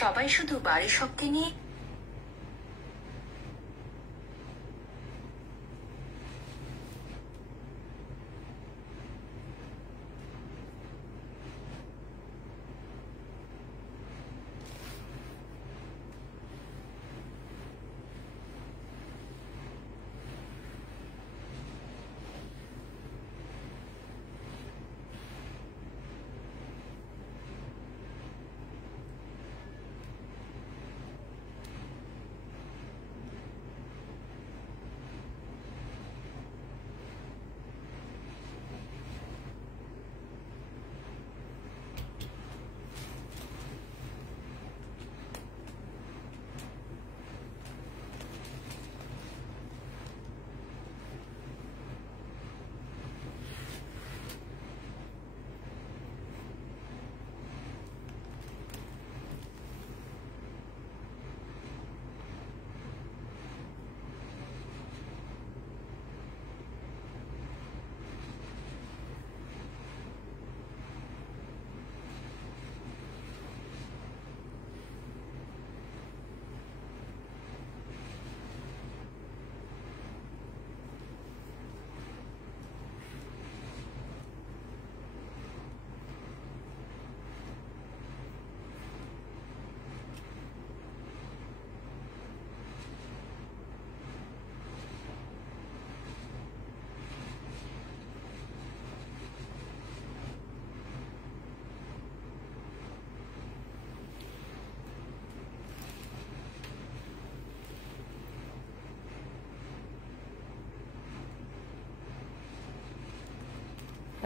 সবাই শুধু বাড়ি শক্তি নিয়ে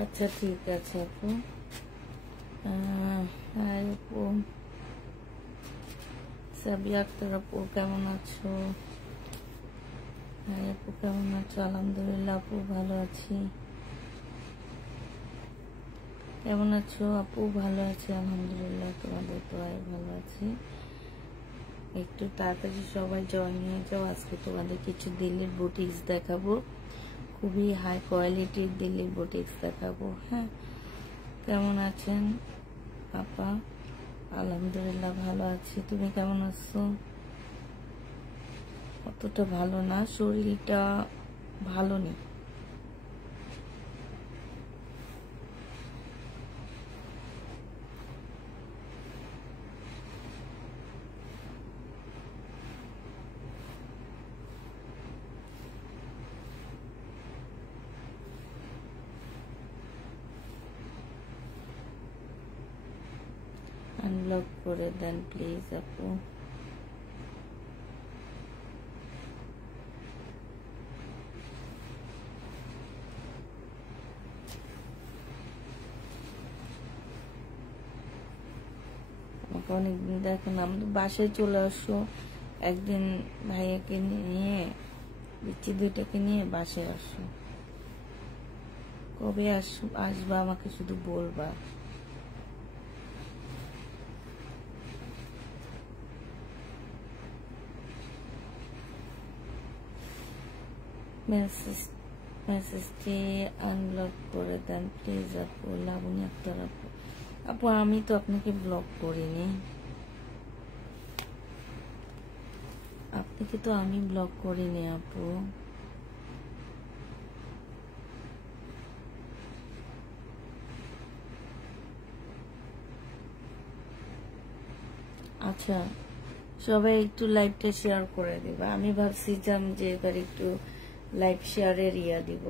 আচ্ছা ঠিক আছে আপু। আপু সাবিয়া আক্তার আপু কেমন আছো? আপু কেমন আছো? আলহামদুলিল্লাহ আপু ভালো আছি। কেমন আছো আপু? ভালো আছি আলহামদুলিল্লাহ, তোমাদের দোয়ায় ভালো আছি। একটু তাড়াতাড়ি সবাই জয়েন হয়ে যাও। আজকে তোমাদের কিছু দিল্লির বুটিক্স দেখাবো, খুবই হাই কোয়ালিটির দিল্লির বুটিক্স দেখাবো। হ্যাঁ, কেমন আছেন আপা? আলহামদুলিল্লাহ ভালো আছি। তুমি কেমন আছো? অতটা ভালো না, শরীরটা ভালো নেই। আনব্লক করে দেন প্লিজ আপু। অনেকদিন দেখেন, আমাদের বাসায় চলে আসো একদিন, ভাইয়াকে নিয়ে, বিচ্ছি দুইটাকে নিয়ে বাসায় আসো। কবে আসবা আমাকে শুধু বলবা। মেসেজটি আনব্লক করে দেন প্লিজ আপু। লাবণী আক্তার আপু। আপু আমি তো আপনাকে ব্লক করিনি, আপনাকে তো আমি ব্লক করিনি আপু। আচ্ছা সবাই একটু লাইভটা শেয়ার করে দিবা। আমি ভাবছিলাম যে এবার একটু লাইভ শেয়ারের দিব,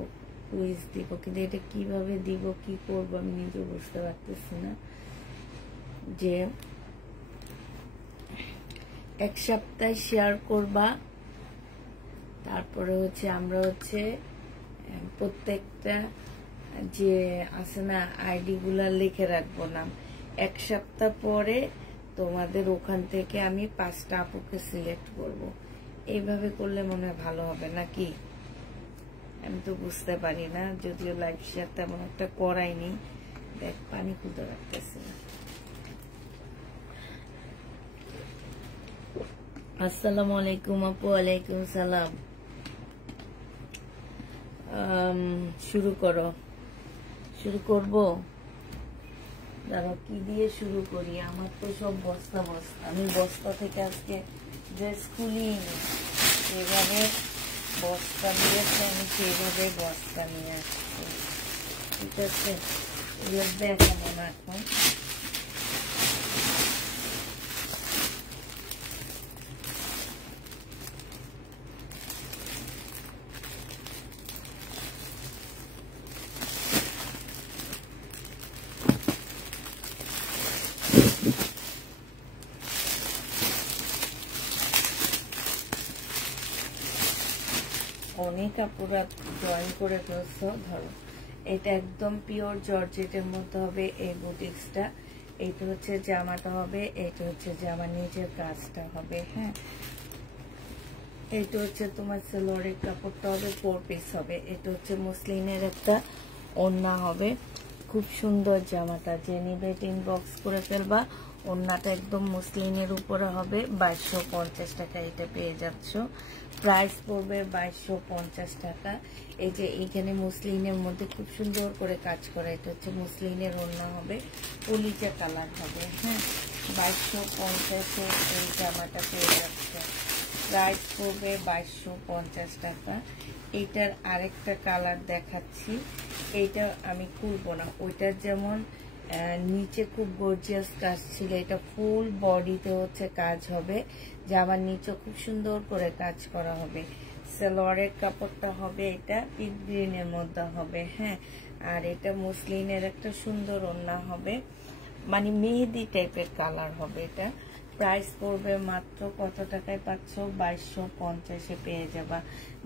কুইজ দিব, কিন্তু এটা কিভাবে দিব, কি করবো আমি নিজে বুঝতে পারতেছি না। যে এক সপ্তাহে শেয়ার করবা, তারপরে হচ্ছে আমরা হচ্ছে প্রত্যেকটা যে আছে না আইডি গুলা লিখে রাখবো নাম। এক সপ্তাহ পরে তোমাদের ওখান থেকে আমি 5টা আপুকে সিলেক্ট করব। এইভাবে করলে মনে হয় ভালো হবে নাকি? আমি তো বুঝতে পারি না, যদিও লাইভ শেয়ার তেমন একটা করাইনি। দেখ পানি খুঁজে রাখতেছি না। আসসালামু আলাইকুম আপু। ওয়ালাইকুম সালাম। শুরু করো। শুরু করব। ধরো কি দিয়ে শুরু করি, আমার তো সব বস্তা বস্তা, আমি বস্তা থেকে আজকে ড্রেস খুলিয়ে নিই, সেভাবে বস্তা দিয়েছে, আমি সেভাবে বস্তা নিয়ে আসছি। ঠিক আছে, এগুলো দেখাবো না এখন। অনেক আপুরা জয়েন করে ফেলছো। ধরো এটা একদম পিওর জর্জেটের মধ্যে হবে এই বুটিক্সটা। এইটা হচ্ছে জামাটা হবে, এইটা হচ্ছে জামার নিচের কাজটা হবে। হ্যাঁ, এইটা হচ্ছে তোমার সেলোয়ারের কাপড়টা হবে, 4 পিস হবে। এটা হচ্ছে মুসলিনের একটা ওড়না হবে, খুব সুন্দর জামাটা। যে নিবে ইনবক্স করে ফেলবা। ওড়নাটা একদম মুসলিনের উপরে হবে, 2250 টাকা এটা পেয়ে যাচ্ছ। প্রাইস পড়বে 2250 টাকা। এই যে এইখানে মুসলিনের মধ্যে খুব সুন্দর করে কাজ করা, এটা হচ্ছে মুসলিনের ওড়না হবে, কলিজা কালার হবে। হ্যাঁ, 2250-এ এই জামাটা পেয়ে যাচ্ছে। প্রাইস পড়বে 2250 টাকা। এইটার আরেকটা কালার দেখাচ্ছি, এইটা আমি খুলবো না। ওইটার যেমন নিচে খুব গর্জিয়াস কাজ ছিল, এটা ফুল বডিতে হচ্ছে কাজ হবে, জামার নিচে খুব সুন্দর করে কাজ করা হবে। সালোয়ারের কাপড়টা হবে এটা পিট গ্রিনের মধ্যে হবে। হ্যাঁ, আর এটা মুসলিনের একটা সুন্দর ওড়না হবে, মানে মেহেদি টাইপের কালার হবে এটা। প্রাইস পড়বে মাত্র কত টাকায় পাচ্ছ? 2250-এ পেয়ে যাবা।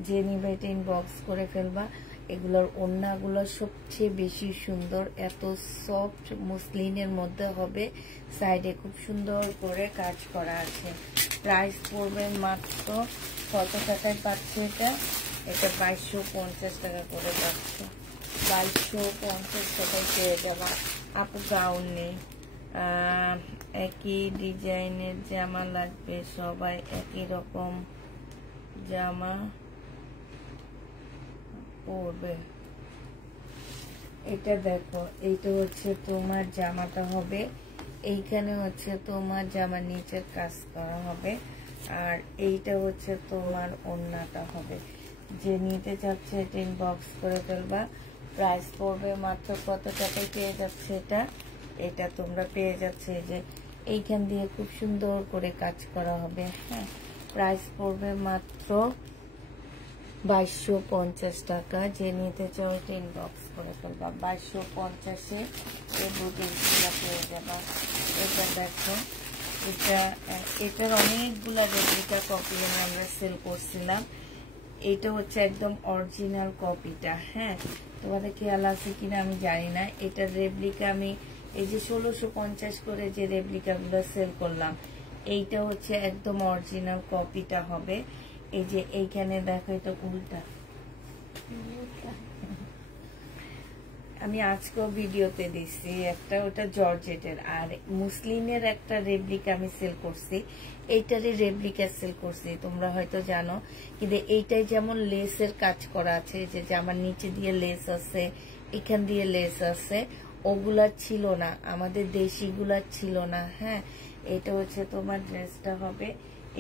যে নিবে এটা ইনবক্স করে ফেলবা। এগুলোর ওড়নাগুলো সবচেয়ে বেশি সুন্দর, এত সফট মুসলিনের মধ্যে হবে, সাইডে খুব সুন্দর করে কাজ করা আছে। প্রাইস পড়বে মাত্র কত টাকায় পাচ্ছ এটা? এটা 2250 টাকা করে পাচ্ছ। 2250 টাকায় পেয়ে যাবা। আপু গাউন নেই, একই ডিজাইনের জামা লাগবে, সবাই একই রকম জামা পরবে। এটা দেখো, এইটা হচ্ছে তোমার জামাটা হবে, এইখানে হচ্ছে তোমার জামার নিচের কাজ করা হবে, আর এইটা হচ্ছে তোমার ওড়নাটা হবে। যে নিতে চাচ্ছে এটা ইনবক্স করে ফেলবা। প্রাইস পড়বে মাত্র কত টাকায় পেয়ে যাচ্ছে এটা? এটা তোমরা পেয়ে যাচ্ছে যে এইখান দিয়ে খুব সুন্দর করে কাজ করা হবে। হ্যাঁ, প্রাইস পড়বে মাত্র 2250 টাকা। যে নিতে চাও এটা ইনবক্স করে ফেলবা। 2250-এ এই বুটিক্সগুলো পেয়ে যাবা। এটা দেখো, এটার অনেকগুলা রেপ্লিকা কপি আমরা সেল করছিলাম। এটা হচ্ছে একদম অরিজিনাল কপিটা। হ্যাঁ, তোমাদের খেয়াল আছে কিনা আমি জানি না। এটার রেপ্লিকা আমি এই যে 1650 করে যে রেপ্লিকাগুলো সেল করলাম, এইটা হচ্ছে একদম অরিজিনাল কপিটা হবে। এই যে এইখানে দেখো, এটা উল্টা। আমি আজকেও ভিডিওতে দিচ্ছি একটা, ওটা জর্জেটের, আর মুসলিনের একটা রেপ্লিকা আমি সেল করছি, এইটারই রেপ্লিকা সেল করছি, তোমরা হয়তো জানো। কিন্তু এইটাই যেমন লেসের কাজ করা আছে, যে জামার নিচে দিয়ে লেস আছে, এখান দিয়ে লেস আছে, ওগুলা ছিল না, আমাদের দেশিগুলা ছিল না। হ্যাঁ, এটা হচ্ছে তোমার ড্রেসটা হবে,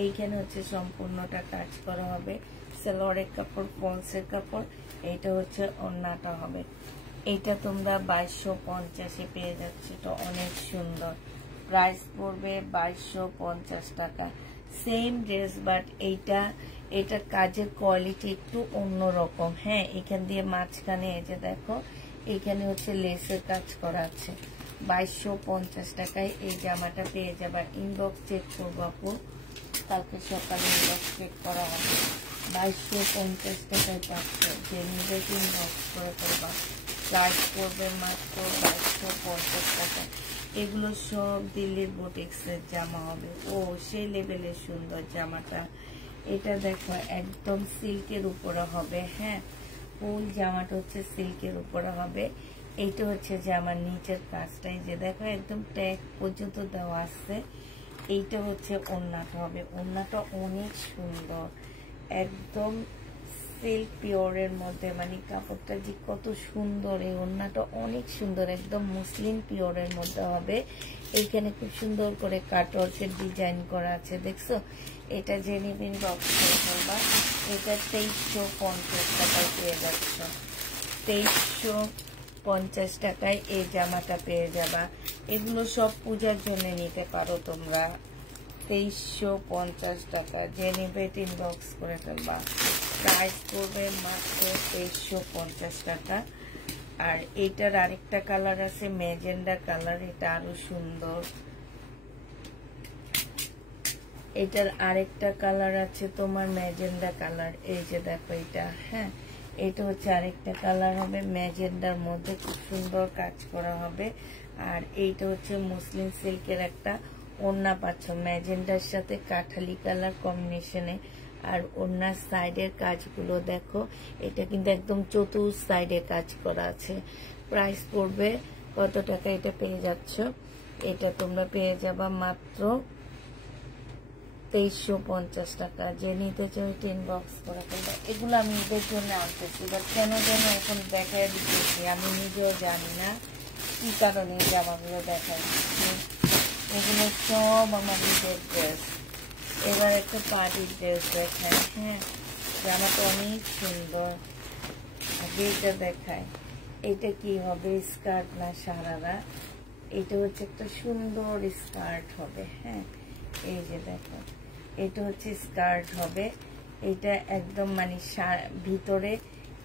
এইখানে হচ্ছে সম্পূর্ণটা কাজ করা হবে, সালোয়ারের কাপড়, ফলসের কাপড়। এইটা হচ্ছে ওড়নাটা হবে। এইটা তোমরা 2250-এ পেয়ে যাচ্ছে, তো অনেক সুন্দর। প্রাইস পড়বে 2250 টাকা। সেম ড্রেস, বাট এটা কাজের কোয়ালিটি একটু অন্যরকম। হ্যাঁ, এখান দিয়ে মাঝখানে এই যে দেখো, এইখানে হচ্ছে লেসের কাজ করা আছে। 2250 টাকায় এই জামাটা পেয়ে যাবা। ইনবক্স চেক করবো আপু, কালকে সকালে ইনবক্স চেক করা হবে। 2250 টাকায় পাচ্ছ, যে নিজে ইনবক্স করে করবা। প্রাইস করবে মাত্র 2250 টাকা। এগুলো সব দিল্লির বুটিক্সের জামা হবে। ও সেই লেভেলের সুন্দর জামাটা। এটা দেখো, একদম সিল্কের উপরে হবে। হ্যাঁ, ফুল জামাটা হচ্ছে সিল্কের উপরে হবে। এইটা হচ্ছে জামার নিচের কাজটাই, যে দেখো একদম ট্যাগ পর্যন্ত দেওয়া আছে। এইটা হচ্ছে ওড়নাটা হবে। ওড়নাটা অনেক সুন্দর, একদম সিল্ক পিওরের মধ্যে, মানে কাপড়টা যে কত সুন্দর, এই ওড়নাটা অনেক সুন্দর, একদম মুসলিম পিওরের মধ্যে হবে। এইখানে খুব সুন্দর করে কাটওয়ার্কের ডিজাইন করা আছে, দেখছো? এটা জেনিবিন বক্স করে ফেলবা। এটা 2350 টাকায় পেয়ে যাচ্ছ, 2350 টাকায় এই জামাটা পেয়ে যাবা। এগুলো সব পূজার জন্য নিতে পারো তোমরা। 2350 টাকা, যে নিবে ইনবক্স করে ফেলবা। প্রাইস পড়বে মাত্র 2350 টাকা। আর এইটার আরেকটা কালার আছে ম্যাজেন্ডা কালার, এটা আরো সুন্দর। এটার আরেকটা কালার আছে তোমার ম্যাজেন্ডা কালার, এই যে দেখো এটা, হ্যাঁ এটা হচ্ছে আরেকটা কালার হবে ম্যাজেন্ডার মধ্যে, খুব সুন্দর কাজ করা হবে। আর এইটা হচ্ছে মুসলিম সিল্কের একটা ওড়না পাচ্ছ ম্যাজেন্ডার সাথে কাঠালি কালার কম্বিনেশনে। আর ওড়নার সাইডের কাজগুলো দেখো, এটা কিন্তু একদম চতুর সাইডে কাজ করা আছে। প্রাইস পড়বে কত টাকা এটা পেয়ে যাচ্ছ? এটা তোমরা পেয়ে যাবা মাত্র 2350 টাকা। যে নিতে চাই ইনবক্স করে ফেলবে। এগুলো আমি ঈদের জন্য আনতেছি, বাট কেন যেন এখন দেখায় দিতেছি আমি নিজেও জানি না কি কারণে এই জামাগুলো দেখা দিচ্ছি। এগুলো সব আমার ঈদের ড্রেস। এবার একটা পার্টির ড্রেস দেখায়, হ্যাঁ জামাটা অনেক সুন্দর। আগে এটা দেখায়, এটা কি হবে, স্কার্ট না সারারা? এটা হচ্ছে একটা সুন্দর স্কার্ট হবে, হ্যাঁ এই যে দেখো এটা হচ্ছে স্কার্ট হবে। এটা একদম মানে ভিতরে,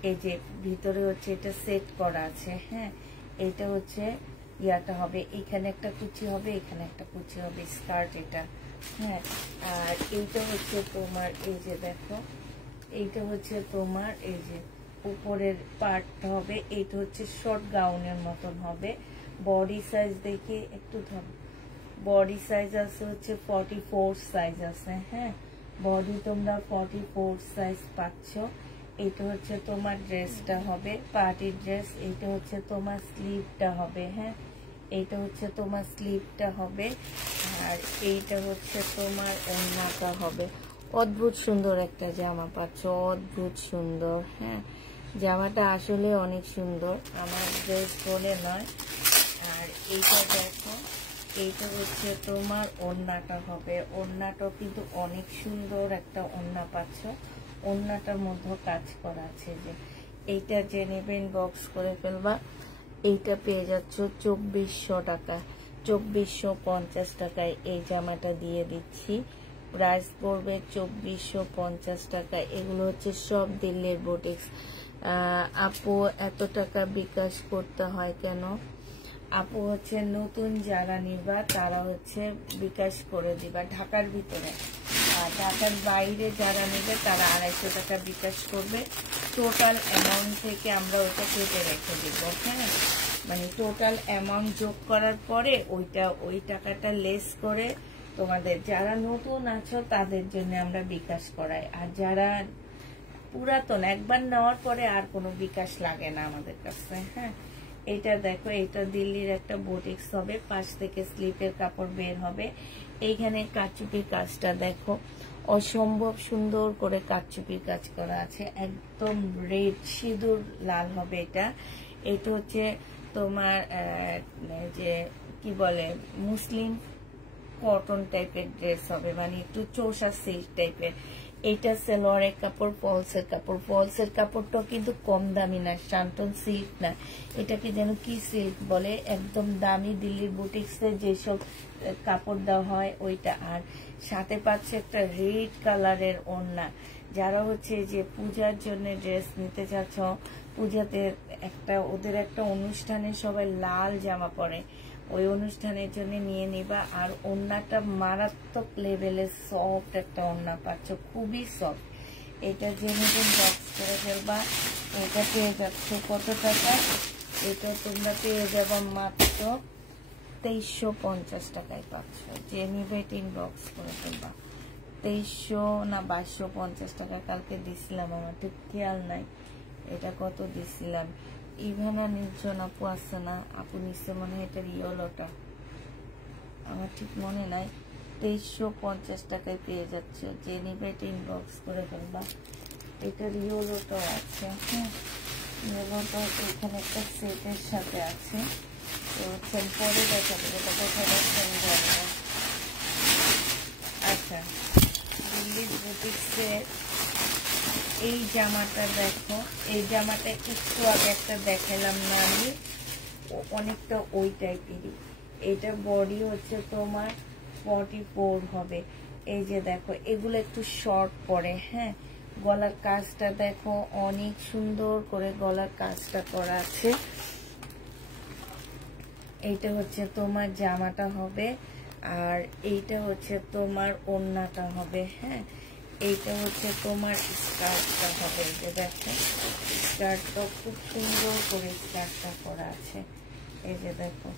এই যে ভিতরে হচ্ছে এটা সেট করা আছে, হ্যাঁ এটা হচ্ছে ইয়াটা হবে, এখানে একটা কুচি হবে, এখানে একটা কুচি হবে স্কার্ট এটা, হ্যাঁ। আর এইটা হচ্ছে তোমার এই যে দেখো, এইটা হচ্ছে তোমার এই যে উপরের পার্টটা হবে, এইটা হচ্ছে শর্ট গাউনের মতন হবে। বডি সাইজ দেখে একটু থাকবে, বডি সাইজ আছে হচ্ছে 44 সাইজ আছে, হ্যাঁ বডি তোমরা 44 সাইজ পাচ্ছ। এটা হচ্ছে তোমার ড্রেসটা হবে পার্টির ড্রেস। এটা হচ্ছে তোমার স্লিভটা হবে, হ্যাঁ এইটা হচ্ছে তোমার স্লিভটা হবে। আর এইটা হচ্ছে তোমার ওড়নাটা হবে। অদ্ভুত সুন্দর একটা জামা পাচ্ছ, অদ্ভুত সুন্দর, হ্যাঁ জামাটা আসলে অনেক সুন্দর, আমার ড্রেস বলে নয়। আর এইটা দেখো, এইটা হচ্ছে তোমার ওড়নাটা হবে। ওড়নাটাও কিন্তু অনেক সুন্দর একটা ওড়না পাচ্ছ, ওড়নাটার মধ্যে কাজ করা আছে। যে এইটা যে নেবেন বক্স করে ফেলবা। এইটা পেয়ে যাচ্ছ 2400 টাকা, 2450 টাকায় এই জামাটা দিয়ে দিচ্ছি। প্রাইস পড়বে 2450 টাকা। এগুলো হচ্ছে সব দিল্লির বুটিক্স। আপু এত টাকা বিকাশ করতে হয় কেন? আপু হচ্ছে নতুন যারা নিবা তারা হচ্ছে বিকাশ করে দিবা ঢাকার ভিতরে, আর ঢাকার বাইরে যারা নেবে তারা 250 টাকা বিকাশ করবে। টোটাল অ্যামাউন্ট থেকে আমরা ওইটা কেটে রেখে দিব, হ্যাঁ মানে টোটাল অ্যামাউন্ট যোগ করার পরে ওই টাকাটা লেস করে তোমাদের যারা নতুন আছো তাদের জন্য আমরা বিকাশ করাই। আর যারা পুরাতন একবার নেওয়ার পরে আর কোনো বিকাশ লাগে না আমাদের কাছে, হ্যাঁ। এটা দেখো, এটা দিল্লির একটা বুটিক্স হবে, পাশ থেকে স্লিপের কাপড় বের হবে। এইখানে কারচুপির কাজটা দেখো, অসম্ভব সুন্দর করে কারচুপির কাজ করা আছে, একদম রেড সিঁদুর লাল হবে এটা। এটা হচ্ছে তোমার যে কি বলে মুসলিম কটন টাইপের ড্রেস হবে, মানে একটু চৌষা সিল্ক টাইপের। এইটা সালোয়ারের কাপড়, ফলসের কাপড়। ফলসের কাপড়টা কিন্তু কম দামি না, শান্তন সিল্ক না, এটাকে যেন কি সিল্ক বলে, একদম দামি দিল্লির বুটিক্সে যেসব কাপড় দেওয়া হয় ওইটা। আর সাথে পাচ্ছে একটা রেড কালারের ওড়না। যারা হচ্ছে যে পূজার জন্য ড্রেস নিতে চাচ্ছ, পূজাতে ওদের একটা অনুষ্ঠানে সবাই লাল জামা পরে, ওই অনুষ্ঠানের জন্য নিয়ে নিবা। আর ওড়নাটা মারাত্মক লেভেলের সফট একটা ওড়না পাচ্ছ, খুবই সফট। এটা জেনে বক্স করে ফেলবা। এটা পেয়ে যাচ্ছ কত টাকা? এটা তোমরা পেয়ে যাবা মাত্র 2350 টাকায় পাচ্ছ। যে নিবে ইনবক্স করে ফেলবা। 2300 না 2250 টাকা কালকে দিছিলাম, আমার ঠিক খেয়াল নাই এটা কত দিছিলাম। ইভানা নির্জন আপু আছে না, আপু নিশ্চয় মনে হয় এটার ইয়েলোটা, আমার ঠিক মনে নাই। 2350 টাকায় পেয়ে যাচ্ছে। যে নিবে ইনবক্স করে ফেলবা। এটার ইয়েলোটাও আছে। হ্যাঁ, ইয়েলোটা এখানে একটা সেটের সাথে আছে। তো হচ্ছে পরে দেখাবো, যেটা কোথায় রাখছেন জানি না। আচ্ছা, দিল্লি বুটিক্সের এই জামাটা দেখো, এই জামাটা একটু আগে একটা দেখালাম না আমি, অনেকটা ওই টাইপেরই। এটা বডি হচ্ছে তোমার 44 হবে। এই যে দেখো, এগুলো একটু শর্ট পরে। হ্যাঁ, গলার কাজটা দেখো, অনেক সুন্দর করে গলার কাজটা করা আছে। এইটা হচ্ছে তোমার জামাটা হবে, আর এইটা হচ্ছে তোমার ওড়নাটা হবে। হ্যাঁ, এইটা হচ্ছে তোমার স্কার্টটা হবে। যে দেখো, স্কার্টটা খুব সুন্দর করে স্কার্টটা করা আছে। এই যে দেখো,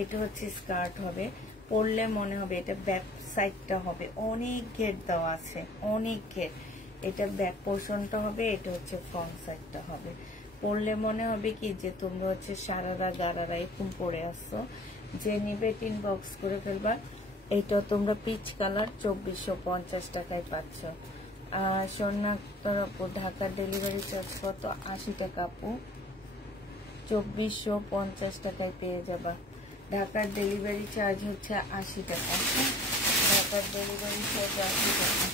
এটা হচ্ছে স্কার্ট হবে। পরলে মনে হবে এটা ব্যাক সাইডটা হবে, অনেক ঘের দেওয়া আছে, অনেক ঘের। এটা ব্যাক পোর্শনটা হবে, এটা হচ্ছে ফ্রন্ট সাইডটা হবে। পরলে মনে হবে কি যে তোমরা হচ্ছে সারারা গারারা এরকম পরে আসছো। যে নিবে ইনবক্স করে ফেলবা। এইটা তোমরা পিচ কালার 2450 টাকায় পাচ্ছ। আর সোনার আপু, ঢাকার ডেলিভারি চার্জ কত? 80 টাকা আপু, 2450 টাকায় পেয়ে যাবা। ঢাকার ডেলিভারি চার্জ হচ্ছে 80 টাকা। ঢাকার ডেলিভারি চার্জ 80 টাকা।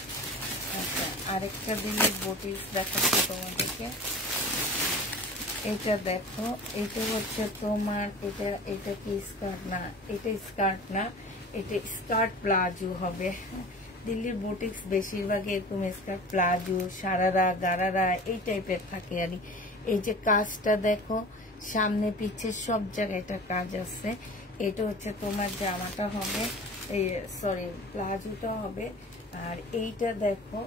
আচ্ছা, আরেকটা দিল্লি বুটিক্স দেখাচ্ছি তোমাদেরকে। এটা দেখো, এটা হচ্ছে তোমার, এটা কি স্কার্ট না, এটা স্কার্ট না, এটা স্কার্ট প্লাজো হবে। দিল্লির বুটিক্স বেশিরভাগ এরকম স্কার্ট প্লাজো, সারারা গারারা এই টাইপের থাকে। আর এই যে কাজটা দেখো, সামনে পিছে সব জায়গায় এটা কাজ আছে। এটা হচ্ছে তোমার জামাটা হবে, এই সরি প্লাজোটা হবে। আর এইটা দেখো,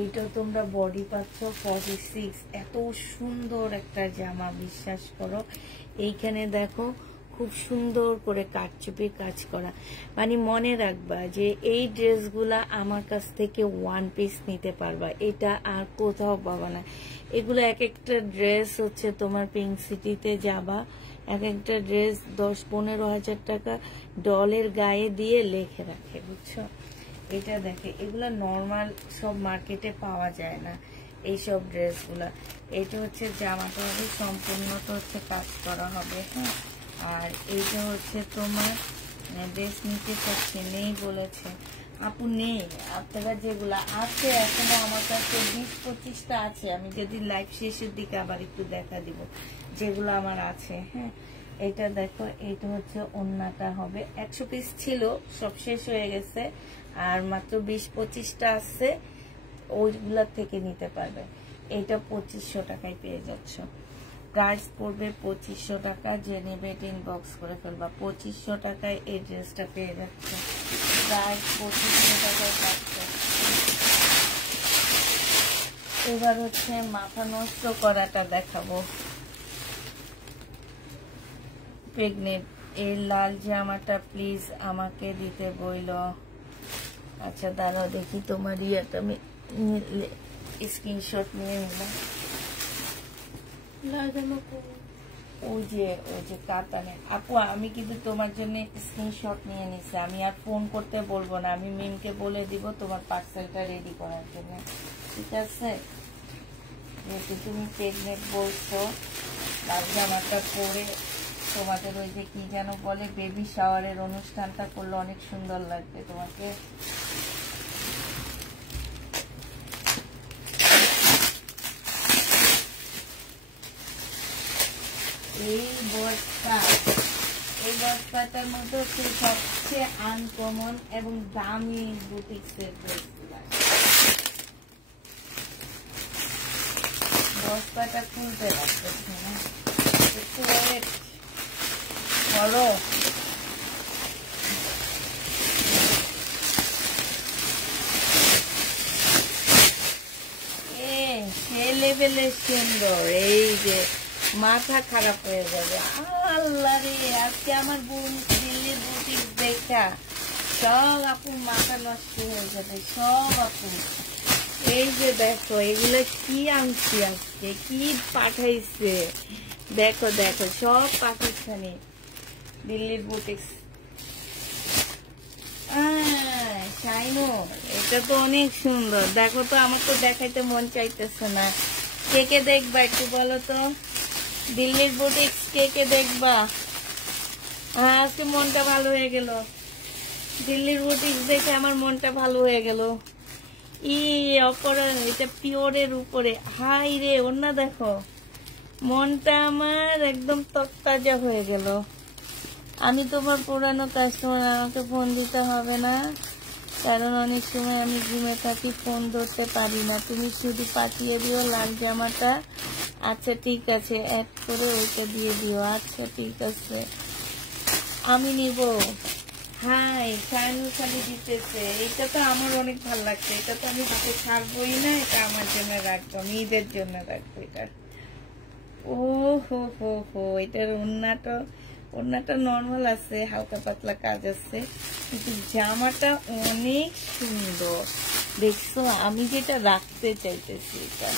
এইটা তোমরা বডি পাচ্ছ 46। এত সুন্দর একটা জামা, বিশ্বাস করো। এইখানে দেখো খুব সুন্দর করে কাটচুপি কাজ করা। মানে মনে রাখবা যে এই ড্রেসগুলা আমার কাছ থেকে 1 পিস নিতে পারবা, এটা আর কোথাও পাবা না। এগুলো এক একটা ড্রেস হচ্ছে তোমার পিঙ্ক সিটিতে যাবা, এক একটা ড্রেস 10-15 হাজার টাকা ডলের গায়ে দিয়ে লেখে রাখে, বুঝছো। এটা দেখে, এগুলা নর্মাল সব মার্কেটে পাওয়া যায় না এইসব ড্রেসগুলা। এটা হচ্ছে জামাটা হবে, সম্পূর্ণটা হচ্ছে কাজ করা হবে। হ্যাঁ, আর এইটা হচ্ছে তোমার ড্রেস নিতে চাচ্ছে, নেই বলেছে আপু, নেই। আপনারা যেগুলা আছে এখনো আমার কাছে 20-25টা আছে। আমি যদি লাইভ শেষের দিকে আবার একটু দেখা দিব যেগুলো আমার আছে। হ্যাঁ, এটা দেখো, এইটা হচ্ছে ওড়নাটা হবে। 100 পিস ছিল, সব শেষ হয়ে গেছে, আর মাত্র 20-25টা আছে, ওইগুলার থেকে নিতে পারবে। এটা 2500 টাকায় পেয়ে যাচ্ছ। প্রাইস পড়বে 2500 টাকা। যে নেবে ইনবক্স করে ফেলবা। 2500 টাকায় এই ড্রেসটা পেয়ে যাচ্ছে। প্রাইস 2500 টাকায় পাচ্ছে। এবার হচ্ছে মাথা নষ্ট করাটা দেখাবো। প্রেগনেন্ট, এই লাল জামাটা প্লিজ আমাকে দিতে বইল। আচ্ছা দাঁড়াও, দেখি তোমার ইয়েটা আমি স্ক্রিনশট নিয়ে নিলাম। ওই যে কাতানে আপু, আমি কিন্তু তোমার জন্য স্ক্রিনশট নিয়ে নিছি। আমি আর ফোন করতে বলবো না, আমি মিমকে বলে দিব তোমার পার্সেলটা রেডি করার জন্য, ঠিক আছে। যেহেতু তুমি প্রেগনেন্ট বলছো, লাল জামাটা পরে তোমাদের ওই যে কি যেন বলে, বেবি শাওয়ারের অনুষ্ঠানটা করলে অনেক সুন্দর লাগবে তোমাকে। এই বস্তাটার মধ্যে হচ্ছে সবচেয়ে আনকমন এবং দামি বুটিক্সের ড্রেসগুলো। বস্তাটা খুলতে লাগতেছে না, একটু ওয়েট করো। সে লেভেলের সুন্দর। এই যে মাথা খারাপ হয়ে যাবে। আল্লাহ রে, আজকে আমার বোন দিল্লির বুটিক্স দেখা সব আপু মাথা নষ্ট হয়ে যাবে, সব আপু। এই যে দেখো, এগুলো কি আনছি আজকে, কি পাঠাইছে দেখো দেখো, সব পাকিস্তানি দিল্লির বুটিক্স। শাইনর, এটা তো অনেক সুন্দর। দেখো তো, আমার তো দেখাইতে মন চাইতেছে না। কে কে দেখবা একটু বলো তো, দিল্লির বুটিক্স কে কে দেখবা? আজকে মনটা ভালো হয়ে গেল, দিল্লির বুটিক্স দেখে আমার মনটা ভালো হয়ে গেল। অপরাধ, এটা পিওরের উপরে। হাই রে, ওনা দেখো, মনটা আমার একদম তরতাজা হয়ে গেল। আমি তোমার পুরানো কাস্টমার, আমাকে ফোন দিতে হবে না, কারণ অনেক সময় আমি ঘুমে থাকি, ফোন ধরতে পারি না। তুমি শুধু পাঠিয়ে দিও লাল জামাটা। আচ্ছা ঠিক আছে, অ্যাড করে ওইটা দিয়ে দিও। আচ্ছা ঠিক আছে, আমি নিব। হাই, শাইনুর খালি দিতেছে। এটা তো আমার অনেক ভালো লাগছে। এটা তো আমি হাতে ছাড়বই না, এটা আমার জন্য রাখবো, আমি ঈদের জন্য রাখবো এটা। ও হো হো হো, এটার ওড়নাটা নর্মাল আছে, হালকা পাতলা কাজ আছে, কিন্তু জামাটা অনেক সুন্দর। দেখছো, আমি যেটা রাখতে চাইতেছি, এটা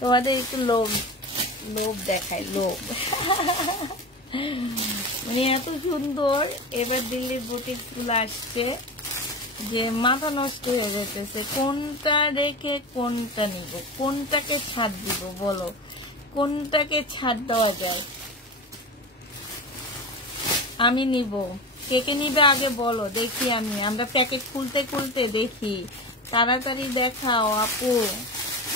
তোমাদের একটু লোভ দেখায়, লোভ। মানে এত সুন্দর। এবার দিল্লির বুটিক্স গুলো আসছে যে মাথা নষ্ট হয়ে যেতেছে, কোনটা রেখে কোনটা নিব, কোনটাকে ছাড় দিব বলো, কোনটাকে ছাড় দেওয়া যায়? আমি নিব। কে কে নিবে আগে বলো দেখি। আমরা প্যাকেট খুলতে দেখি। তাড়াতাড়ি দেখাও আপু,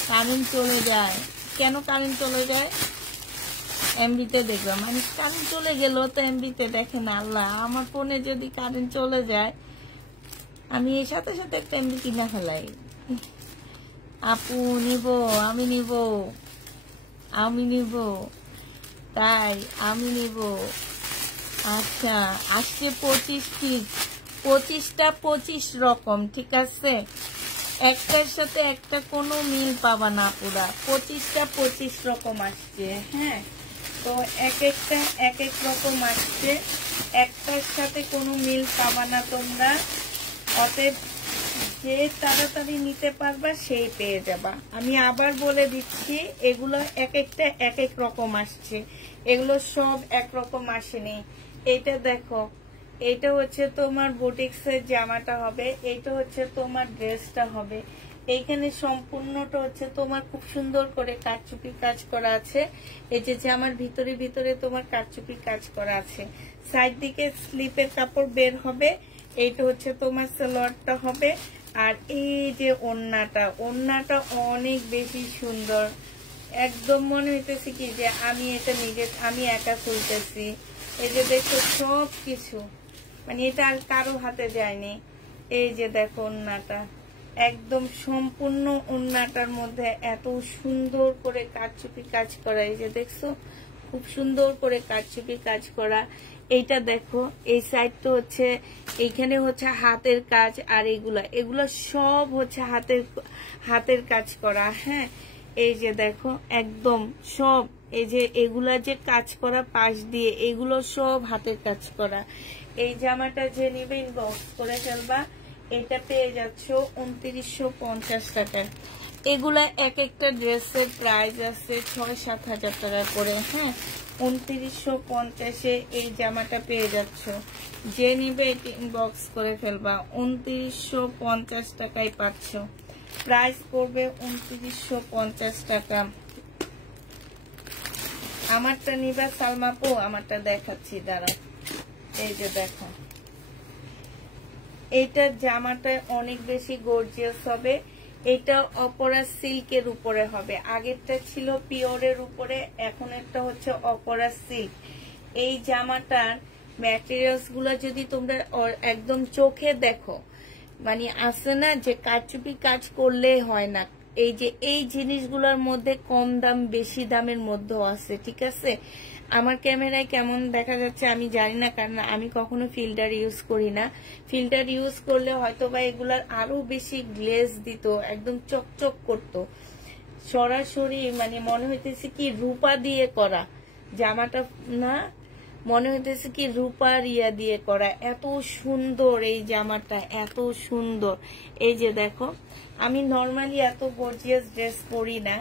কারেন্ট চলে যায়। কেন কারেন্ট চলে যায়? এমবিতে দেখলাম, মানে কারেন্ট চলে গেল তো এমবিতে দেখে না। আল্লাহ, আমার ফোনে যদি কারেন্ট চলে যায়, আমি এর সাথে সাথে একটা এমবি কিনা ফেলাই। আপু নিব, আমি নিব, তাই আমি নিব। আচ্ছা, আসছে 25 পিস, 25টা 25 রকম, ঠিক আছে? একটার সাথে একটা কোনো মিল পাবা না, পুরা 25টা 25 রকম আসছে। হ্যাঁ, তো এক একটা এক এক রকম আসছে, একটার সাথে কোনো মিল পাবা না তোমরা। অতএব যে তাড়াতাড়ি নিতে পারবা সেই পেয়ে যাবা। আমি আবার বলে দিচ্ছি, এগুলো এক একটা এক এক রকম আসছে, এগুলো সব একরকম আসেনি। এটা দেখো, এটা হচ্ছে তোমার বুটিক্সের জামাটা হবে, এটা হচ্ছে তোমার ড্রেসটা হবে। এইখানে সম্পূর্ণটা হচ্ছে তোমার খুব সুন্দর করে কারচুপি কাজ করা আছে। এই যে জামার ভিতরে তোমার কারচুপি কাজ করা আছে। সাইড দিকে স্লিপের কাপড় বের হবে। এইটা হচ্ছে তোমার সালোয়ারটা হবে। আর এই যে ওড়নাটা অনেক বেশি সুন্দর। একদম মনে হইতেছে কি যে আমি একা খুলতেছি। এই যে দেখো সব কিছু, মানে এটা আর কারো হাতে যায়নি। এই যে দেখো ওড়নাটা, একদম সম্পূর্ণ ওড়নাটার মধ্যে এত সুন্দর করে কারচুপি কাজ করা। এই যে দেখছো, খুব সুন্দর করে কারচুপি কাজ করা। এইটা দেখো, এই সাইডটা হচ্ছে, এইখানে হচ্ছে হাতের কাজ, আর এগুলা সব হচ্ছে হাতের কাজ করা। হ্যাঁ, এই যে দেখো একদম সব, এই যে এগুলা যে কাজ করা পাশ দিয়ে, এগুলো সব হাতের কাজ করা। এই জামাটা যে নিবে ইনবক্স করে ফেলবা। এটা পেয়ে যাচ্ছ 2950 টাকায়। এগুলা এক একটা ড্রেসের প্রাইস আছে 6-7 হাজার টাকা করে। হ্যাঁ, 2950-এ এই জামাটা পেয়ে যাচ্ছ। যে নিবে এটি ইনবক্স করে ফেলবা। 2950 টাকায় পাচ্ছ। প্রাইস পড়বে 2950 টাকা। আমারটা নিবা সালমাপু, আমারটা দেখাচ্ছি দাঁড়া। এই যে দেখো, এইটার জামাটা অনেক বেশি গর্জিয়াস হবে। এটা অপরা সিল্কের উপরে হবে। আগেরটা ছিল পিওরের উপরে, এখন একটা হচ্ছে অপরা সিল্ক। এই জামাটার ম্যাটেরিয়ালস গুলা যদি তোমরা একদম চোখে দেখো, মানে আছে না যে কারচুপি কাজ করলে হয় না, এই যে এই জিনিসগুলোর মধ্যে কম দাম বেশি দামের মধ্যেও আছে, ঠিক আছে? আমার ক্যামেরায় কেমন দেখা যাচ্ছে আমি জানি না, কারণ আমি কখনো ফিল্টার ইউজ করি না। ফিল্টার ইউজ করলে হয়তো বা এগুলার আরো বেশি গ্লেজ দিত, একদম চকচক করতো। সরাসরি মানে মনে হইতেছে কি রূপা দিয়ে করা জামাটা, না মনে হইতেছে কি রূপার ইয়া দিয়ে করা। এত সুন্দর এই জামাটা, এত সুন্দর। এই যে দেখো, আমি নর্মালি এত গর্জিয়াস ড্রেস পরি না,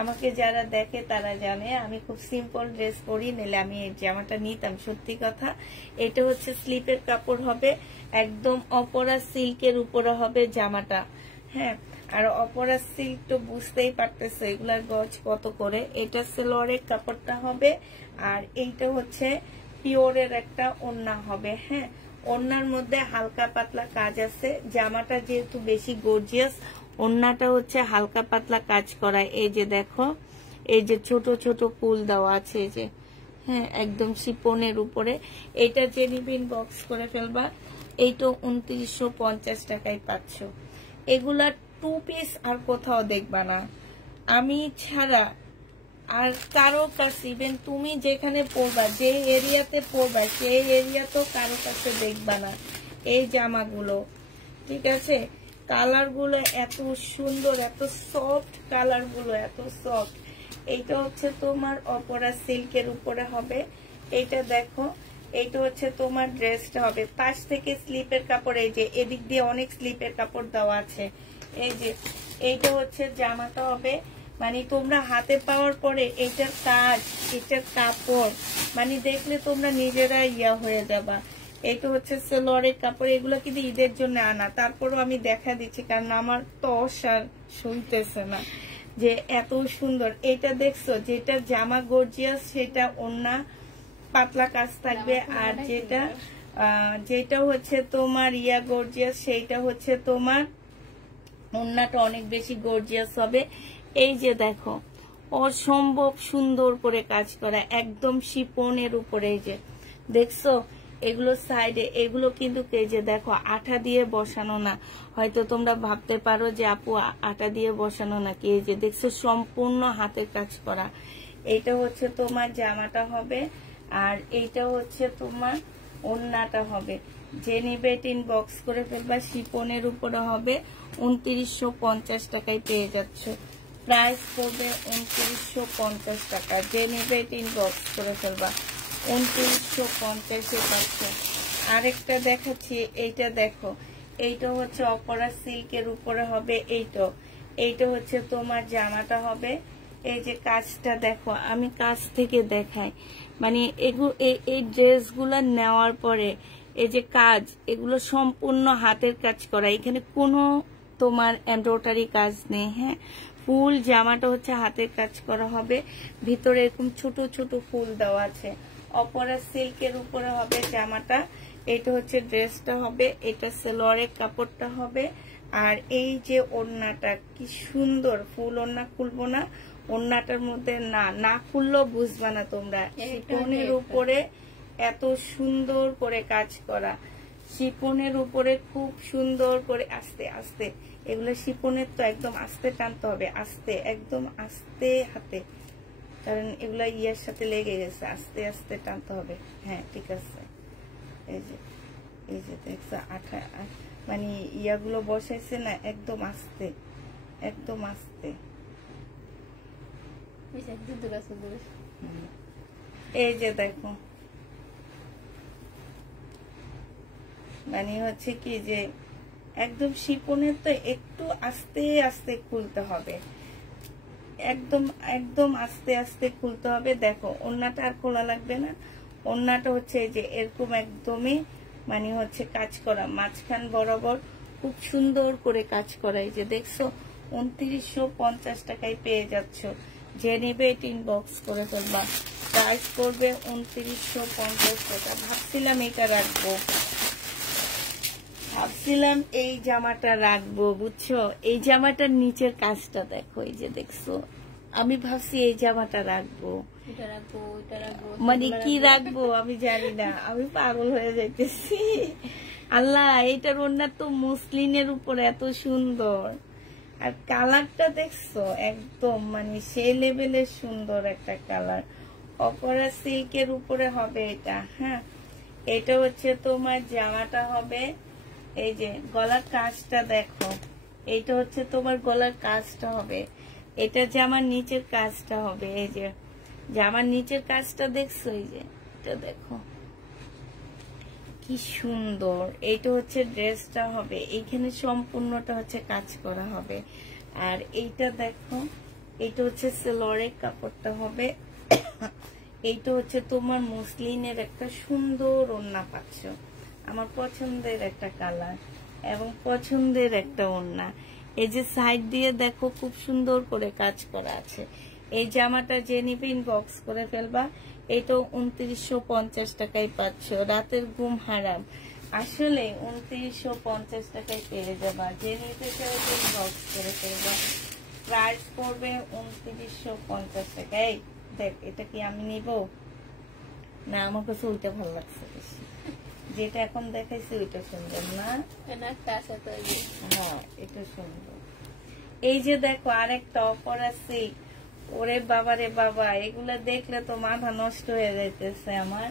আমাকে যারা দেখে তারা জানে আমি খুব সিম্পল ড্রেস পরি, নিলে আমি এই জামাটা নিতাম। সত্যি কথা, এটা হচ্ছে স্লিপের কাপড় হবে, একদম অপরা সিল্কের উপরে হবে জামাটা। হ্যাঁ, আর অপরা সিল্ক তো বুঝতেই পারতেছো এগুলার গজ কত করে। এটা সেলোয়ারের কাপড়টা হবে, আর এইটা হচ্ছে পিওরের একটা ওড়না হবে। হ্যাঁ, ওড়নার মধ্যে হালকা পাতলা কাজ আছে। জামাটা যেহেতু বেশি গর্জিয়াস, ওড়নাটা হচ্ছে হালকা পাতলা কাজ করা। এই যে দেখো, এই যে ছোট ছোট ফুল দেওয়া আছে, এই যে হ্যাঁ একদম শিপনের উপরে। এটা যে নিবেন বক্স করে ফেলবা। এইটা 2950 টাকায় পাচ্ছ। এগুলা 2 পিস আর কোথাও দেখবা না, আমি ছাড়া আর কারো কাছে। ইভেন তুমি যেখানে পরবা, যে এরিয়াতে পরবা, সেই এরিয়াতেও কারো কাছে দেখবা না এই জামাগুলো। ঠিক আছে, কালার গুলো এত সুন্দর, এত সফট, কালার গুলো এত সফট। এইটা হচ্ছে তোমার অপরা সিল্কের উপরে হবে। এইটা দেখো, এইটা হচ্ছে তোমার ড্রেসটা হবে। পাশ থেকে স্লিপের কাপড়, এই যে এদিক দিয়ে অনেক স্লিপের কাপড় দেওয়া আছে। এই যে এইটা হচ্ছে জামাটা হবে, মানে তোমরা হাতে পাওয়ার পরে এটার কাজ, এটার কাপড় মানে দেখলে তোমরা নিজেরা ইয়া হয়ে যাবা। এইটা হচ্ছে সেলোয়ারের কাপড়। এগুলো কিন্তু ঈদের জন্য আনা, তারপরও আমি দেখা দিচ্ছি কারণ আমার তস আর শুনতেছে না যে এত সুন্দর। এটা দেখছো, যেটা জামা গর্জিয়াস সেটা ওড়না পাতলা কাজ থাকবে, আর যেটা হচ্ছে তোমার ইয়া গর্জিয়াস সেইটা হচ্ছে তোমার ওড়নাটা অনেক বেশি গর্জিয়াস হবে। এই যে দেখো, অসম্ভব সুন্দর করে কাজ করা, একদম শিপনের উপরে। এই যে দেখছো, এগুলো সাইডে, এগুলো কিন্তু এই যে দেখো আঠা দিয়ে বসানো না। হয়তো তোমরা ভাবতে পারো যে আপু আঠা দিয়ে বসানো নাকি, এই যে দেখছো সম্পূর্ণ হাতের কাজ করা। এইটা হচ্ছে তোমার জামাটা হবে, আর এইটা হচ্ছে তোমার ওড়নাটা হবে। যে নিবে বক্স করে ফেলবা, শিপনের উপরে হবে। 2950 টাকায় পেয়ে যাচ্ছ। প্রাইস পড়বে 2950 টাকা। যে নিবে বক্স করে ফেলবা, 2950 পাচ্ছ। আরেকটা দেখাচ্ছি, এইটা দেখো, এইটা হচ্ছে অপরা সিল্কের উপরে হবে। এইটা হচ্ছে তোমার জামাটা হবে। এই যে কাজটা দেখো, আমি কাছ থেকে দেখাই, মানে এই ড্রেসগুলো নেওয়ার পরে এই যে কাজ, এগুলো সম্পূর্ণ হাতের কাজ করা। এখানে কোনো তোমার এমব্রয়ডারি কাজ নেই। হ্যাঁ, ফুল জামাটা হচ্ছে হাতের কাজ করা হবে, ভিতরে এরকম ছোট ছোট ফুল দেওয়া আছে। অপরা সিল্কের উপরে হবে জামাটা। এটা হচ্ছে ড্রেসটা হবে, এটা সেলোয়ারের কাপড়টা হবে। আর এই যে ওড়নাটা কি সুন্দর, ফুল ওড়না খুলবো না, ওড়নাটার মধ্যে না খুললেও বুঝবা না তোমরা। শিপনের উপরে এত সুন্দর করে কাজ করা, শিপনের উপরে খুব সুন্দর করে। আস্তে আস্তে, এগুলো শিপনের তো একদম আস্তে টানতে হবে, আস্তে, একদম আস্তে হাতে, কারণ এগুলা ইয়ার সাথে লেগে গেছে। আস্তে আস্তে টানতে হবে। হ্যাঁ ঠিক আছে। এই যে দেখছো আঠা, মানে ইয়াগুলো বসাইছে না, একদম আস্তে, একদম আস্তে। এই যে দেখো, মানে হচ্ছে কি যে একদম শিপনের তো একটু আস্তে আস্তে খুলতে হবে, একদম একদম আস্তে আস্তে খুলতে হবে। দেখো ওড়নাটা আর খোলা লাগবে না। ওড়নাটা হচ্ছে এই যে এরকম একদমই মানে হচ্ছে কাজ করা, মাঝখান বরাবর খুব সুন্দর করে কাজ করা। এই যে দেখছো, 2950 টাকায় পেয়ে যাচ্ছ। যে নেবে বক্স করে ফেলবা। প্রাইস করবে 2950 টাকা। ভাবছিলাম এটা রাখবো, ভাবছিলাম এই জামাটা রাখবো, বুঝছো। এই জামাটার নিচের কাজটা দেখো, এই যে দেখছো, আমি ভাবছি এই জামাটা রাখবো, মানে কি রাখবো আমি জানি না, আমি পাগল হয়ে যাইতেছি। আল্লাহ, এটার ওড়না তো মসলিনের উপর এত সুন্দর, আর কালারটা দেখছো একদম মানে সেই লেভেলের সুন্দর একটা কালার। অপরা সিল্কের উপরে হবে এটা। হ্যাঁ, এটা হচ্ছে তোমার জামাটা হবে। এই যে গলার কাজটা দেখো, এইটা হচ্ছে তোমার গলার কাজটা হবে। এটা জামার নিচের কাজটা হবে। এই যে জামার নিচের কাজটা দেখছো, এই যে এটা দেখো কি সুন্দর। এইটা হচ্ছে ড্রেসটা হবে, এইখানে সম্পূর্ণটা হচ্ছে কাজ করা হবে। আর এইটা দেখো, এইটা হচ্ছে সেলোয়ারের কাপড়টা হবে। এইটা হচ্ছে তোমার মসলিনের একটা সুন্দর ওড়না পাচ্ছ, আমার পছন্দের একটা কালার এবং পছন্দের একটা ওড়না। এই যে সাইড দিয়ে দেখো খুব সুন্দর করে কাজ করা আছে। এই জামাটা যে নিবে ইনবক্স করে ফেলবা। এটা 2950 টাকায় পাচ্ছ, রাতের ঘুম হারাম। আসলে 2950 টাকায় পেয়ে যাবা, যে নিতে চাও ইনবক্স করে ফেলবা। প্রাইস পড়বে 2950 টাকা। এই দেখ, এটা কি আমি নিব না? আমার কাছে ওইটা ভালো লাগছে বেশি, যেটা এখন দেখাইছি ওইটা সুন্দর না? হ্যাঁ, এটা সুন্দর। এই যে দেখো আরেকটা অফার আছে। ওরে বাবা রে বাবা, এগুলা দেখলে তো মাথা নষ্ট হয়ে যাইতেছে আমার।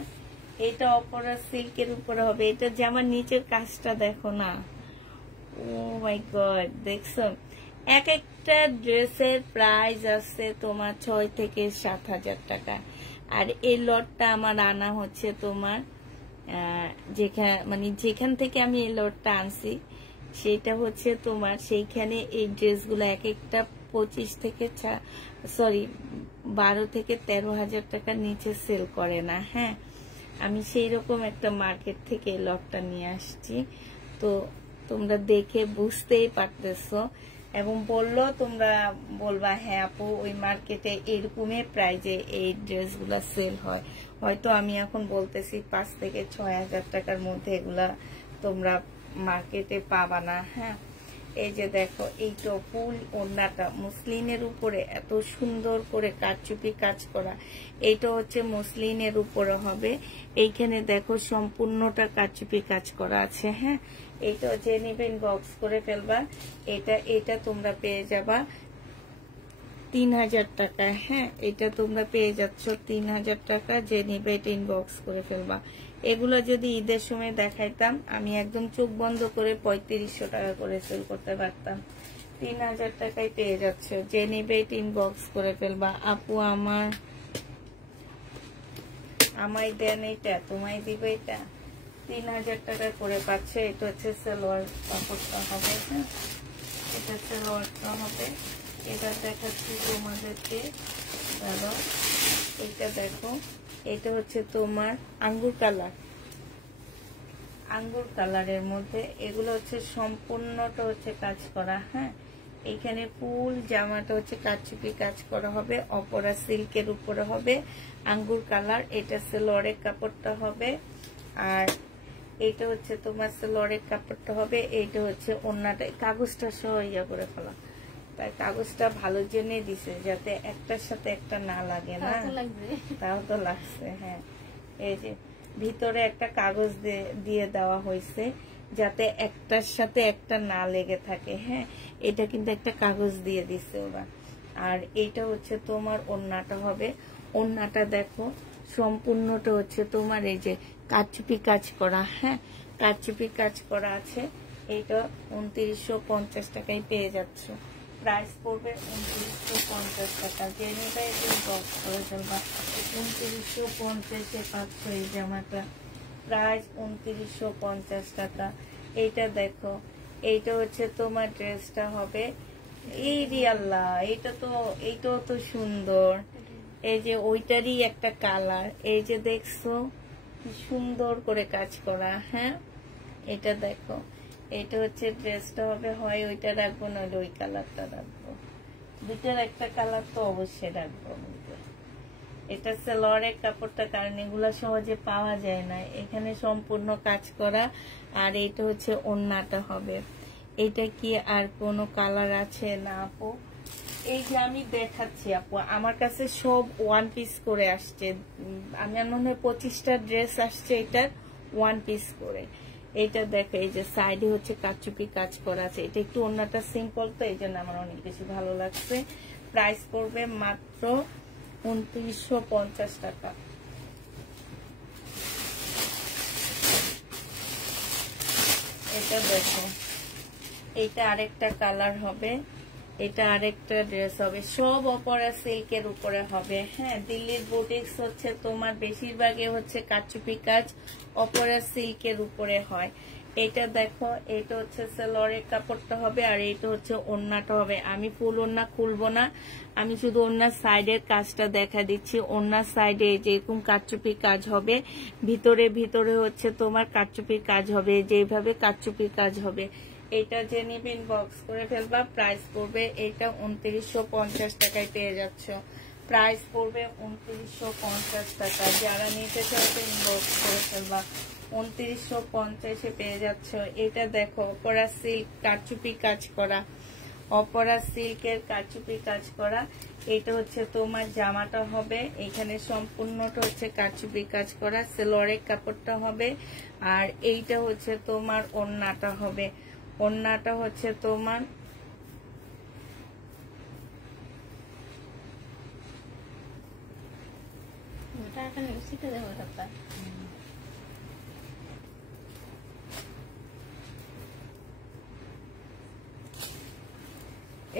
এটা অফার সিল্কের উপরে হবে। এটা যে আমার নিচের কাজটা দেখো না, ও মাই গড, দেখছো? এক একটা ড্রেসের প্রাইস আছে তোমার 6 থেকে 7,000 টাকা। আর এই লটটা আমার আনা হচ্ছে তোমার যেখান থেকে আমি এই লটটা আনছি সেটা হচ্ছে তোমার সেইখানে এই ড্রেসগুলো এক একটা 25 থেকে 12 থেকে 13,000 টাকার নিচে সেল করে না। হ্যাঁ, আমি সেই রকম একটা মার্কেট থেকে এই লটটা নিয়ে আসছি। তো তোমরা দেখে বুঝতেই পারতেছো এবং বললো তোমরা বলবা হ্যাঁ আপু ওই মার্কেটে এরকমই প্রাইজে এই ড্রেসগুলা সেল হয়। হয়তো আমি এখন বলতেছি 5 থেকে 6,000 টাকার মধ্যে এগুলা তোমরা মার্কেটে পাবা না। হ্যাঁ, এই যে দেখো এইটা ফুল ওড়নাটা মসলিনের উপরে এত সুন্দর করে কারচুপি কাজ করা। এইটা হচ্ছে মসলিনের উপরে হবে। এইখানে দেখো সম্পূর্ণটা কারচুপি কাজ করা আছে। হ্যাঁ, এইটা যে নিবে ইনবক্স করে ফেলবা। এটা তোমরা পেয়ে যাবা 3,000 টাকা। হ্যাঁ, এটা তোমরা পেয়ে যাচ্ছ 3,000 টাকা। যে নিবে এটা ইনবক্স করে ফেলবা। এগুলো যদি ঈদের সময় দেখাইতাম আমি একদম চোখ বন্ধ করে 3500 টাকা করে সেল করতে পারতাম। 3,000 টাকায় পেয়ে যাচ্ছ। যে নিবে এটা ইনবক্স করে ফেলবা। আপু আমায় দেন এটা, তোমায় দিবে এটা। 3,000 টাকা করে পাচ্ছে। এটা হচ্ছে সালোয়ার কাপড়টা হবে। হ্যাঁ, এটা সালোয়ারটা হবে। এটা দেখাচ্ছি তোমাদেরকে, দাঁড়ো। এটা দেখো, এটা হচ্ছে তোমার আঙ্গুর কালারের মধ্যে। এগুলো হচ্ছে সম্পূর্ণটা হচ্ছে কাজ করা। হ্যাঁ, এখানে ফুল জামাটা হচ্ছে কারচুপি কাজ করা হবে, অপরা সিল্কের উপরে হবে, আঙ্গুর কালার। এটা সালোয়ারের কাপড়টা হবে। আর এইটা হচ্ছে তোমার সালোয়ারের কাপড়টা হবে। এইটা হচ্ছে ওড়নাটা। কাগজটা সহ ইয়া করে ফেলা, তাই কাগজটা ভালো জেনে দিছে যাতে একটার সাথে একটা না লাগে না। তাও তো লাগছে। হ্যাঁ, এই যে ভিতরে একটা কাগজ দিয়ে দেওয়া হয়েছে যাতে একটার সাথে একটা না লেগে থাকে। হ্যাঁ, এটা কিন্তু একটা কাগজ দিয়ে দিছে ওরা। আর এইটা হচ্ছে তোমার ওড়নাটা হবে। ওড়নাটা দেখো সম্পূর্ণটা হচ্ছে তোমার এই যে কারচুপি কাজ করা। হ্যাঁ, কারচুপি কাজ করা আছে। এইটা 2950 টাকায় পেয়ে যাচ্ছ। প্রাইস পড়বে 2950 টাকা। যে নিবে বক্স করে ফেলবা। 2950-এ পাচ্ছ এই জামাটা। প্রাইস 2950 টাকা। এইটা দেখো, এইটা হচ্ছে তোমার ড্রেসটা হবে। এই রিয়াল্লা, এইটাও তো সুন্দর। এই যে ওইটারই একটা কালার, এই যে দেখছো কি সুন্দর করে কাজ করা। হ্যাঁ, এটা দেখো, এটা হচ্ছে ড্রেসটা হবে। হয় ওইটা রাখবো না ওই কালারটা রাখবো, দুইটার একটা কালার তো অবশ্যই রাখবো। এটা সালোয়ারের কাপড়টা, কারণ এগুলা সহজে পাওয়া যায় না। এখানে সম্পূর্ণ কাজ করা। আর এটা হচ্ছে ওড়নাটা হবে। এটা কি আর কোনো কালার আছে না আপু? এই যে আমি দেখাচ্ছি আপু, আমার কাছে সব 1 পিস করে আসছে। আমার মনে হয় 25টা ড্রেস আসছে এটার 1 পিস করে। এইটা দেখো, এই যে সাইডে হচ্ছে কারচুপি কাজ করা আছে। এটা একটু ওড়নাটা সিম্পল, তো এই জন্য আমার অনেক বেশি ভালো লাগছে। প্রাইস পড়বে মাত্র 2950 টাকা। এটা দেখো, এটা আরেকটা কালার হবে। এটা আরেকটা ড্রেস হবে। সব অপরা সিল্কের উপরে হবে। হ্যাঁ, দিল্লির বুটিক্স হচ্ছে তোমার বেশিরভাগই হচ্ছে কারচুপি কাজ, অপরা সিল্কের উপরে হয়। এটা দেখো, এটা হচ্ছে সালোয়ারের কাপড়টা হবে, আর এটা হচ্ছে ওড়নাটা হবে। আমি ফুল ওড়না খুলবো না, আমি শুধু ওড়নার সাইডের কাজটা দেখা দিচ্ছি। ওড়নার সাইডে যেরকম কারচুপি কাজ হবে, ভিতরে ভিতরে হচ্ছে তোমার কারচুপির কাজ হবে, যেভাবে কারচুপির কাজ হবে। এটা যে নিবেন বক্স করে ফেলবা। প্রাইস পড়বে এটা 2950 টাকায় পেয়ে যাচ্ছ। প্রাইস পড়বে 2950 টাকা। যারা নিতে চাইবেন বক্স করে ফেলবা। 2950 পেয়ে যাচ্ছ। এটা দেখো, অপরা সিল্ক কারচুপি কাজ করা, অপরা সিল্কের কারচুপি কাজ করা। এটা হচ্ছে তোমার জামাটা হবে, এখানে সম্পূর্ণটা হচ্ছে কারচুপি কাজ করা, সালোয়ারের কাপড়টা হবে। আর এইটা হচ্ছে তোমার ওড়নাটা হবে। ওড়নাটা হচ্ছে তোমার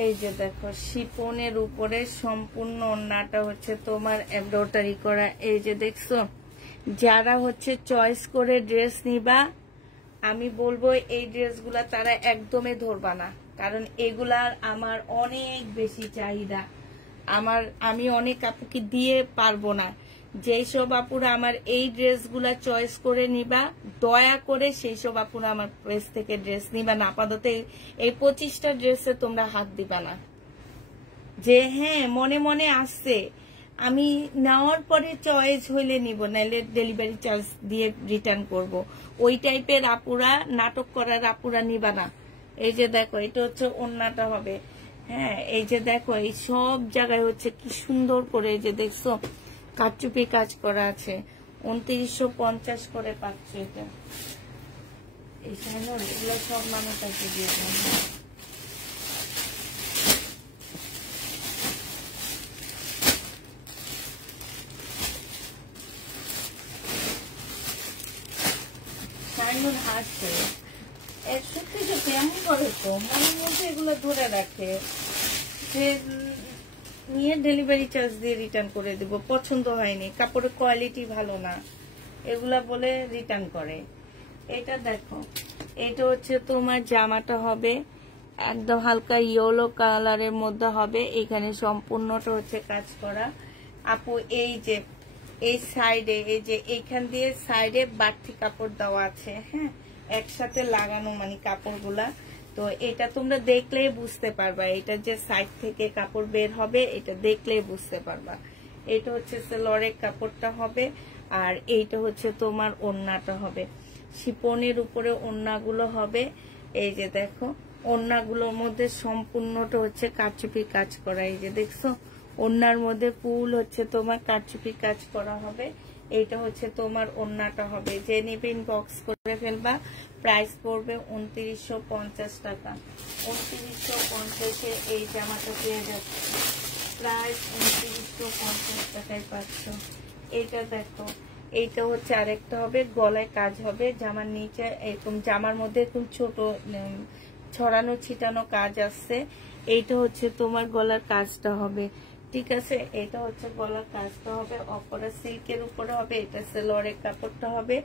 এই যে দেখো, শিপনের উপরে সম্পূর্ণ ওড়নাটা হচ্ছে তোমার এমব্রয়ডারি করা। এই যে দেখছো, যারা হচ্ছে চয়েস করে ড্রেস নিবা, আমি বলবো এই ড্রেসগুলা তারা একদমই ধরবা না, কারণ এগুলার আমার অনেক বেশি চাহিদা। আমি অনেক আপুকে দিয়ে পারবো না। যেই সব আপুরা আমার এই ড্রেসগুলা চয়েস করে নিবা, দয়া করে সেই সব আপুরা আমার পেজ থেকে ড্রেস নিবা না। আপাতত এই 25টা ড্রেসে তোমরা হাত দিবা না। যে হ্যাঁ মনে মনে আসছে, আমি নেওয়ার পরে চয়েস হইলে নিব, নাইলে ডেলিভারি চার্জ দিয়ে রিটার্ন করব। ওই টাইপের আপুরা, নাটক করার আপুরা নিবা না। এই যে দেখো, এটা হচ্ছে ওড়নাটা হবে। হ্যাঁ, এই যে দেখো, এই সব জায়গায় হচ্ছে কি সুন্দর করে, এই যে দেখছো কারচুপি কাজ করা আছে। 2950 করে পাচ্ছ এটা। এই শাইনুর, এগুলো সব মানুষ আছে দিয়ে শাইনুর হাসছে। সত্যি সত্যি এমন করে তো মনের মধ্যে এগুলো ধরে রাখে যে নিয়ে ডেলিভারি চার্জ দিয়ে রিটার্ন করে দিব, পছন্দ হয়নি, কাপড়ের কোয়ালিটি ভালো না, এগুলা বলে রিটার্ন করে। এটা দেখো, এটা হচ্ছে তোমার জামাটা হবে একদম হালকা ইয়েলো কালারের মধ্যে হবে। এখানে সম্পূর্ণটা হচ্ছে কাজ করা। আপু এই যে এই সাইডে, এই যে এইখান দিয়ে সাইডে বাড়তি কাপড় দেওয়া আছে, হ্যাঁ, একসাথে লাগানো মানে কাপড়গুলা। তো এটা তোমরা দেখলেই বুঝতে পারবা, এটা যে সাইড থেকে কাপড় বের হবে, এটা দেখলেই বুঝতে পারবা। এটা হচ্ছে সালোয়ারের কাপড়টা হবে, আর এইটা হচ্ছে তোমার ওড়নাটা হবে। শিপনের উপরে ওড়নাগুলো হবে। এই যে দেখো, ওড়নাগুলোর মধ্যে সম্পূর্ণটা হচ্ছে কারচুপি কাজ করা। এই যে দেখছো, ওড়নার মধ্যে ফুল হচ্ছে তোমার কারচুপি কাজ করা হবে। এইটা হচ্ছে তোমার ওড়নাটা হবে। যে নিবেন বক্স করে ফেলবা। প্রাইস পড়বে 2950 টাকা। 2950 এই জামাটা পেয়ে যাচ্ছে। প্রাইস 2950 টাকায় পাচ্ছ। এইটা দেখো, এইটা হচ্ছে আরেকটা হবে, গলায় কাজ হবে, জামার নিচে এরকম, জামার মধ্যে এরকম ছোট ছড়ানো ছিটানো কাজ আসছে। এইটা হচ্ছে তোমার গলার কাজটা হবে, ঠিক আছে। এটা হচ্ছে গলার কাজটা হবে, অপরা সিল্কের উপরে হবে। এটা সালোয়ারের কাপড়টা হবে,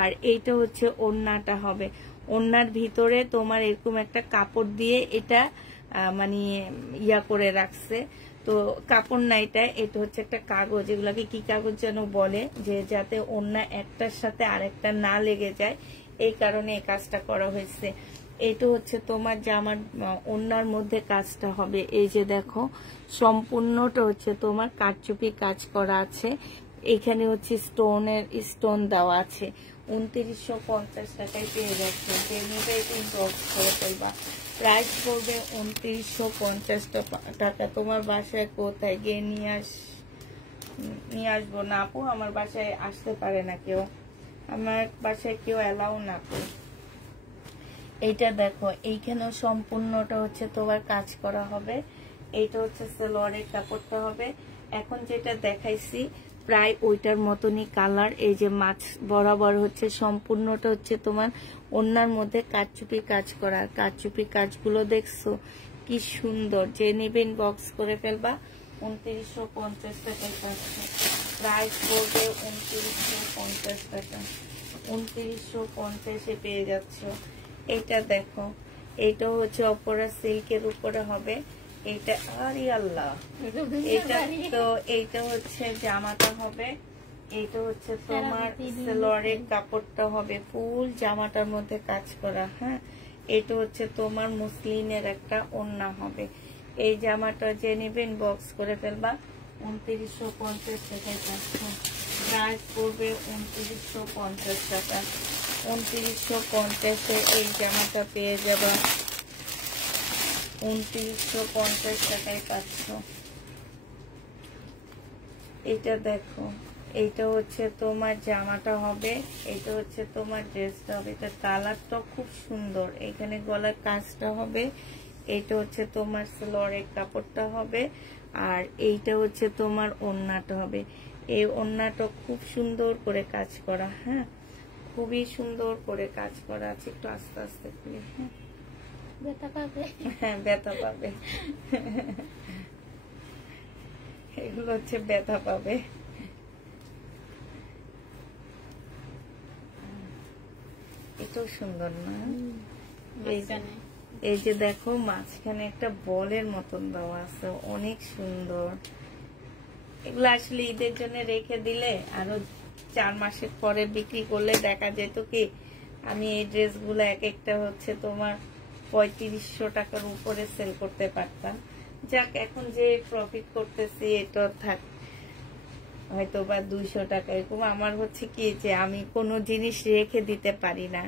আর এইটা হচ্ছে ওড়নাটা হবে। ওড়নার ভিতরে তোমার এরকম একটা কাপড় দিয়ে এটা মানে ইয়া করে রাখছে। তো কাপড় না, এটা হচ্ছে একটা কাগজ, এগুলাকে কি কাগজ যেন বলে, যে যাতে ওড়না একটার সাথে আরেকটা না লেগে যায়, এই কারণে এই কাজটা করা হয়েছে। এটা হচ্ছে তোমার জামার ওড়নার মধ্যে কাজটা হবে। এই যে দেখো, সম্পূর্ণটা হচ্ছে তোমার কারচুপি কাজ করা আছে। এখানে হচ্ছে স্টোন দেওয়া আছে। 2950 টাকায় পেয়ে যাচ্ছে। যে নেবে বক্স করে ফেলবা। প্রাইস পড়বে 2950 টাকা। তোমার বাসায় কোথায় গিয়ে নিয়ে আসবো না আপু? আমার বাসায় আসতে পারে না কেউ, আমার বাসায় কেউ অ্যালাউ না আপু। এইটা দেখো, এইখানেও সম্পূর্ণটা হচ্ছে তোমার কাজ করা হবে। এইটা হচ্ছে সালোয়ারের কাপড়টা হবে। এখন যেটা দেখাইছি প্রায় ওইটার মতনই কালার। এই যে মাছ বরাবর হচ্ছে সম্পূর্ণটা হচ্ছে তোমার ওড়নার মধ্যে কারচুপি কাজ করা। কারচুপি কাজগুলো দেখছো কি সুন্দর। যে নেবেন বক্স করে ফেলবা। 2950 টাকায় পাচ্ছে। প্রাইস পড়বে 2950 টাকা। 2950 পেয়ে যাচ্ছ। এটা দেখো, এটা হচ্ছে অপরা সিল্কের উপরে হবে। এটা আরে আল্লাহ, এটা তো এইটা হচ্ছে জামাটা হবে। এইটা হচ্ছে তোমার সেলোয়ারের কাপড়টা হবে, ফুল জামাটার মধ্যে কাজ করা। হ্যাঁ, এটা হচ্ছে তোমার মুসলিনের একটা ওড়না হবে। এই জামাটা যে নেবেন বক্স করে ফেলবা। 2950 টাকায় পাচ্ছ। প্রাইস পড়বে 2950 টাকা। 2950 এই জামাটা পেয়ে যাবা। 2950 টাকায় পাচ্ছ। এটা দেখো, এইটা হচ্ছে তোমার জামাটা হবে, এটা হচ্ছে তোমার ড্রেসটা হবে। এটা কালারটা খুব সুন্দর। এখানে গলার কাজটা হবে, এইটা হচ্ছে তোমার সেলোয়ারের কাপড়টা হবে, আর এইটা হচ্ছে তোমার ওড়নাটা হবে। এই ওড়নাটা খুব সুন্দর করে কাজ করা। হ্যাঁ, খুবই সুন্দর করে কাজ করা আছে। একটু আস্তে আস্তে করে। হ্যাঁ, ব্যথা পাবে। হ্যাঁ, ব্যথা পাবে। এগুলো হচ্ছে ব্যথা পাবে। এটাও সুন্দর না? এই যে দেখো, মাঝখানে একটা বলের মতন দেওয়া আছে, অনেক সুন্দর। এগুলো আসলে ঈদের জন্য রেখে দিলে আরো 4 মাসের পরে বিক্রি করলে দেখা যেত কি আমি এই ড্রেসগুলো এক একটা হচ্ছে তোমার 3500 টাকার উপরে সেল করতে পারতাম। যাক, এখন যে প্রফিট করতেছি এটা থাক, হয়তো বা 200 টাকা এরকম। আমার হচ্ছে কি যে আমি কোনো জিনিস রেখে দিতে পারি না,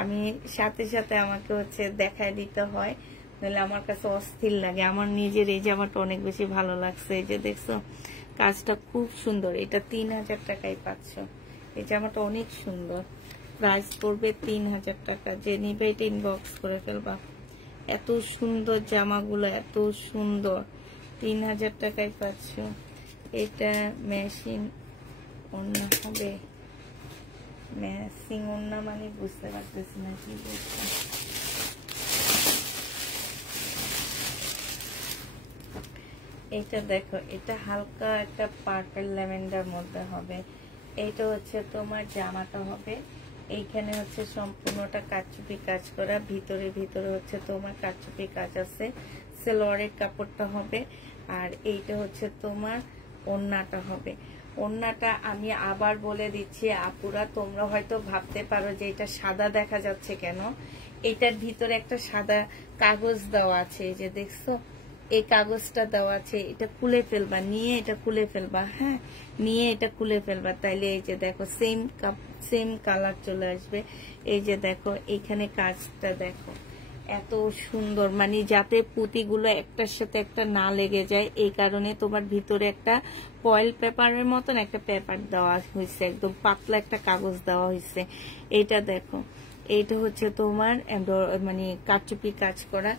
আমি সাথে সাথে আমাকে হচ্ছে দেখায় দিতে হয়, নাহলে আমার কাছে অস্থির লাগে। আমার নিজের এই জামাটা অনেক বেশি ভালো লাগছে। এই যে দেখছো, কাজটা খুব সুন্দর। এটা 3000 টাকায় পাচ্ছ। এই জামাটা অনেক সুন্দর। প্রাইস পড়বে 3000 টাকা। যে নিবে এটা ইনবক্স করে ফেলবা। এত সুন্দর জামাগুলো, এত সুন্দর। 3000 টাকায় পাচ্ছ। এটা মেশিন ওড়না হবে। ম্যাচিং ওড়না মানে বুঝতে পারতেছি না কি বলছে। এটা দেখো, এটা হালকা একটা পার্পল ল্যাভেন্ডার মধ্যে হবে। এইটা হচ্ছে তোমার জামাটা হবে। এইখানে হচ্ছে সম্পূর্ণটা কারচুপি কাজ করা, ভিতরে ভিতরে হচ্ছে তোমার কারচুপি কাজ আছে। সেলোয়ারের কাপড়টা হবে, আর এইটা হচ্ছে তোমার ওড়নাটা হবে। ওড়নাটা আমি আবার বলে দিচ্ছি আপুরা, তোমরা হয়তো ভাবতে পারো যে এটা সাদা দেখা যাচ্ছে কেন। এটার ভিতরে একটা সাদা কাগজ দেওয়া আছে, এই যে দেখছো, এই কাগজটা দেওয়া আছে। এটা খুলে ফেলবা, নিয়ে এটা খুলে ফেলবা। হ্যাঁ, নিয়ে এটা খুলে ফেলবা, তাইলে এই যে দেখো সেম কালার চলে আসবে। এই যে দেখো, এইখানে কাজটা দেখো এত সুন্দর, মানে যাতে পুঁতিগুলো একটার সাথে একটা না লেগে যায়, এই কারণে তোমার ভিতরে একটা ফয়েল পেপারের মতন একটা পেপার দেওয়া হয়েছে, একদম পাতলা একটা কাগজ দেওয়া হয়েছে। এইটা দেখো, এইটা হচ্ছে তোমার মানে কারচুপি কাজ করা।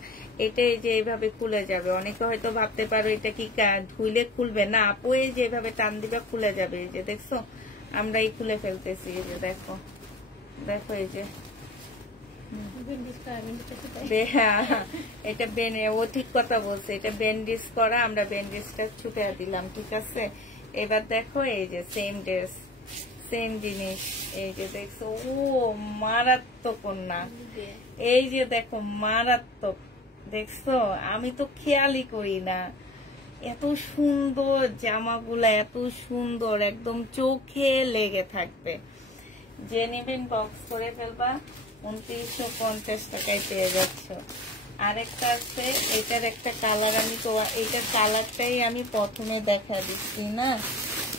এটা এই যে এইভাবে খুলে যাবে। অনেকে হয়তো ভাবতে পারো এটা কি ধুইলে খুলবে না, আপু এই যে এইভাবে টান দিবে খুলে যাবে। এই যে দেখছো, আমরা এই খুলে ফেলতেছি। এই যে দেখো, দেখো এই যে এটা ও ঠিক কথা বলছে, এটা ব্যান্ডেজ করা, আমরা ব্যান্ডেজটা ছুটে দিলাম। ঠিক আছে, এবার দেখো এই যে সেম ড্রেস, সেম জিনিস। এই যে দেখছো, ও মারাত্মক না, এই যে দেখো মারাত্মক, দেখছো, আমি তো খেয়ালই করি না। এত সুন্দর জামাগুলা, এত সুন্দর, একদম চোখে লেগে থাকবে। যে নেবেন বক্স করে ফেলবা। 2950 টাকায় পেয়ে যাচ্ছ। আরেকটা আছে, এটার একটা কালার, আমি তো এটার কালারটাই আমি প্রথমে দেখা দিচ্ছি না,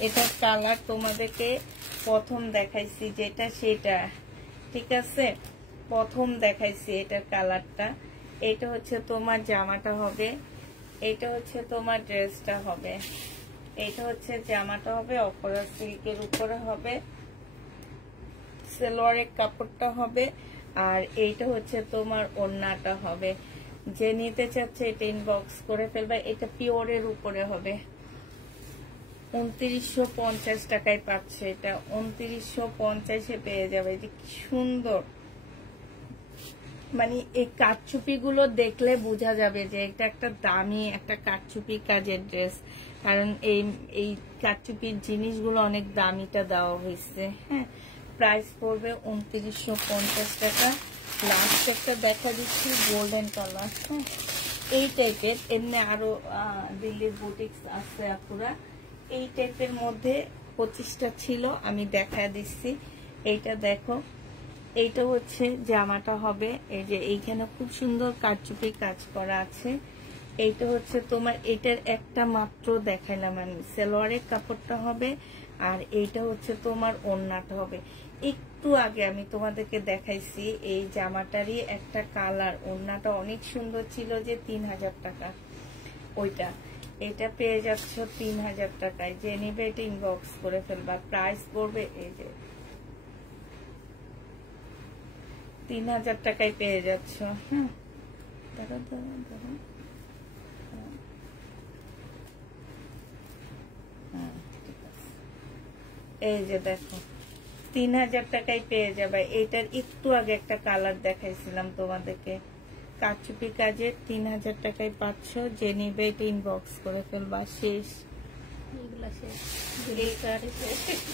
এটার কালার তোমাদেরকে প্রথম দেখাইছি যেটা সেটা। ঠিক আছে, প্রথম দেখাইছি এটার কালারটা। এটা হচ্ছে তোমার জামাটা হবে, এটা হচ্ছে তোমার ড্রেসটা হবে। এটা হচ্ছে জামাটা হবে, অপরা সিল্কের উপরে হবে, সেলোয়ারের কাপড়টা হবে, আর এইটা হচ্ছে তোমার ওড়নাটা হবে। যে নিতে চাচ্ছে এটা ইনবক্স করে ফেলবে। এটা পিওরের উপরে হবে। 2950 টাকায় পাচ্ছে। এটা 2950 পেয়ে যাবে। যে কি সুন্দর, মানে এই কারচুপি গুলো দেখলে বোঝা যাবে যে এটা একটা দামি একটা কারচুপি কাজের ড্রেস, কারণ এই কারচুপির জিনিসগুলো অনেক দামিটা দেওয়া হয়েছে। হ্যাঁ, প্রাইস পড়বে 2950 টাকা। লাস্ট একটা দেখা দিচ্ছি গোল্ডেন কালার। হ্যাঁ, এই টাইপের এমনি আরো দিল্লির বুটিক্স আছে আপুরা। এই টাইপের মধ্যে 25টা ছিল, আমি দেখা দিচ্ছি। এইটা দেখো, এইটা হচ্ছে জামাটা হবে, এই যে এইখানে খুব সুন্দর কারচুপি কাজ করা আছে। এইটা হচ্ছে তোমার, এটার একটা মাত্র দেখাইলাম আমি, সালোয়ারের কাপড়টা হবে, আর এইটা হচ্ছে তোমার ওড়নাটা হবে। একটু আগে আমি তোমাদেরকে দেখাইছি এই জামাটারই একটা কালার, ওড়নাটা অনেক সুন্দর ছিল যে 3000 টাকা ওইটা। এটা পেয়ে যাচ্ছ 3000 টাকায়। যে নিবে এটা ইনবক্স করে ফেলবা। প্রাইস পড়বে এই যে 3000 টাকায় পেয়ে যাচ্ছ। হ্যাঁ, দাঁড়া দাঁড়া দাঁড়া, এই যে দেখো 3000 টাকায় পেয়ে যাবে। এইটার একটু আগে একটা কালার দেখাইছিলাম তোমাদেরকে, কারচুপি কাজে 3000 টাকায় পাচ্ছ। যে নিবে এটা ইনবক্স করে ফেলবা। শেষ,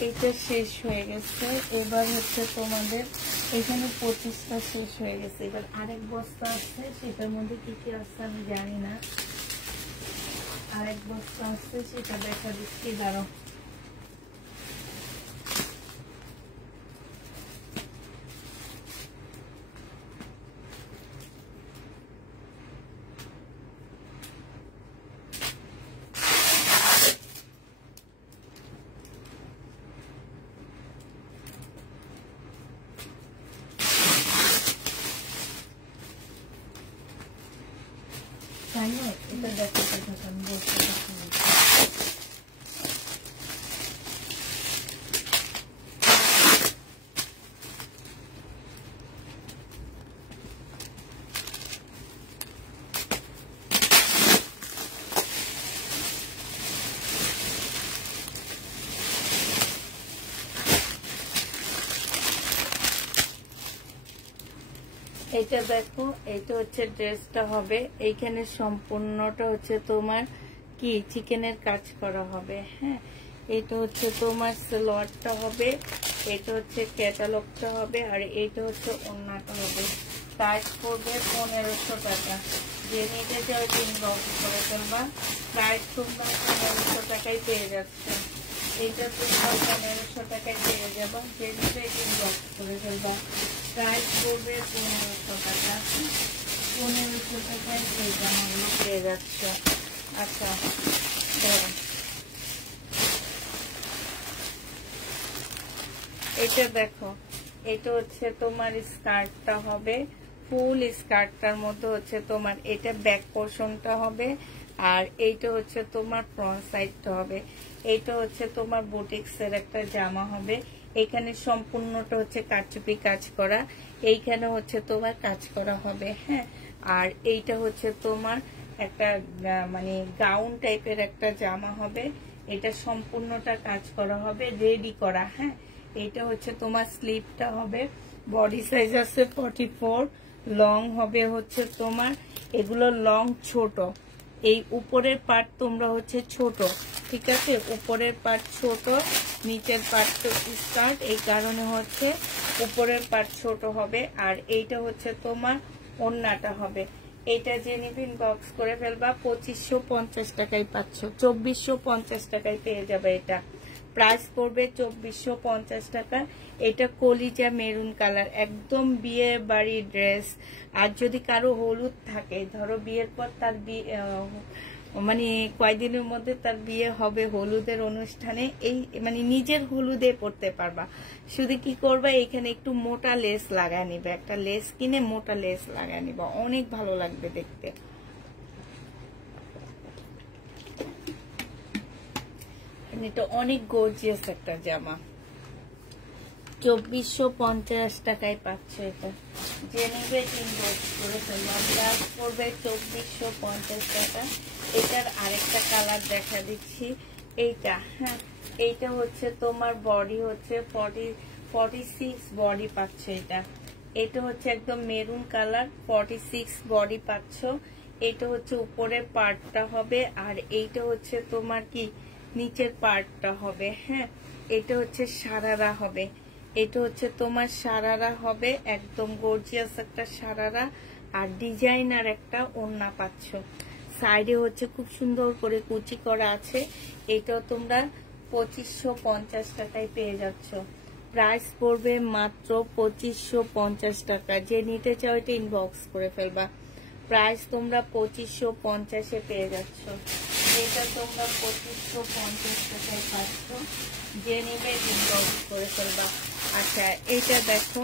এটা শেষ হয়ে গেছে। এবার হচ্ছে তোমাদের এখানে 25টা শেষ হয়ে গেছে। এবার আরেক বস্তা আছে, সেটার মধ্যে কি কি আছে আমি জানি না। আরেক বস্তা আছে, সেটা দেখা দিচ্ছি, দাঁড়াও। এটা দেখো, আমি বলতে এটা দেখো, এটা হচ্ছে ড্রেসটা হবে। এইখানে সম্পূর্ণটা হচ্ছে তোমার কি চিকেনের কাজ করা হবে। হ্যাঁ, এটা হচ্ছে তোমার সালোয়ারটা হবে, এটা হচ্ছে ক্যাটালগটা হবে, আর এটা হচ্ছে ওড়নাটা হবে। প্রাইস পড়বে 1500 টাকা। যে নিতে চাও ইনবক্স করে ফেলবা। প্রাইস তোমরা 1500 টাকায় পেয়ে যাচ্ছে। এটা তোমরা 1500 টাকায় পেয়ে যাবা। যে নিতে ইনবক্স করে ফেলবা। প্রাইস পড়বে 1500 টাকা। 1500 টাকায় এই জামাগুলো পেয়ে যাচ্ছে। আচ্ছা, ধরো এটা দেখো, এটা হচ্ছে তোমার স্কার্টটা হবে, ফুল স্কার্টটার মধ্যে হচ্ছে তোমার এটা ব্যাক পোর্শনটা হবে, আর এইটা হচ্ছে তোমার ফ্রন্ট সাইডটা হবে। এইটা হচ্ছে তোমার বুটিক্সের একটা জামা হবে। এখানে সম্পূর্ণটা হচ্ছে কারচুপি কাজ করা, এইখানে হচ্ছে তোমার কাজ করা হবে। হ্যাঁ, আর এইটা হচ্ছে তোমার একটা মানে গাউন টাইপের একটা জামা হবে। এটা সম্পূর্ণটা কাজ করা হবে, রেডি করা। হ্যাঁ, এটা হচ্ছে তোমার স্লিভটা হবে, বডি সাইজ আছে 44, লং হবে হচ্ছে তোমার, এগুলো লং ছোট। এই উপরের পার্ট তোমরা হচ্ছে ছোট, ঠিক আছে, উপরের পার্ট ছোট, নিচের পার্ট তো স্কার্ট, এই কারণে হচ্ছে উপরের পার্ট ছোট হবে। আর এইটা হচ্ছে তোমার ওড়নাটা হবে। এটা যে নিবিন বক্স করে ফেলবা। 2550 টাকায় পাচ্ছ, 2450 টাকায় পেয়ে যাবে। এটা প্রাইস পড়বে 2450 টাকা। এটা কলিজা মেরুন কালার, একদম বিয়ে বাড়ি ড্রেস। আর যদি কারো হলুদ থাকে, ধরো বিয়ের পর তার মানে কয়দিনের মধ্যে তার বিয়ে হবে, হলুদের অনুষ্ঠানে এই মানে নিজের হলুদে পড়তে পারবা। শুধু কি করবা, এখানে একটু মোটা লেস লাগায় নিবে, একটা লেস কিনে মোটা লেস লাগায় নিবা, অনেক ভালো লাগবে দেখতে। এটা অনেক গর্জিয়াস একটা জামা। 2450 টাকায় পাচ্ছে। এটা যে নিবে ইনবক্স করে ফেলবো। প্রাইস পড়বে 2450 টাকা। এটার আরেকটা কালার দেখা দিচ্ছি, এইটা। হ্যাঁ, এইটা হচ্ছে তোমার বডি হচ্ছে 46 বডি পাচ্ছে। এটা হচ্ছে একদম মেরুন কালার, 46 বডি পাচ্ছ। এটা হচ্ছে উপরের পার্টটা হবে, আর এইটা হচ্ছে তোমার কি নিচের পার্টটা হবে। হ্যাঁ, এটা হচ্ছে সারারা হবে। এটা হচ্ছে তোমার সারারা হবে, একদম গর্জিয়াস একটা সারারা, আর ডিজাইনার একটা ওড়না পাচ্ছ। সাইডে হচ্ছে খুব সুন্দর করে কুচি করা আছে। এটাও তোমরা 2550 টাকায় পেয়ে যাচ্ছ। প্রাইস পড়বে মাত্র 2550 টাকা। যে নিতে চাও এটা ইনবক্স করে ফেলবা। প্রাইস তোমরা 2550-এ পেয়ে যাচ্ছ। এটা তোমরা 2550 টাকায় পাচ্ছ। যে নিবে ইনবক্স করে ফেলবা। আচ্ছা, এটা দেখো,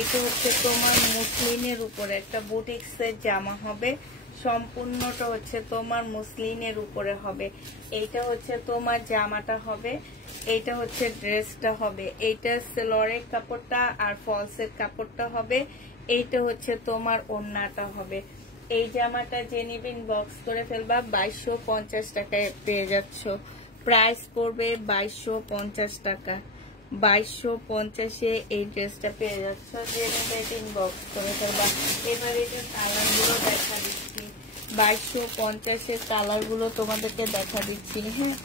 এটা হচ্ছে তোমার মুসলিনের উপরে একটা বুটিক্সের জামা হবে, সম্পূর্ণটা হচ্ছে তোমার মুসলিনের উপরে হবে। এইটা হচ্ছে তোমার জামাটা হবে, এইটা হচ্ছে ড্রেসটা হবে, এইটা সেলরের কাপড়টা আর ফলসের কাপড়টা হবে, এইটা হচ্ছে তোমার ওড়নাটা হবে। এই জামাটা যে নিবে ইনবক্স করে ফেলবা। 2250 টাকায় পেয়ে যাচ্ছ। প্রাইস পড়বে 2250 টাকা। 2250-এ এই ড্রেসটা পেয়ে যাচ্ছ। যে নিবে ইনবক্স করে ফেলবা। এবার এটা কালার গুলো দেখা দিচ্ছি। 2250-এর কালার গুলো তোমাদেরকে দেখা দিচ্ছি। হ্যাঁ,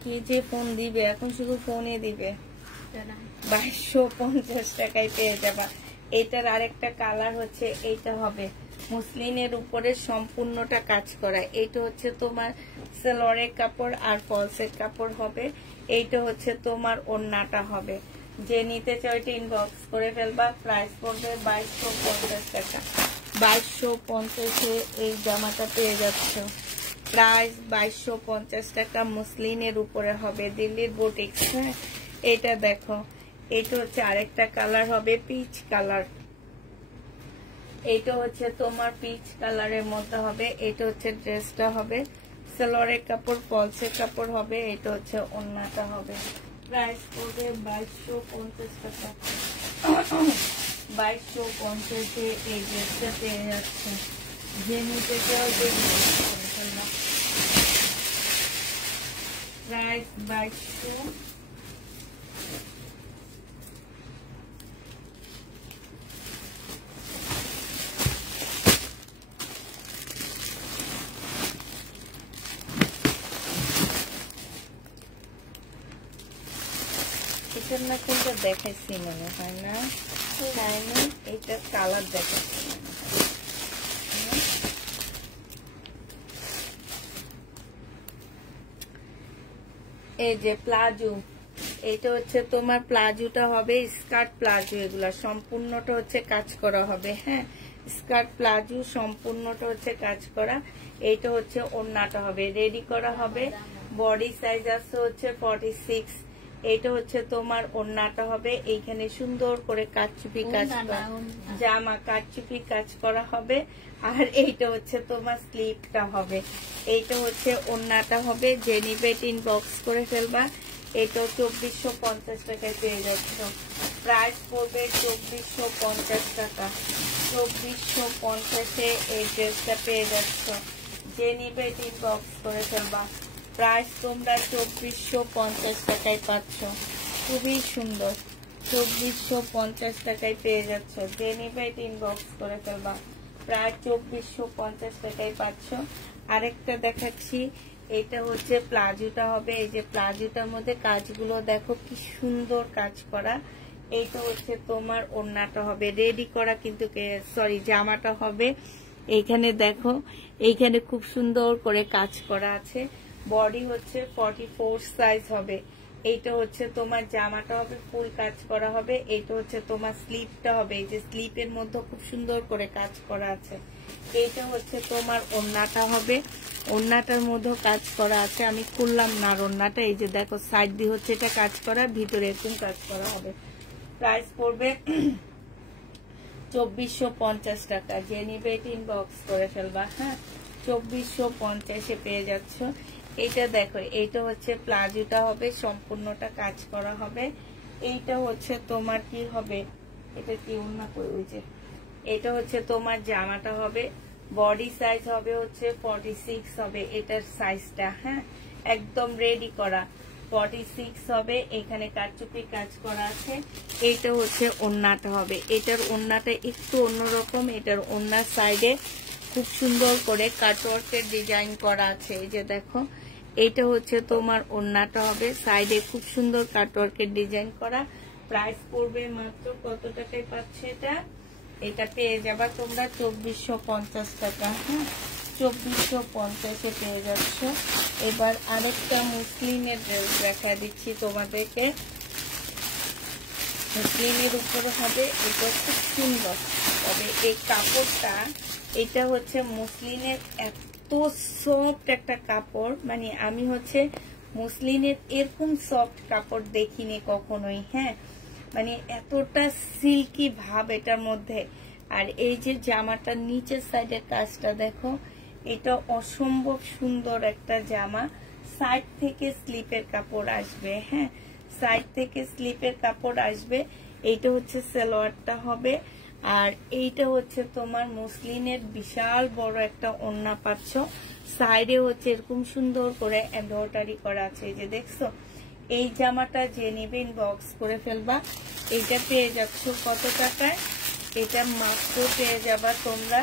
কি যে ফোন দিবে এখন, শুধু ফোনে দিবে। 2250 টাকায় পেয়ে যাবা। এটার আরেকটা কালার হচ্ছে এইটা হবে মুসলিনের উপরে সম্পূর্ণটা কাজ করা। এইটা হচ্ছে তোমার সেলরের কাপড় আর ফলসের কাপড় হবে। এইটা হচ্ছে তোমার ওড়নাটা হবে। যে নিতে চাও এটা ইনবক্স করে ফেলবা। প্রাইস পড়বে 2250 টাকা। 2250-এ এই জামাটা পেয়ে যাচ্ছ। প্রাইস 2250 টাকা। মুসলিনের উপরে হবে, দিল্লির বুটিক্স। হ্যাঁ, এটা দেখো, এটা হচ্ছে আরেকটা কালার হবে পিচ কালার। এইটা হচ্ছে তোমার পিচ কালারের মধ্যে হবে। এটা হচ্ছে ড্রেসটা হবে, সেলরের কাপড় ফলসের কাপড় হবে। এটা হচ্ছে ওড়নাটা হবে। প্রাইস পড়বে 2250 টাকা। 2250-এ এই ড্রেসটা পেয়ে যাচ্ছে। যে নিতে চাও প্রাইস 2200। এটার না কোনটা দেখাইছি মনে হয় না, এটা কালার দেখাচ্ছি। এই যে প্লাজো, এটা হচ্ছে তোমার প্লাজোটা হবে স্কার্ট প্লাজো। এগুলা সম্পূর্ণটা হচ্ছে কাজ করা হবে। হ্যাঁ, স্কার্ট প্লাজো সম্পূর্ণটা হচ্ছে কাজ করা। এইটা হচ্ছে ওড়নাটা হবে, রেডি করা হবে। বডি সাইজ আছে হচ্ছে 46। এইটা হচ্ছে তোমার ওড়নাটা হবে। এইখানে সুন্দর করে কাটচুপি কাজ করা, জামা কাটচুপি কাজ করা হবে। আর এইটা হচ্ছে তোমার স্লিপটা হবে। এইটা হচ্ছে ওড়নাটা হবে। যে নিবে ইনবক্স করে ফেলবা। এটা 2450 টাকায় পেয়ে যাচ্ছ। প্রাইস পড়বে 2450 টাকা। 2450-এ এই ড্রেসটা পেয়ে যাচ্ছ। যে নিবে ইনবক্স করে ফেলবা। প্রাইস তোমরা 2450 টাকায় পাচ্ছ। খুবই সুন্দর। 2450 টাকায় পেয়ে যাচ্ছ। যে নিবে ইনবক্স করে ফেলবা। প্রায় 2450 টাকায় পাচ্ছ। আরেকটা দেখাচ্ছি, এটা হচ্ছে প্লাজোটা হবে। এই যে প্লাজোটার মধ্যে কাজগুলো দেখো কি সুন্দর কাজ করা। এইটা হচ্ছে তোমার ওড়নাটা হবে, রেডি করা কিন্তু সরি জামাটা হবে। এইখানে দেখো, এইখানে খুব সুন্দর করে কাজ করা আছে। বডি হচ্ছে 44 সাইজ হবে। এইটা হচ্ছে তোমার জামাটা হবে, ফুল কাজ করা হবে। এইটা হচ্ছে তোমার স্লিপটা হবে। এই যে স্লিপের মধ্যে খুব সুন্দর করে কাজ করা আছে। এইটা হচ্ছে তোমার ওড়নাটা হবে, ওড়নাটার মধ্যে কাজ করা আছে। আমি খুললাম না ওড়নাটা। এই যে দেখো সাইড দিয়ে হচ্ছে এটা কাজ করা, ভিতরে এরকম কাজ করা হবে। প্রাইস পড়বে 2450 টাকা। যে নিবে ইনবক্স করে ফেলবা। হ্যাঁ, 2450-এ পেয়ে যাচ্ছ। এইটা দেখো, এইটা হচ্ছে প্লাজোটা হবে, সম্পূর্ণটা কাজ করা হবে। এইটা হচ্ছে তোমার কি হবে, এটা কি ওড়না করে, ওই যে এটা হচ্ছে তোমার জামাটা হবে। বডি সাইজ হবে হচ্ছে 46 হবে এটার সাইজটা। হ্যাঁ, একদম রেডি করা 46 হবে। এখানে কাটচুপি কাজ করা আছে। এইটা হচ্ছে ওড়নাটা হবে। এটার ওড়নাটা একটু অন্যরকম। এটার ওড়নার সাইডে খুব সুন্দর করে কাটওয়ার্কের ডিজাইন করা আছে। এই যে দেখো, এইটা হচ্ছে তোমার ওড়নাটা হবে, সাইডে খুব সুন্দর কাটওয়ার্কের ডিজাইন করা। প্রাইস পড়বে মাত্র কত টাকায় পাচ্ছে এটা? এটা পেয়ে যাবা তোমরা 2450 টাকা। হ্যাঁ, 2450-এ পেয়ে যাচ্ছ। এবার আরেকটা মুসলিমের ড্রেস দেখা দিচ্ছি তোমাদেরকে। মুসলিমের উপরে হবে, এটা খুব সুন্দর। তবে এই কাপড়টা, এটা হচ্ছে মুসলিমের এত সফট একটা কাপড়, মানে আমি হচ্ছে মুসলিমের এরকম সফট কাপড় দেখিনি কখনোই। হ্যাঁ, মানে এতটা সিল্কি ভাব এটার মধ্যে। আর এই যে জামাটার নিচের সাইডের কাজটা দেখো, এটা অসম্ভব সুন্দর একটা জামা। সাইড থেকে স্লিপের কাপড় আসবে। হ্যাঁ, সাইড থেকে স্লিপের কাপড় আসবে। এইটা হচ্ছে সালোয়ারটা হবে। আর এইটা হচ্ছে তোমার মুসলিনের বিশাল বড় একটা ওড়না পাচ্ছ। সাইডে হচ্ছে এরকম সুন্দর করে এমব্রয়ডারি করা আছে, এই যে দেখছো। এই জামাটা যে নেবে ইনবক্স করে ফেলবা। এইটা পেয়ে যাচ্ছ কত টাকায়? এটা মাত্র পেয়ে যাবা তোমরা,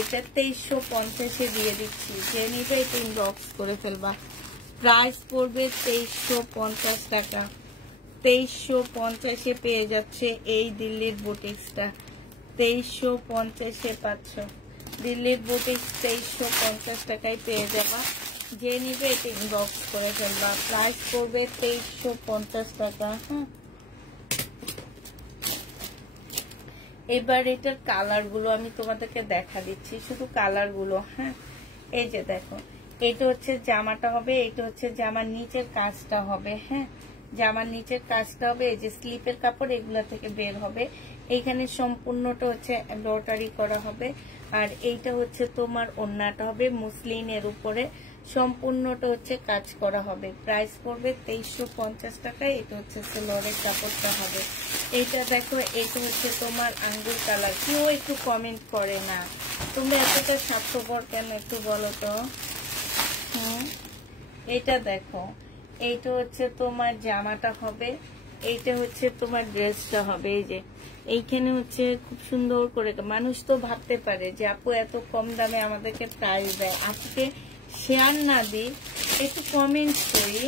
এটা 2350-এ দিয়ে দিচ্ছি। যে নিবে এটা ইনবক্স করে ফেলবা। প্রাইস পড়বে 2350 টাকা। 2350-এ পেয়ে যাচ্ছে এই দিল্লির বুটিক্সটা। 2350-এ পাচ্ছ দিল্লির বুটিক্স। 2350 টাকায় পেয়ে যাবা। যে নিবে এটা ইনবক্স করে ফেলবা। প্রাইস পড়বে 2350 টাকা। হ্যাঁ, এবার এটার কালার গুলো আমি তোমাদেরকে দেখা দিচ্ছি, শুধু কালার গুলো। হ্যাঁ, এই যে দেখো, এটা হচ্ছে জামাটা হবে, এটা হচ্ছে জামার নিচের কাজটা হবে। হ্যাঁ, জামার নিচের কাজটা হবে, এই যে স্লিপের কাপড় এগুলা থেকে বের হবে। এইখানে সম্পূর্ণটা হচ্ছে এমব্রয়ডারি করা হবে। আর এইটা হচ্ছে তোমার ওড়নাটা হবে মুসলিনের উপরে, সম্পূর্ণটা হচ্ছে কাজ করা হবে। প্রাইস পড়বে 2350 টাকায়। এটা হচ্ছে সালোয়ারের কাপড়টা হবে। এইটা দেখো, এটা হচ্ছে তোমার আঙ্গুর কালার। কেউ একটু কমেন্ট করে না, তোমরা এতটা স্বার্থপর কেন একটু বলো তো। এটা দেখো, এইটা হচ্ছে তোমার জামাটা হবে, এইটা হচ্ছে তোমার ড্রেসটা হবে। এই যে এইখানে হচ্ছে খুব সুন্দর করে, মানুষ তো ভাবতে পারে যে আপু এত কম দামে আমাদেরকে প্রাইস দেয়। আপুকে শেয়ার না দিই, একটু কমেন্ট করি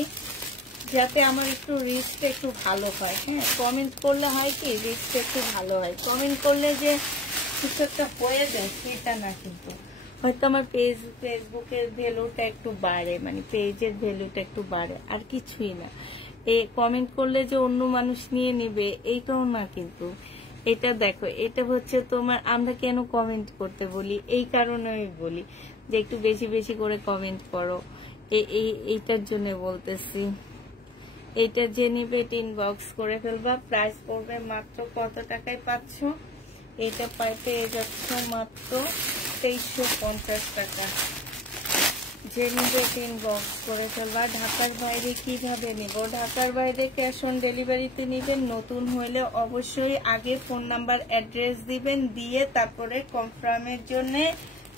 যাতে আমার একটু রিস্কটা একটু ভালো হয়। হ্যাঁ, কমেন্ট করলে হয় কি রিস্কটা একটু ভালো হয়। কমেন্ট করলে যে কিছু একটা হয়ে যায় সেটা না, কিন্তু হয়তো আমার ফেসবুকের ভ্যালুটা একটু বাড়ে, মানে পেজের ভ্যালুটা একটু বাড়ে, আর কিছুই না। এই কমেন্ট করলে যে অন্য মানুষ নিয়ে নেবে এইটাও না। কিন্তু এটা দেখো, এটা হচ্ছে তোমার, আমরা কেন কমেন্ট করতে বলি, এই কারণে আমি বলি যে একটু বেশি বেশি করে কমেন্ট করো, এইটার জন্য বলতেছি। এইটা যে নিবে এটা ইনবক্স করে ফেলবা। প্রাইস পড়বে মাত্র কত টাকায় পাচ্ছ? এটা পেয়ে যাচ্ছ মাত্র 2350 টাকা। যে নিবে এটা ইনবক্স করে ফেলবা। ঢাকার বাইরে কিভাবে নিব? ঢাকার বাইরে ক্যাশ অন ডেলিভারিতে নিবেন। নতুন হলে অবশ্যই আগে ফোন নাম্বার অ্যাড্রেস দিবেন, দিয়ে তারপরে কনফার্মের জন্য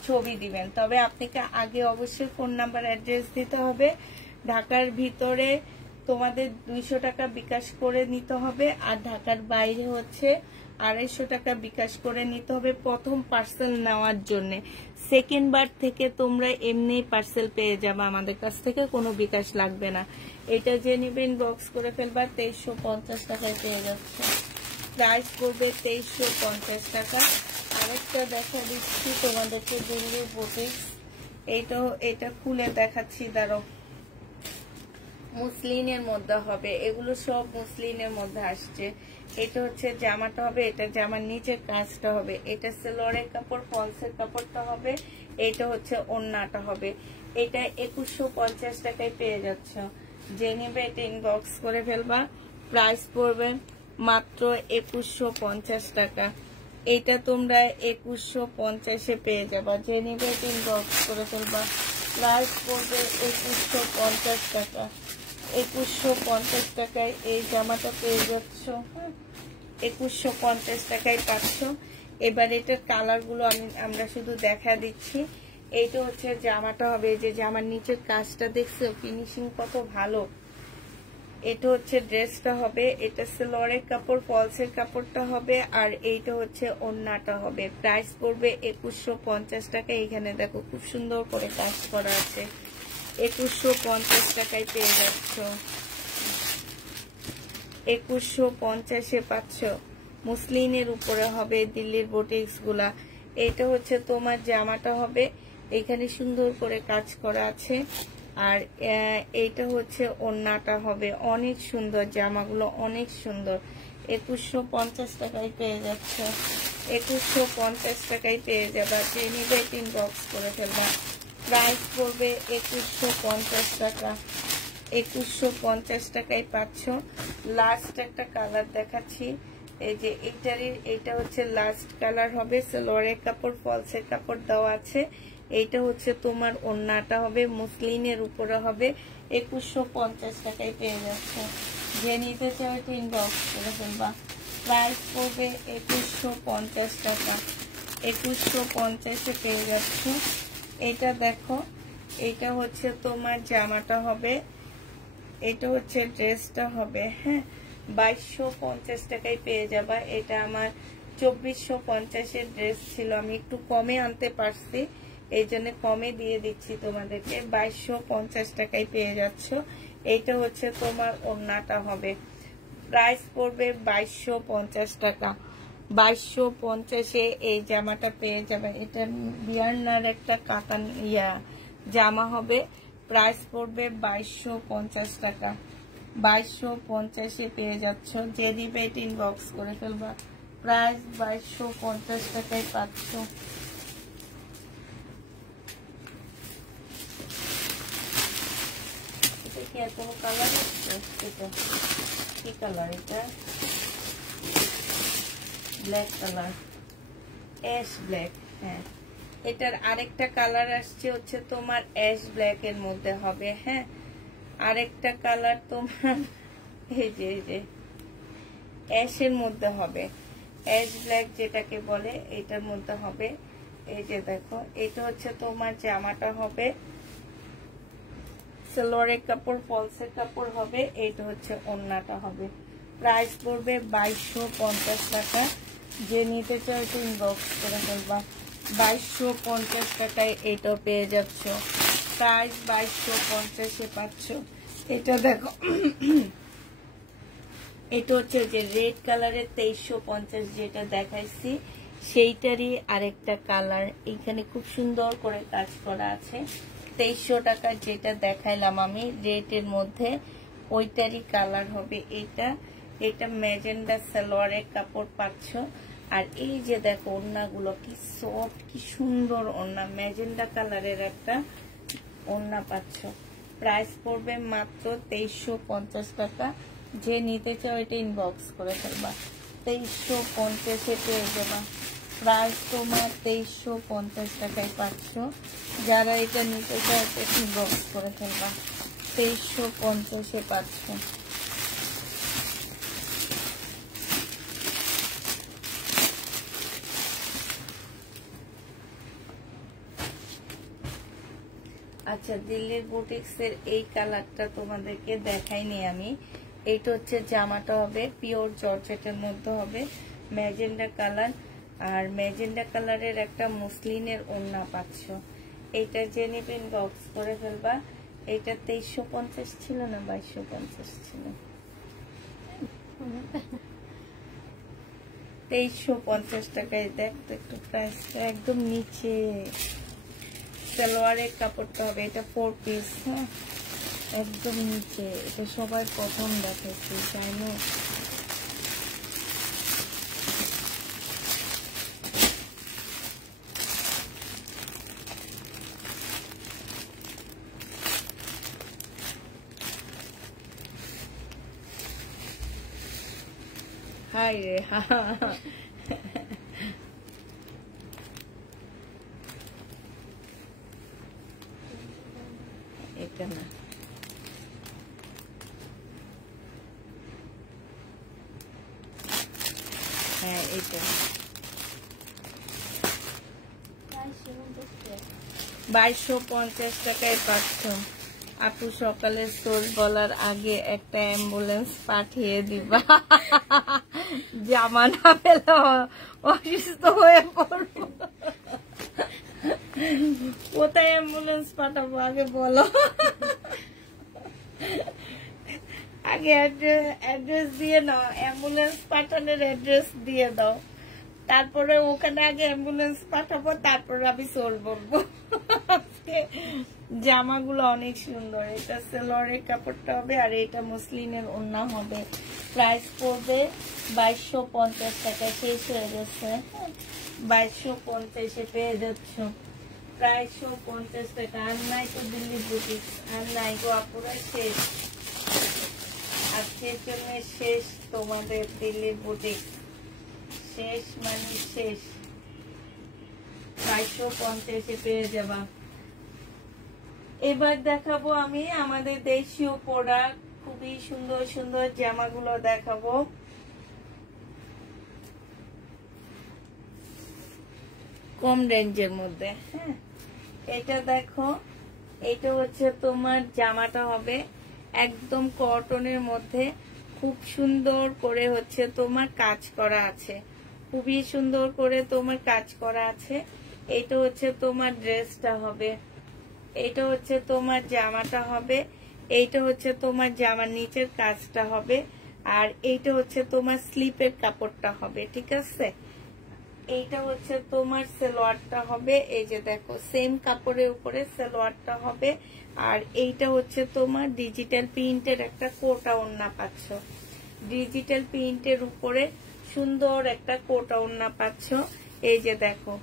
ছবি দিবেন। তবে আপনাকে আগে অবশ্যই ফোন নাম্বার অ্যাড্রেস দিতে হবে। ঢাকার ভিতরে তোমাদের 200 টাকা বিকাশ করে নিতে হবে, আর ঢাকার বাইরে হচ্ছে 250 টাকা বিকাশ করে নিতে হবে প্রথম পার্সেল নেওয়ার জন্য। সেকেন্ড বার থেকে তোমরা এমনি পার্সেল পেয়ে যাবে আমাদের কাছ থেকে, কোনো বিকাশ লাগবে না। এটা যে নিবে ইনবক্স করে ফেলবা। 2350 টাকায় পেয়ে যাচ্ছে। প্রাইস পড়বে 2350 টাকা। আরেকটা দেখা দিচ্ছি তোমাদেরকে, দিল্লির বুটিক্স। এটা খুলে দেখাচ্ছি, দাঁড়াও। মুসলিনের মধ্যে হবে, এগুলো সব মুসলিনের মধ্যে আসছে। এটা হচ্ছে জামাটা হবে, এটা জামার নিচের কাজটা হবে, এটা সালোয়ারের কাপড়, ফলসের কাপড়টা হবে, এটা হচ্ছে ওড়নাটা হবে। এটা 2150 টাকায় পেয়ে যাচ্ছ। যে নিবে এটা ইনবক্স করে ফেলবা। প্রাইস পড়বে মাত্র 2150 টাকা। এটা তোমরা 2150-এ পেয়ে যাবা। যে নিবে এটা ইনবক্স করে ফেলবা। প্রাইস পড়বে 2150 টাকা। 2150 টাকায় এই জামাটা পেয়ে যাচ্ছ। 2150 টাকায় পাচ্ছ। এবার এটার কালার গুলো আমরা শুধু দেখা দিচ্ছি। এইটা হচ্ছে জামাটা হবে, যে জামার নিচের কাজটা দেখছো, ফিনিশিং কত ভালো। এটা হচ্ছে ড্রেসটা হবে, এটা সালোয়ারের কাপড়, ফলসের কাপড়টা হবে, আর এইটা হচ্ছে ওড়নাটা হবে। প্রাইস পড়বে 2150 টাকা। এখানে দেখো খুব সুন্দর করে কাজ করা আছে। 2150 টাকায় পেয়ে যাচ্ছ, 2150-এ পাচ্ছ। মুসলিনের উপরে হবে দিল্লির বুটিক্স গুলা। এটা হচ্ছে তোমার জামাটা হবে, এখানে সুন্দর করে কাজ করা আছে। আর এইটা হচ্ছে ওড়নাটা হবে, অনেক সুন্দর, জামাগুলো অনেক সুন্দর। 2150 টাকায় পেয়ে যাচ্ছ, 2150 টাকায় পেয়ে যাবা। ট্রেনি বেটিং বক্স করে ফেলবা। প্রাইস পড়বে 2150 টাকা, 2150 টাকায় পাচ্ছ। লাস্ট একটা কালার দেখাচ্ছি, এই যে এইটা হচ্ছে লাস্ট কালার হবে। সালোয়ারের কাপড়, ফলসের কাপড় দেওয়া আছে। এইটা হচ্ছে তোমার ওড়নাটা হবে, মুসলিনের উপরে হবে। 2150 টাকায় পেয়ে যাচ্ছে। যে নিতে চাও একটু ইনবক্স করে ফেলবা। প্রাইস পড়বে 2150 টাকা, 2150-এ পেয়ে যাচ্ছ। এটা দেখো, এটা হচ্ছে তোমার জামাটা হবে, এটা হচ্ছে ড্রেসটা হবে। হ্যাঁ, 2250 টাকায় পেয়ে যাবা। এটা আমার 2450-এর ড্রেস ছিল, আমি একটু কমে আনতে পারছি, এই জন্য কমে দিয়ে দিচ্ছি তোমাদেরকে। 2250 টাকায় পেয়ে যাচ্ছ। এইটা হচ্ছে তোমার ওড়নাটা হবে। প্রাইস পড়বে 2250 টাকা, 2250-এ এই জামাটা পেয়ে যাবে। এটা বিয়ারনার একটা কাতান জামা হবে। প্রাইস পড়বে 2250 টাকা, 2250-এ পেয়ে যাচ্ছ। যে দিবে ইনবক্স করে ফেলবা। প্রাইস 2250 টাকায় পাচ্ছ। এটা কি আর কোনো কালার আছে? এটা কি কালার? এটা ব্ল্যাক কালার, অ্যাশ ব্ল্যাক। হ্যাঁ, এটার আরেকটা কালার আসছে হচ্ছে তোমার অ্যাশ ব্ল্যাক এর মধ্যে হবে। হ্যাঁ, আরেকটা কালার তোমার এই যে অ্যাশের মধ্যে হবে, অ্যাশ ব্ল্যাক যেটাকে বলে, এটার মধ্যে হবে। এই যে দেখো, এটা হচ্ছে তোমার জামাটা হবে, সালোয়ারের কাপড়, ফলসের কাপড় হবে। এইটা হচ্ছে ওড়নাটা হবে। প্রাইস পড়বে 2250 টাকা। যে নিতে চাও একটু ইনবক্স করে ফেলবা। 2250 টাকায় এটা পেয়ে যাচ্ছ। প্রাইস 2250-এ পাচ্ছ। এটা দেখো, এটা হচ্ছে যে রেড কালারের 2350 যেটা দেখাইছি, সেইটারই আরেকটা কালার। এখানে খুব সুন্দর করে কাজ করা আছে। 2300 টাকা যেটা দেখাইলাম আমি রেটের মধ্যে, ওইটারই কালার হবে এটা। এটা ম্যাজেন্ডা সালোয়ারের কাপড় পাচ্ছ। আর এই যে দেখো ওড়নাগুলো কি সফট, কি সুন্দর ওড়না, ম্যাজেন্ডা কালারের একটা ওড়না পাচ্ছ। প্রাইস পড়বে মাত্র 2350 টাকা। যে নিতে চাও এটা ইনবক্স করে ফেলবা। 2350-এ পেয়ে যাবা। প্রাইস তোমার 2350 টাকায় পাচ্ছ। যারা এটা নিতে চাও এটা ইনবক্স করে ফেলবা। 2350-এ পাচ্ছ। আচ্ছা, দিল্লির বুটিক্সের এই কালারটা তোমাদেরকে দেখাইনি আমি। এইটা হচ্ছে জামাটা হবে, পিওর জর্জেটের মধ্যে হবে, ম্যাজেন্ডা কালার। আর ম্যাজেন্ডা কালারের একটা মুসলিনের ওড়না পাচ্ছ। এইটা যে নেবেন বক্স করে ফেলবা। এইটা 2350 ছিল না 2250 ছিল? 2350 টাকায়। দেখ তো একটু প্রাইসটা একদম নিচে। সালোয়ারের কাপড়টা হবে, এটা 4 পিস। হ্যাঁ, একদম নিচে। এটা সবাই প্রথম দেখাচ্ছি, তাই না? হাই রে, এটা না, হ্যাঁ এটা 2250 টাকায় পাচ্ছ। আপু সকালে সোজ বলার আগে একটা অ্যাম্বুলেন্স পাঠিয়ে দিবা, জামা না পেলে অসুস্থ হয়ে পড়বো। কোথায় অ্যাম্বুলেন্স পাঠাবো আগে বলো। আগে অ্যাড্রেস দিয়ে নাও, অ্যাম্বুলেন্স পাঠানোর অ্যাড্রেস দিয়ে দাও, তারপরে ওখানে আগে অ্যাম্বুলেন্স পাঠাবো, তারপরে আমি সোল বলবো। জামাগুলো অনেক সুন্দর, এটা সেলোয়ারের কাপড়টা হবে আর এটা মসলিনের ওড়না হবে। প্রাইস পড়বে 2250 টাকা, শেষ হয়ে গেছে। 2250 পেয়ে যাচ্ছ, 250 টাকা। আর নাই তো দিল্লি বুটিক, আর নাই গো আপুরা, শেষ আজকের জন্য শেষ তোমাদের দিল্লির বুটিক, শেষ মানে শেষ। 2250 পেয়ে যাবা। এবার দেখাবো আমি আমাদের দেশীয় প্রোডাক্ট, খুবই সুন্দর সুন্দর জামাগুলো দেখাবো। কম রেঞ্জের মধ্যে, হ্যাঁ এটা দেখো, এটা হচ্ছে তোমার জামাটা হবে একদম কটনের মধ্যে, খুব সুন্দর করে হচ্ছে তোমার কাজ করা আছে, খুবই সুন্দর করে তোমার কাজ করা আছে। এটা হচ্ছে তোমার ড্রেসটা হবে, এটা হচ্ছে তোমার জামাটা হবে, এইটা হচ্ছে তোমার জামার নিচের কাজটা হবে, আর এইটা হচ্ছে তোমার স্লিপের কাপড়টা হবে, ঠিক আছে। এইটা হচ্ছে তোমার সালোয়ারটা হবে, এই যে দেখো সেম কাপড়ের উপরে সালোয়ারটা হবে। আর এইটা হচ্ছে তোমার ডিজিটাল প্রিন্টের একটা কোটা ওড়না পাচ্ছ, ডিজিটাল প্রিন্টের উপরে সুন্দর একটা কোটা ওড়না পাচ্ছ। এই যে দেখো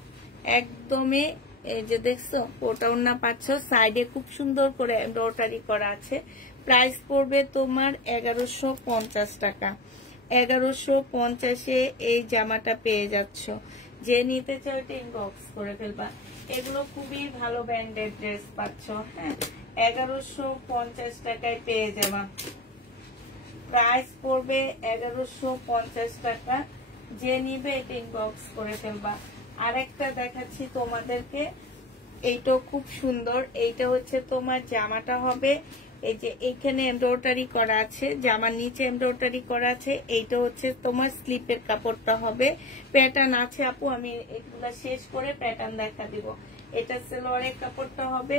একদমই, এই যে দেখছো কোটা ওড়না পাচ্ছ, সাইডে খুব সুন্দর করে এমব্রয়ডারি করা আছে। প্রাইস পড়বে তোমার 1150 টাকা। 1150-এ এই জামাটা পেয়ে যাচ্ছ। যে নিতে চাও এটা ইনবক্স করে ফেলবা। এগুলো খুবই ভালো ব্র্যান্ডের ড্রেস পাচ্ছ, হ্যাঁ 1150 টাকায় পেয়ে যাবা। প্রাইস পড়বে 1150 টাকা। যে নিবে এটা ইনবক্স করে ফেলবা। আরেকটা দেখাচ্ছি তোমাদেরকে, এইটাও খুব সুন্দর। এইটা হচ্ছে তোমার জামাটা হবে, এই যে এইখানে এমব্রয়ডারি করা আছে, জামার নিচে এমব্রয়ডারি করা আছে। এইটা হচ্ছে তোমার স্লিপের কাপড়টা হবে, প্যাটার্ন আছে আপু, আমি এগুলা শেষ করে প্যাটার্ন দেখা দিব। এটা সালোয়ারের কাপড়টা হবে,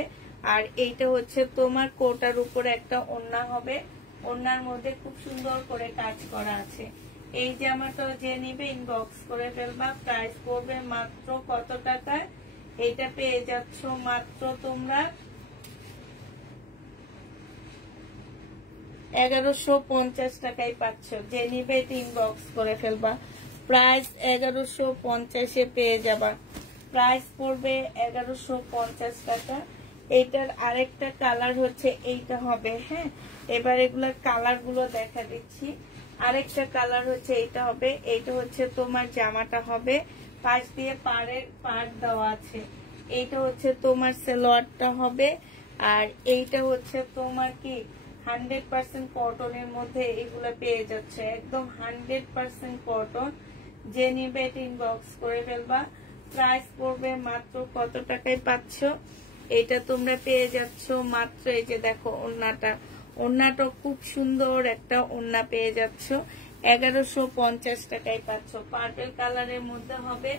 আর এইটা হচ্ছে তোমার কোটার উপরে একটা ওড়না হবে, ওড়নার মধ্যে খুব সুন্দর করে কাজ করা আছে। এই জামাটা যে নিবে ইনবক্স করে ফেলবা। প্রাইস পড়বে মাত্র কত টাকায়? এইটা পেয়ে যাচ্ছ মাত্র তোমরা 1150 টাকায় পাচ্ছ। যে নিবে এটা ইনবক্স করে ফেলবা। প্রাইস 1150-এ পেয়ে যাবা। প্রাইস পড়বে 1150 টাকা। এইটার আরেকটা কালার হচ্ছে এইটা হবে, হ্যাঁ এবার এগুলার কালার গুলো দেখা দিচ্ছি। আরেকটা কালার হচ্ছে এইটা হবে, এইটা হচ্ছে তোমার জামাটা হবে, পাশ দিয়ে পাড় দেওয়া আছে। এইটা হচ্ছে তোমার সালোয়ারটা হবে, আর এইটা হচ্ছে তোমার কি 100% কটনের মধ্যে এগুলা পেয়ে যাচ্ছে, একদম 100% কটন। যে নিবে এটা ইনবক্স করে ফেলবা। প্রাইস পড়বে মাত্র কত টাকায় পাচ্ছ? এটা তোমরা পেয়ে যাচ্ছ মাত্র, এই যে দেখো ওড়নাটা খুব সুন্দর একটা ওড়না পেয়ে যাচ্ছ, 1150 টাকায় পাচ্ছ। পার্পল কালারের মধ্যে হবে।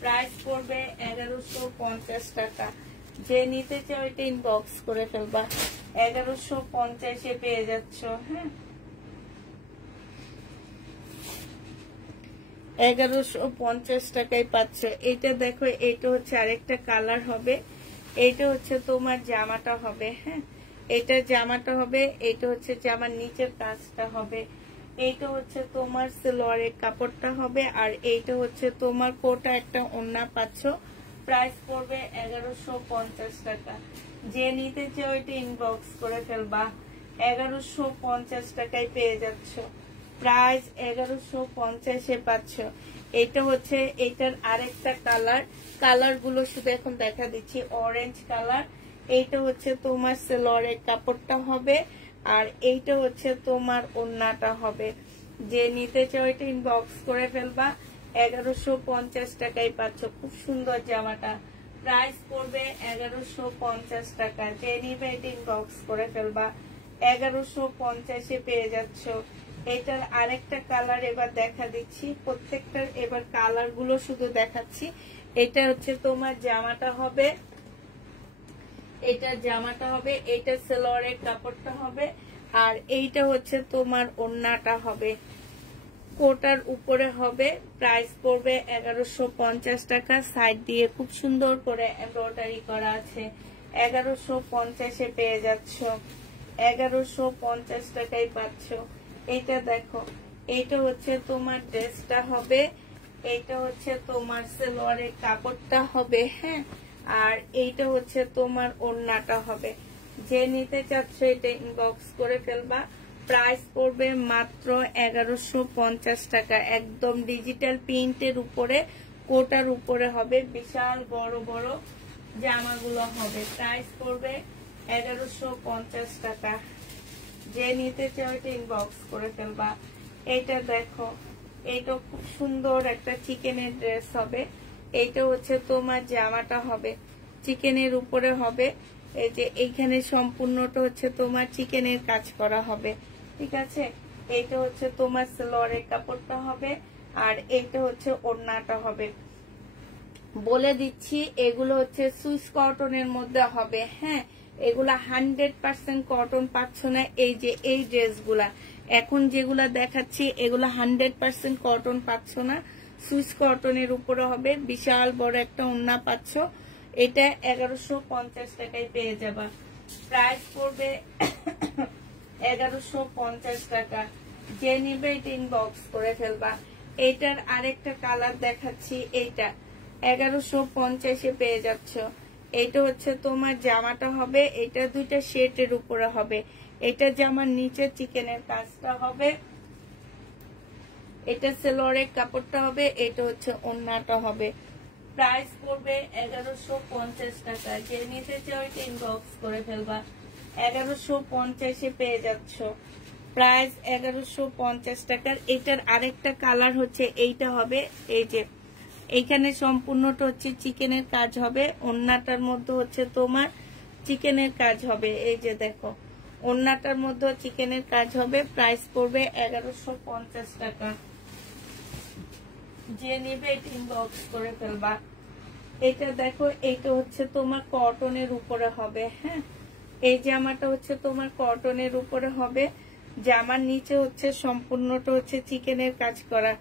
প্রাইস পড়বে 1150 টাকা। যে নিতে চাও এটা ইনবক্স করে ফেলবা। 1150-এ পেয়ে যাচ্ছ, হ্যাঁ 1150 টাকায় পাচ্ছ। এটা দেখো, এটা হচ্ছে আরেকটা কালার হবে। এইটা হচ্ছে তোমার জামাটা হবে, হ্যাঁ এটা জামাটা হবে, এইটা হচ্ছে জামার নিচের কাজটা হবে। এইটা হচ্ছে তোমার সালোয়ারের কাপড়টা হবে, আর এইটা হচ্ছে তোমার কোটা একটা ওড়না পাচ্ছ। প্রাইস পড়বে 1150 টাকা। যে নিতে চাও এটা ইনবক্স করে ফেলবা। 1150 টাকায় পেয়ে যাচ্ছ। প্রাইস 1150-এ পাচ্ছ। এটা হচ্ছে এটার আরেকটা কালার গুলো শুধু এখন দেখা দিচ্ছি। Orange colour. এইটা হচ্ছে তোমার সালোয়ারের কাপড়টা হবে, আর এইটা হচ্ছে তোমার ওড়নাটা হবে। যে নিতে চাও এটা ইনবক্স করে ফেলবা। 1150 টাকায় পাচ্ছ। খুব সুন্দর জামাটা। প্রাইস পড়বে 1150 টাকা। যে নিবে এটা ইনবক্স করে ফেলবা। 1150-এ পেয়ে যাচ্ছ। এটার আরেকটা কালার এবার দেখা দিচ্ছি। প্রত্যেকটার এবার কালার গুলো শুধু দেখাচ্ছি। এটা হচ্ছে তোমার জামাটা হবে, এটা জামাটা হবে, এইটা সালোয়ারের কাপড়টা হবে, আর এইটা হচ্ছে তোমার ওড়নাটা হবে, কোটার উপরে হবে। প্রাইস পড়বে 1150 টাকা। সাইড দিয়ে খুব সুন্দর করে এমব্রয়ডারি করা আছে। 1150-এ পেয়ে যাচ্ছ, 1150 টাকায় পাচ্ছ। এইটা দেখো, এইটা হচ্ছে তোমার ড্রেসটা হবে, এইটা হচ্ছে তোমার সালোয়ারের কাপড়টা হবে, হ্যাঁ, আর এইটা হচ্ছে তোমার ওড়নাটা হবে। যে নিতে চাচ্ছ এটা ইনবক্স করে ফেলবা। প্রাইস পড়বে মাত্র 1150 টাকা। একদম ডিজিটাল প্রিন্টের উপরে, কোটার উপরে হবে, বিশাল বড় বড় জামাগুলো হবে। প্রাইস পড়বে 1150 টাকা। যে নিতে চাও এটা ইনবক্স করে ফেলবা। এইটা দেখো, এইটা খুব সুন্দর একটা চিকেনের ড্রেস হবে। এইটা হচ্ছে তোমার জামাটা হবে, চিকেনের উপরে হবে। এই যে এইখানে সম্পূর্ণটা হচ্ছে তোমার চিকেনের কাজ করা হবে, ঠিক আছে। এইটা হচ্ছে তোমার সালোয়ারের কাপড়টা হবে, আর এইটা হচ্ছে ওড়নাটা হবে। বলে দিচ্ছি এগুলো হচ্ছে সুইস কটনের মধ্যে হবে, হ্যাঁ, এগুলা 100% কটন পাচ্ছ না। এই যে এই ড্রেসগুলা এখন যেগুলা দেখাচ্ছি এগুলা 100% কটন পাচ্ছ না, সুইস কটনের উপরে হবে। বিশাল বড় একটা ওড়না পাচ্ছ। এটা 1150 টাকায় পেয়ে যাবা। প্রাইস পড়বে 1150 টাকা। যে নিবে এটা ইনবক্স করে ফেলবা। এইটার আরেকটা কালার দেখাচ্ছি, এইটা 1150-এ পেয়ে যাচ্ছ। এইটা হচ্ছে তোমার জামাটা হবে, এটা দুইটা শেডের উপরে হবে। এটা জামার নিচে চিকেনের কাজটা হবে, এটা সালোয়ারের কাপড়টা হবে, এটা হচ্ছে ওড়নাটা হবে। প্রাইস পড়বে 1150 টাকা। যে নিতে চাও এটা ইনবক্স করে ফেলবা। 1150-এ পেয়ে যাচ্ছ। প্রাইস 1150 টাকার। এটার আরেকটা কালার হচ্ছে এইটা হবে। এই যে এইখানে সম্পূর্ণটা হচ্ছে চিকেনের কাজ হবে, ওড়নাটার মধ্যে হচ্ছে তোমার চিকেনের কাজ হবে। এই যে দেখো, ওড়নাটার মধ্যে চিকেনের কাজ হবে। প্রাইস পড়বে 1150 টাকা। যে নিবে এটা ইনবক্স করে ফেলবা। এটা দেখো, এইটা হচ্ছে তোমার কটনের উপরে হবে, হ্যাঁ, এই জামাটা হচ্ছে তোমার কটনের উপরে হবে। জামার নিচে হচ্ছে সম্পূর্ণটা হচ্ছে চিকেনের কাজ করা।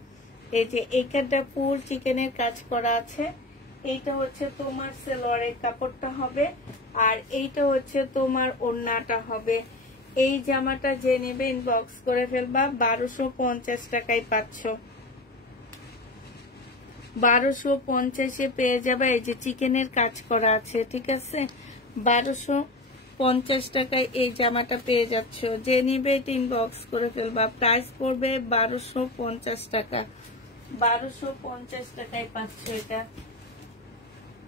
এই যে এইখানটা ফুল চিকেনের কাজ করা আছে। এইটা হচ্ছে তোমার সালোয়ারের কাপড়টা হবে, আর এইটা হচ্ছে তোমার ওড়নাটা হবে। এই জামাটা যে নেবে ইনবক্স করে ফেলবা। 1250 টাকায় পাচ্ছ। 1250-এ পেয়ে যাবে। এই যে চিকেনের কাজ করা আছে, ঠিক আছে। 1250 টাকায় এই জামাটা পেয়ে যাচ্ছ। যে নিবে এটা ইনবক্স করে ফেলবা। প্রাইস পড়বে 1250 টাকা। 1250 টাকায় পাচ্ছ এটা।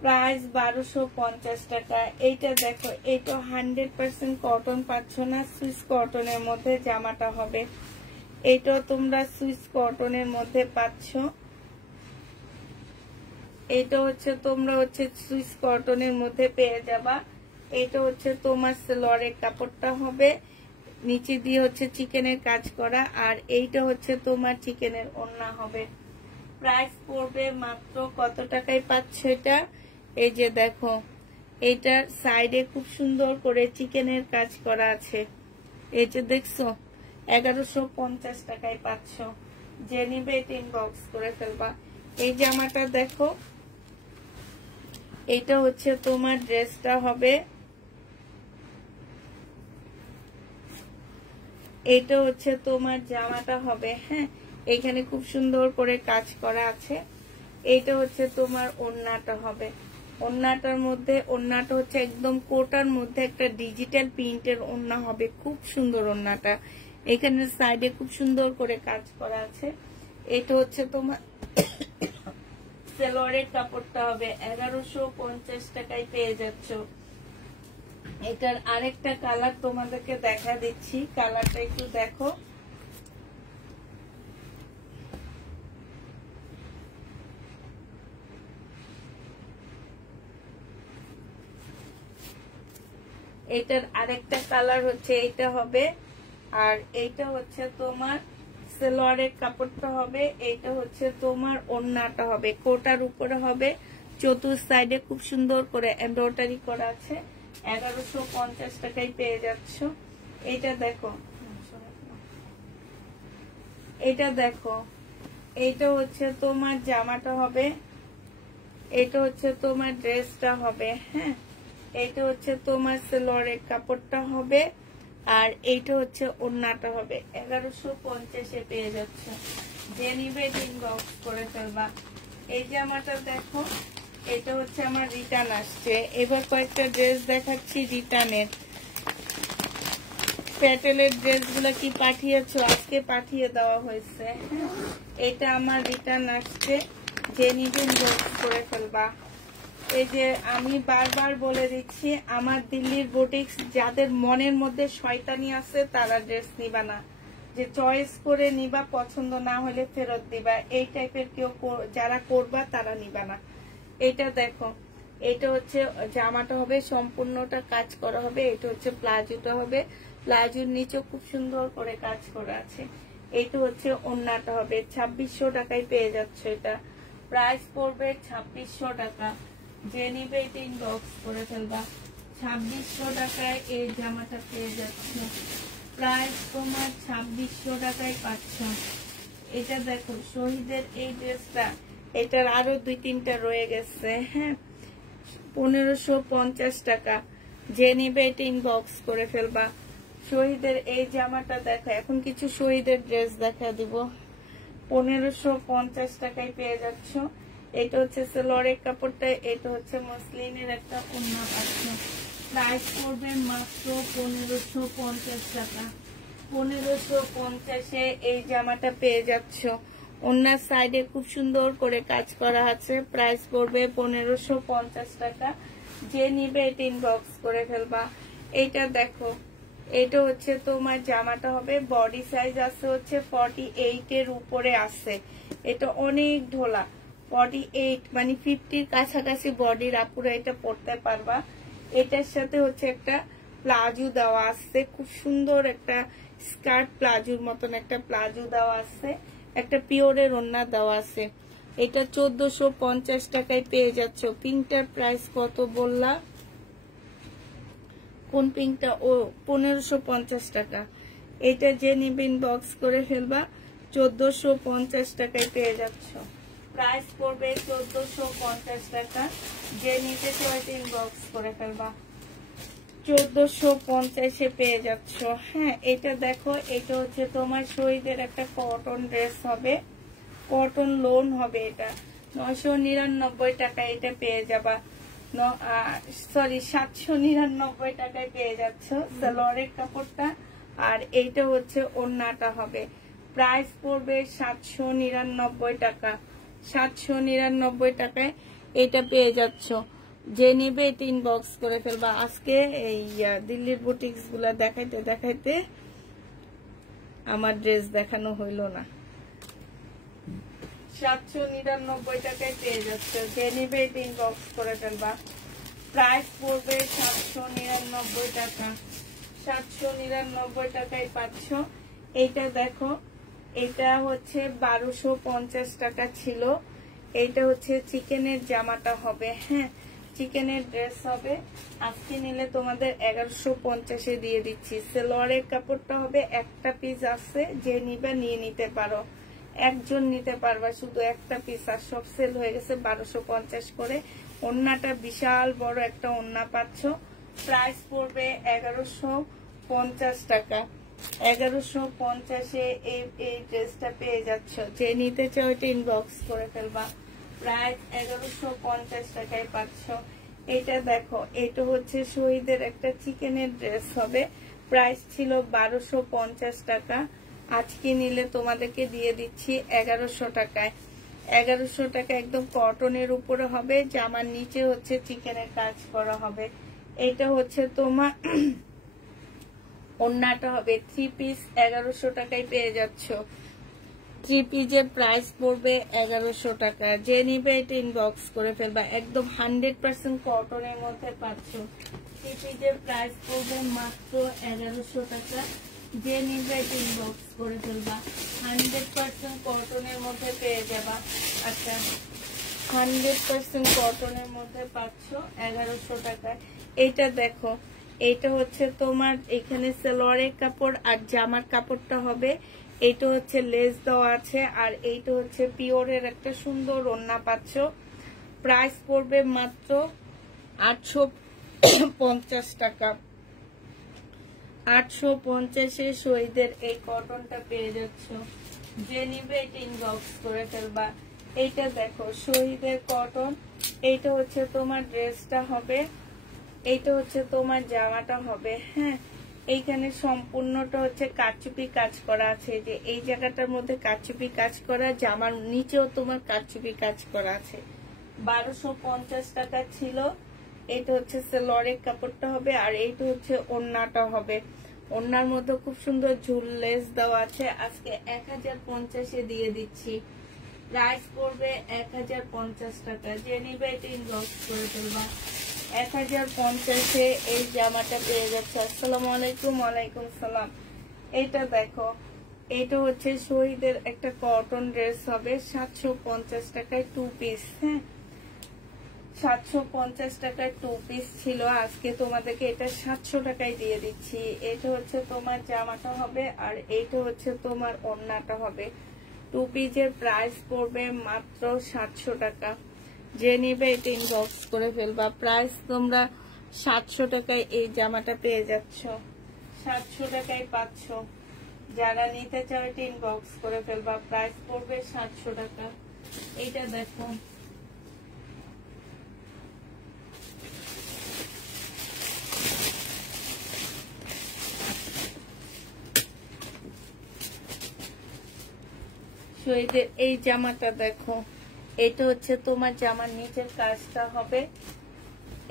প্রাইস 1250 টাকা। এইটা দেখো, এইটা 100% কটন পাচ্ছ না, সুইস কটনের মধ্যে জামাটা হবে। এইটা তোমরা সুইস কটনের মধ্যে পাচ্ছ। এইটা হচ্ছে তোমরা হচ্ছে সুইস কটনের মধ্যে পেয়ে যাবা। এইটা হচ্ছে তোমার সালোয়ারের কাপড়টা হবে, নিচে দিয়ে হচ্ছে চিকেনের কাজ করা, আর এইটা হচ্ছে তোমার চিকেনের ওড়না হবে। প্রাইস পড়বে মাত্র কত টাকায় পাচ্ছ এটা? এই যে দেখো, এইটার সাইডে খুব সুন্দর করে চিকেনের কাজ করা আছে। এই যে দেখছো, 1150 টাকায় পাচ্ছ। যে নিবে এটা ইনবক্স করে ফেলবা। এই জামাটা দেখো, এইটা হচ্ছে তোমার ড্রেসটা হবে, এইটা হচ্ছে তোমার জামাটা হবে, হ্যাঁ, এখানে খুব সুন্দর করে কাজ করা আছে। এইটা হচ্ছে তোমার ওড়নাটা হবে। ওড়নাটার মধ্যে, ওড়নাটা হচ্ছে একদম কোটার মধ্যে একটা ডিজিটাল প্রিন্টের ওড়না হবে। খুব সুন্দর ওড়নাটা, এখানে সাইডে খুব সুন্দর করে কাজ করা আছে। এটা হচ্ছে তোমার সালোয়ারের কাপড়টা হবে। 1150 টাকায় পেয়ে যাচ্ছ। এটার আরেকটা কালার তোমাদেরকে দেখা দিচ্ছি, কালারটা একটু দেখো। এটার আরেকটা কালার হচ্ছে এইটা হবে, আর এইটা হচ্ছে তোমার সালোয়ারের কাপড়টা হবে। এইটা হচ্ছে তোমার ওড়নাটা হবে, কোটার উপরে হবে। চতুর সাইডে খুব সুন্দর করে এমব্রয়ডারি করা আছে। 1150 টাকায় পেয়ে যাচ্ছ। এটা দেখো, এটা দেখো, এটা হচ্ছে তোমার জামাটা হবে, এটা হচ্ছে তোমার ড্রেসটা হবে। হ্যাঁ, এটা হচ্ছে তোমার সেলোয়ারের কাপড়টা হবে, আর এইটা হচ্ছে ওড়নাটা হবে। 1150-এ পেয়ে যাচ্ছ। যে নিবে ইনবক্স করে ফেলবা। এই জামাটা দেখো, এটা হচ্ছে আমার রিটার্ন আসছে। এবার কয়েকটা ড্রেস দেখাচ্ছি রিটার্নের। প্যাটেলের ড্রেসগুলো কি পাঠিয়েছো? আজকে পাঠিয়ে দেওয়া হয়েছে। এটা আমার রিটার্ন আসছে। যে নিবে ইনবক্স করে ফেলবা। এই যে আমি বারবার বলে দিচ্ছি, আমার দিল্লির বুটিক্স যাদের মনের মধ্যে শয়তানি আছে তারা ড্রেস নিবা না, যে চয়েস করে নিবা, পছন্দ না হলে ফেরত দিবা, এই টাইপের কেউ যারা করবা তারা নিবা না। এটা দেখো, এটা হচ্ছে জামাটা হবে, সম্পূর্ণটা কাজ করা হবে। এটা হচ্ছে প্লাজোটা হবে, প্লাজোর নিচে খুব সুন্দর করে কাজ করা আছে। এটা হচ্ছে ওড়নাটা হবে। 2600 টাকায় পেয়ে যাচ্ছে। এটা প্রাইস পড়বে 2600 টাকা। যে নিবে এটা ইনবক্স করে ফেলবা। 2600 টাকায় এই জামাটা পেয়ে যাচ্ছে। প্রাইস তোমার 2600 টাকায় পাচ্ছ। এটা দেখো, শহীদের এই ড্রেসটা, এটার আরো 2-3টা রয়ে গেছে। হ্যাঁ, 1550 টাকা। যে নিবে এটা ইনবক্স করে ফেলবা। শহীদের এই জামাটা দেখো, এখন কিছু শহীদের ড্রেস দেখা দিব। 1550 টাকায় পেয়ে যাচ্ছ। এটা হচ্ছে সেলোয়ারের কাপড়টা, এটা হচ্ছে মসলিনের একটা ওড়না পাচ্ছ। প্রাইস পড়বে মাত্র 1550 টাকা। 1550-এ এই জামাটা পেয়ে যাচ্ছ। ওড়নার সাইডে খুব সুন্দর করে কাজ করা আছে। প্রাইস পড়বে 1550 টাকা। যে নিবে এটা ইনবক্স করে ফেলবা। এইটা দেখো, এটা হচ্ছে তোমার জামাটা হবে, বডি সাইজ আছে হচ্ছে 48-এর উপরে আছে। এটা অনেক ঢোলা, 48 মানে 50-র কাছাকাছি বডির আপুরা এটা পরতে পারবা। এটার সাথে হচ্ছে একটা প্লাজো দেওয়া আছে, খুব সুন্দর একটা স্কার্ট প্লাজোর মতন একটা প্লাজো দেওয়া আছে, একটা পিওরের ওড়না দেওয়া আছে। এটা 1450 টাকায় পেয়ে যাচ্ছ। পিঙ্কটার প্রাইস কত বললা? কোন পিঙ্কটা? ও, 1550 টাকা। এটা যে নিবে ইনবক্স করে ফেলবা। 1450 টাকায় পেয়ে যাচ্ছ। প্রাইস পড়বে 1450 টাকা। যে নিতে চাও ইনবক্স করে ফেলবা। 1450-এ পেয়ে যাচ্ছ। হ্যাঁ, এটা দেখো, এটা হচ্ছে তোমার শহীদের একটা কটন ড্রেস হবে, কটন লোন হবে। এটা 999 টাকায় এটা পেয়ে যাবা। সরি, 799 টাকায় পেয়ে যাচ্ছ সালোয়ারের কাপড়টা। আর এইটা হচ্ছে ওড়নাটা হবে। প্রাইস পড়বে 799 টাকা। 799 টাকায় এটা পেয়ে যাচ্ছ। যে নিবে এটা ইনবক্স করে ফেলবা। আজকে এই দিল্লির বুটিক্স গুলা দেখাইতে দেখাইতে আমার ড্রেস দেখানো হইল না। 799 টাকায় পেয়ে যাচ্ছে। যে নিবে এটা ইনবক্স করে ফেলবা। প্রাইস পড়বে 799 টাকা। 799 টাকায় পাচ্ছ। এইটা দেখো, এটা হচ্ছে 1250 টাকা ছিল। এইটা হচ্ছে চিকেনের জামাটা হবে। হ্যাঁ, চিকেনের ড্রেস হবে। আজকে নিলে তোমাদের 1150-এ দিয়ে দিচ্ছি। সেলোয়ারের কাপড়টা হবে, একটা পিস আছে, যে নিবে নিয়ে নিতে পারো, একজন নিতে পারবা, শুধু একটা পিস। আর সব সেল হয়ে গেছে 1250 করে। ওড়নাটা বিশাল বড় একটা ওড়না পাচ্ছ। প্রাইস পড়বে 1150 টাকা। 1150-এ এই ড্রেসটা পেয়ে যাচ্ছ। যে নিতে চাও এটা ইনবক্স করে ফেলবা। প্রাইস 1150 টাকায় পাচ্ছ। এটা দেখো, এটা হচ্ছে শহীদের একটা চিকেনের ড্রেস হবে। প্রাইস ছিল 1250 টাকা। আজকে নিলে তোমাদেরকে দিয়ে দিচ্ছি 1100 টাকায়। 1100 টাকা, একদম কটনের উপরে হবে। জামার নিচে হচ্ছে চিকেনের কাজ করা হবে। এটা হচ্ছে তোমার ওড়নাটা হবে। 3 পিস 1100 টাকায় পেয়ে যাচ্ছ। 3 পিসের প্রাইস পড়বে 1100 টাকা। যে নিবে এটা ইনবক্স করে ফেলবা। একদম 100% কটনের মধ্যে পাচ্ছ। 3 পিসের প্রাইস পড়বে মাত্র 1100 টাকা। যে নিবে এটা ইনবক্স করে ফেলবা। 100% কটনের মধ্যে পেয়ে যাবা। আচ্ছা, 100% কটনের মধ্যে পাচ্ছ 1100 টাকায়। এইটা দেখো, এইটা হচ্ছে তোমার এখানে সালোয়ারের কাপড় আর জামার কাপড়টা হবে, এইটা হচ্ছে লেস দেওয়া আছে, আর এইটা হচ্ছে পিওরের একটা সুন্দর ওড়না পাচ্ছ। প্রাইস পড়বে মাত্র 850 টাকা। 850-এ শহীদের এই কটনটা পেয়ে যাচ্ছ। যে নিবে এটা ইনবক্স করে ফেলবা। এইটা দেখো শহীদের কটন, এইটা হচ্ছে তোমার ড্রেসটা হবে, এইটা হচ্ছে তোমার জামাটা হবে। হ্যাঁ, এইখানে সম্পূর্ণটা হচ্ছে কারচুপি কাজ করা আছে, যে এই জায়গাটার মধ্যে কারচুপি কাজ করা, জামার নিচেও তোমার কারচুপি কাজ করা আছে। 1250 টাকা ছিল। এইটা হচ্ছে সালোয়ারের কাপড়টা হবে, আর এইটা হচ্ছে ওড়নাটা হবে। ওড়নার মধ্যে খুব সুন্দর ঝুল লেস দেওয়া আছে। আজকে 1050-এ দিয়ে দিচ্ছি। প্রাইস পড়বে 1050 টাকা। যে নিবে এটা ইনবক্স করে ফেলবা। 1050-এ এই জামাটা পেয়ে যাচ্ছে। আসসালামু আলাইকুম। ওয়ালাইকুম সালাম। এইটা দেখো, এইটা হচ্ছে শহীদের একটা কটন ড্রেস হবে, 750 টাকায় 2 পিস। হ্যাঁ, 750 টাকার 2 পিস ছিল, আজকে তোমাদেরকে এটা 700 টাকায় দিয়ে দিচ্ছি। এটা হচ্ছে তোমার জামাটা হবে, আর এইটা হচ্ছে তোমার ওড়নাটা হবে। 2 পিসের প্রাইস পড়বে মাত্র 700 টাকা। যে নিবে এটা ইনবক্স করে ফেলবা। প্রাইস তোমরা 700 টাকায় এই জামাটা পেয়ে যাচ্ছ। 700 টাকায় পাচ্ছ। যারা নিতে চাও এটা ইনবক্স করে ফেলবা। প্রাইস পড়বে 700 টাকা। এইটা দেখো, শহীদের এই জামাটা দেখো, এটা হচ্ছে তোমার জামার নিচের কাজটা হবে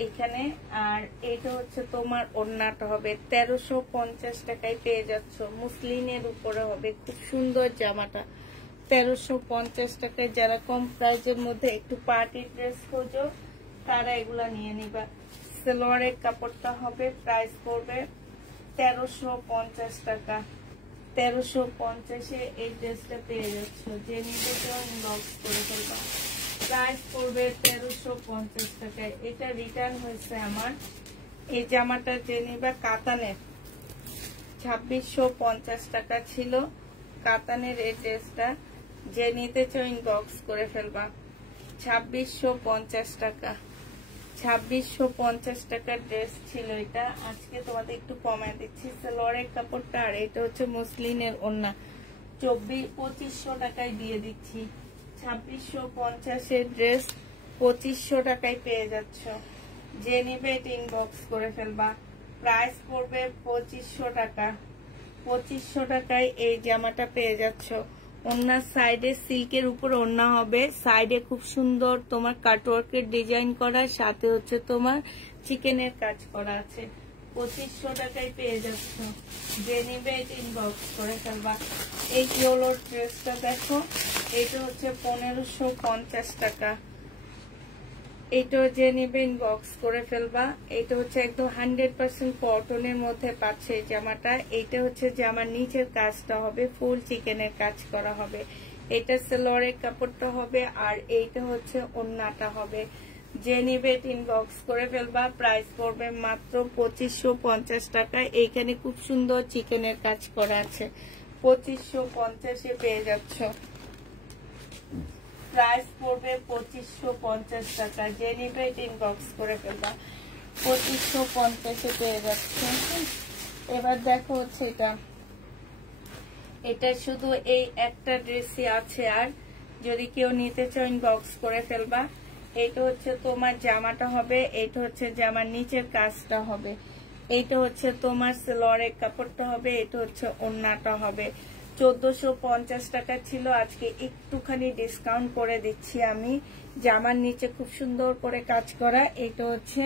এখানে, আর এটা হচ্ছে তোমার ওড়নাটা হবে। 1350 টাকায় পেয়ে যাচ্ছ। মুসলিনের উপরে হবে, খুব সুন্দর জামাটা। 1350 টাকায়। যারা কম প্রাইজের মধ্যে একটু পার্টি ড্রেস খোঁজো তারা এগুলা নিয়ে নিবা। সালোয়ারের কাপড়টা হবে, প্রাইস পড়বে 1350 টাকা। 1350-এ এই ড্রেসটা পেয়ে যাচ্ছ। যে নিতে চাও ইনবক্স করে ফেলবা। প্রাইস পড়বে 1350 টাকায়। এটা রিটার্ন হয়েছে আমার। এই জামাটা যে নিবা কাতানের, 2650 টাকা ছিল কাতানের এই ড্রেসটা। যে নিতে চাও ইনবক্স করে ফেলবা। 2650 টাকা। 2650 টাকার ড্রেস ছিল এটা, আজকে তোমাদের একটু কমায় দিচ্ছি। সালোয়ারের কাপড়টা, আর এটা হচ্ছে মসলিনের ওড়না। 2500 টাকায় দিয়ে দিচ্ছি। 2650-এর ড্রেস 2500 টাকায় পেয়ে যাচ্ছ। যে নিবে এটা ইনবক্স করে ফেলবা। প্রাইস পড়বে 2500 টাকা। 2500 টাকায় এই জামাটা পেয়ে যাচ্ছ। ওড়নার সাইডে সিল্কের উপর ওড়না হবে, সাইডে খুব সুন্দর তোমার কাটওয়ার্কের ডিজাইন করা, সাথে হচ্ছে তোমার চিকেনের কাজ করা আছে। 2500 টাকায় পেয়ে যাচ্ছ। যে নিবে এটা ইনবক্স করে ফেলবা। এই ইয়েলো ড্রেসটা দেখো, এটা হচ্ছে 1550 টাকা। এইটা যে নিবে ইনবক্স করে ফেলবা। এটা হচ্ছে একদম 100% কটনের মধ্যে পাচ্ছে এই জামাটা। এইটা হচ্ছে জামার নিচের কাজটা হবে, ফুল চিকেনের কাজ করা হবে। এটা সালোয়ারের কাপড়টা হবে, আর এইটা হচ্ছে ওড়নাটা হবে। যে নিবে ইনবক্স করে ফেলবা। প্রাইস পড়বে মাত্র 2550 টাকা। এইখানে খুব সুন্দর চিকেনের কাজ করা আছে। 2550-এ পেয়ে যাচ্ছ। প্রাইস পড়বে 2550 টাকা। যে নিবে ইনবক্স করে ফেলবা। 2550-এ পেয়ে যাচ্ছে। এবার দেখো হচ্ছে এটা শুধু এই একটা ড্রেসই আছে, আর যদি কেউ নিতে চাও ইনবক্স করে ফেলবা। এইটা হচ্ছে তোমার জামাটা হবে, এইটা হচ্ছে জামার নিচের কাজটা হবে, এইটা হচ্ছে তোমার সালোয়ারের কাপড়টা হবে, এটা হচ্ছে ওড়নাটা হবে। 1450 টাকা ছিল, আজকে একটুখানি ডিসকাউন্ট করে দিচ্ছি আমি। জামার নিচে খুব সুন্দর করে কাজ করা, এটা হচ্ছে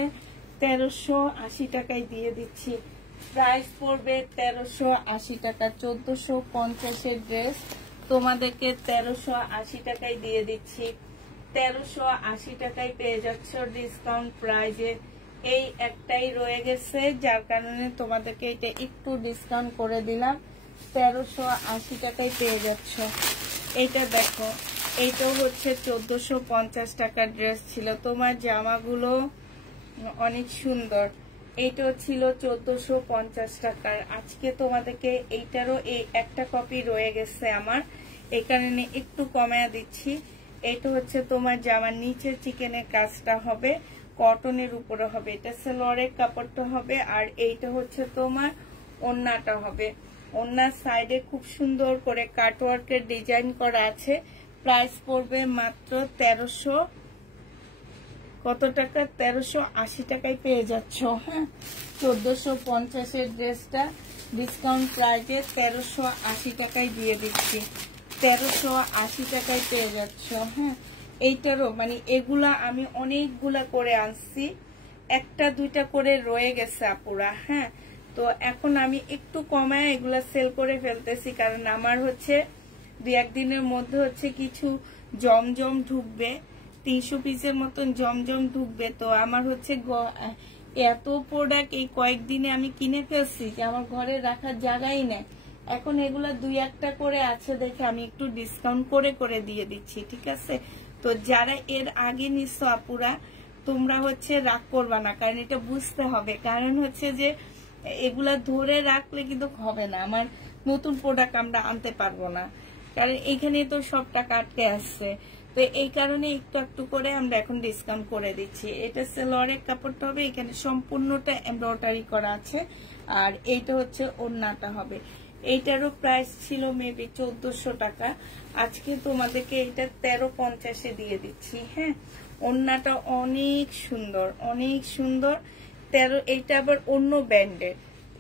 1380 টাকায় দিয়ে দিচ্ছি। প্রাইস পড়বে 1380 টাকা। 1450-এর ড্রেস তোমাদেরকে 1380 টাকায় দিয়ে দিচ্ছি। 1380 টাকায় পেয়ে যাচ্ছ ডিসকাউন্ট প্রাইজে। এই একটাই রয়ে গেছে, যার কারণে তোমাদেরকে এটা একটু ডিসকাউন্ট করে দিলাম। 1380 টাকায় পেয়ে যাচ্ছ। এইটা দেখো, এইটাও হচ্ছে 1450 টাকার ড্রেস ছিল। তোমার জামাগুলো অনেক সুন্দর। এইটাও ছিল 1450 টাকার। আজকে তোমাদেরকে এইটারও এই একটা কপি রয়ে গেছে আমার, এই কারণে একটু কমায়া দিচ্ছি। এটা হচ্ছে তোমার জামার নিচের চিকেনের কাজটা হবে, কটনের উপরে হবে, এটা সালোয়ারের কাপড়টা হবে, আর এইটা হচ্ছে তোমার ওড়নাটা হবে। ওড়নার সাইডে খুব সুন্দর করে কাটওয়ার্কের ডিজাইন করা আছে। প্রাইস পড়বে মাত্র 1300 কত টাকা, 1380 টাকায় পেয়ে যাচ্ছ। হ্যাঁ, 1450-এর ড্রেসটা ডিসকাউন্ট প্রাইজে 1380 টাকায় দিয়ে দিচ্ছি। 1380 টাকায় পেয়ে যাচ্ছ। হ্যাঁ, এইটারও মানে এগুলা আমি অনেকগুলা করে আনছি, একটা দুইটা করে রয়ে গেছে আপুরা। হ্যাঁ, তো এখন আমি একটু কমায় এগুলা সেল করে ফেলতেছি, কারণ আমার হচ্ছে 2-1 দিনের মধ্যে হচ্ছে কিছু জমজম ঢুকবে, 300 পিসের মতন জমজম ঢুকবে। তো আমার হচ্ছে এত প্রোডাক্ট এই কয়েকদিনে আমি কিনে ফেলছি যে আমার ঘরে রাখার জায়গাই নেই। এখন এগুলা 2-1টা করে আছে দেখে আমি একটু ডিসকাউন্ট করে করে দিয়ে দিচ্ছি, ঠিক আছে? তো যারা এর আগে নিছো আপুরা, তোমরা হচ্ছে রাগ করবা না, কারণ এটা বুঝতে হবে। কারণ হচ্ছে যে এগুলা ধরে রাখলে কিন্তু হবে না, আমার নতুন প্রোডাক্ট আমরা আনতে পারবো না, কারণ এইখানে তো সব টাকা আটকে আসছে। তো এই কারণে একটু একটু করে আমরা এখন ডিসকাউন্ট করে দিচ্ছি। এটা সালোয়ারের কাপড়টা হবে, এখানে সম্পূর্ণটা এমব্রয়ডারি করা আছে, আর এইটা হচ্ছে ওড়নাটা হবে। এইটারও প্রাইস ছিল মেবি 1400 টাকা, আজকে তোমাদেরকে এটা 1350-এ দিয়ে দিচ্ছি। হ্যাঁ, ওড়নাটা অনেক সুন্দর, অনেক সুন্দর। এইটা আবার অন্য ব্র্যান্ডের,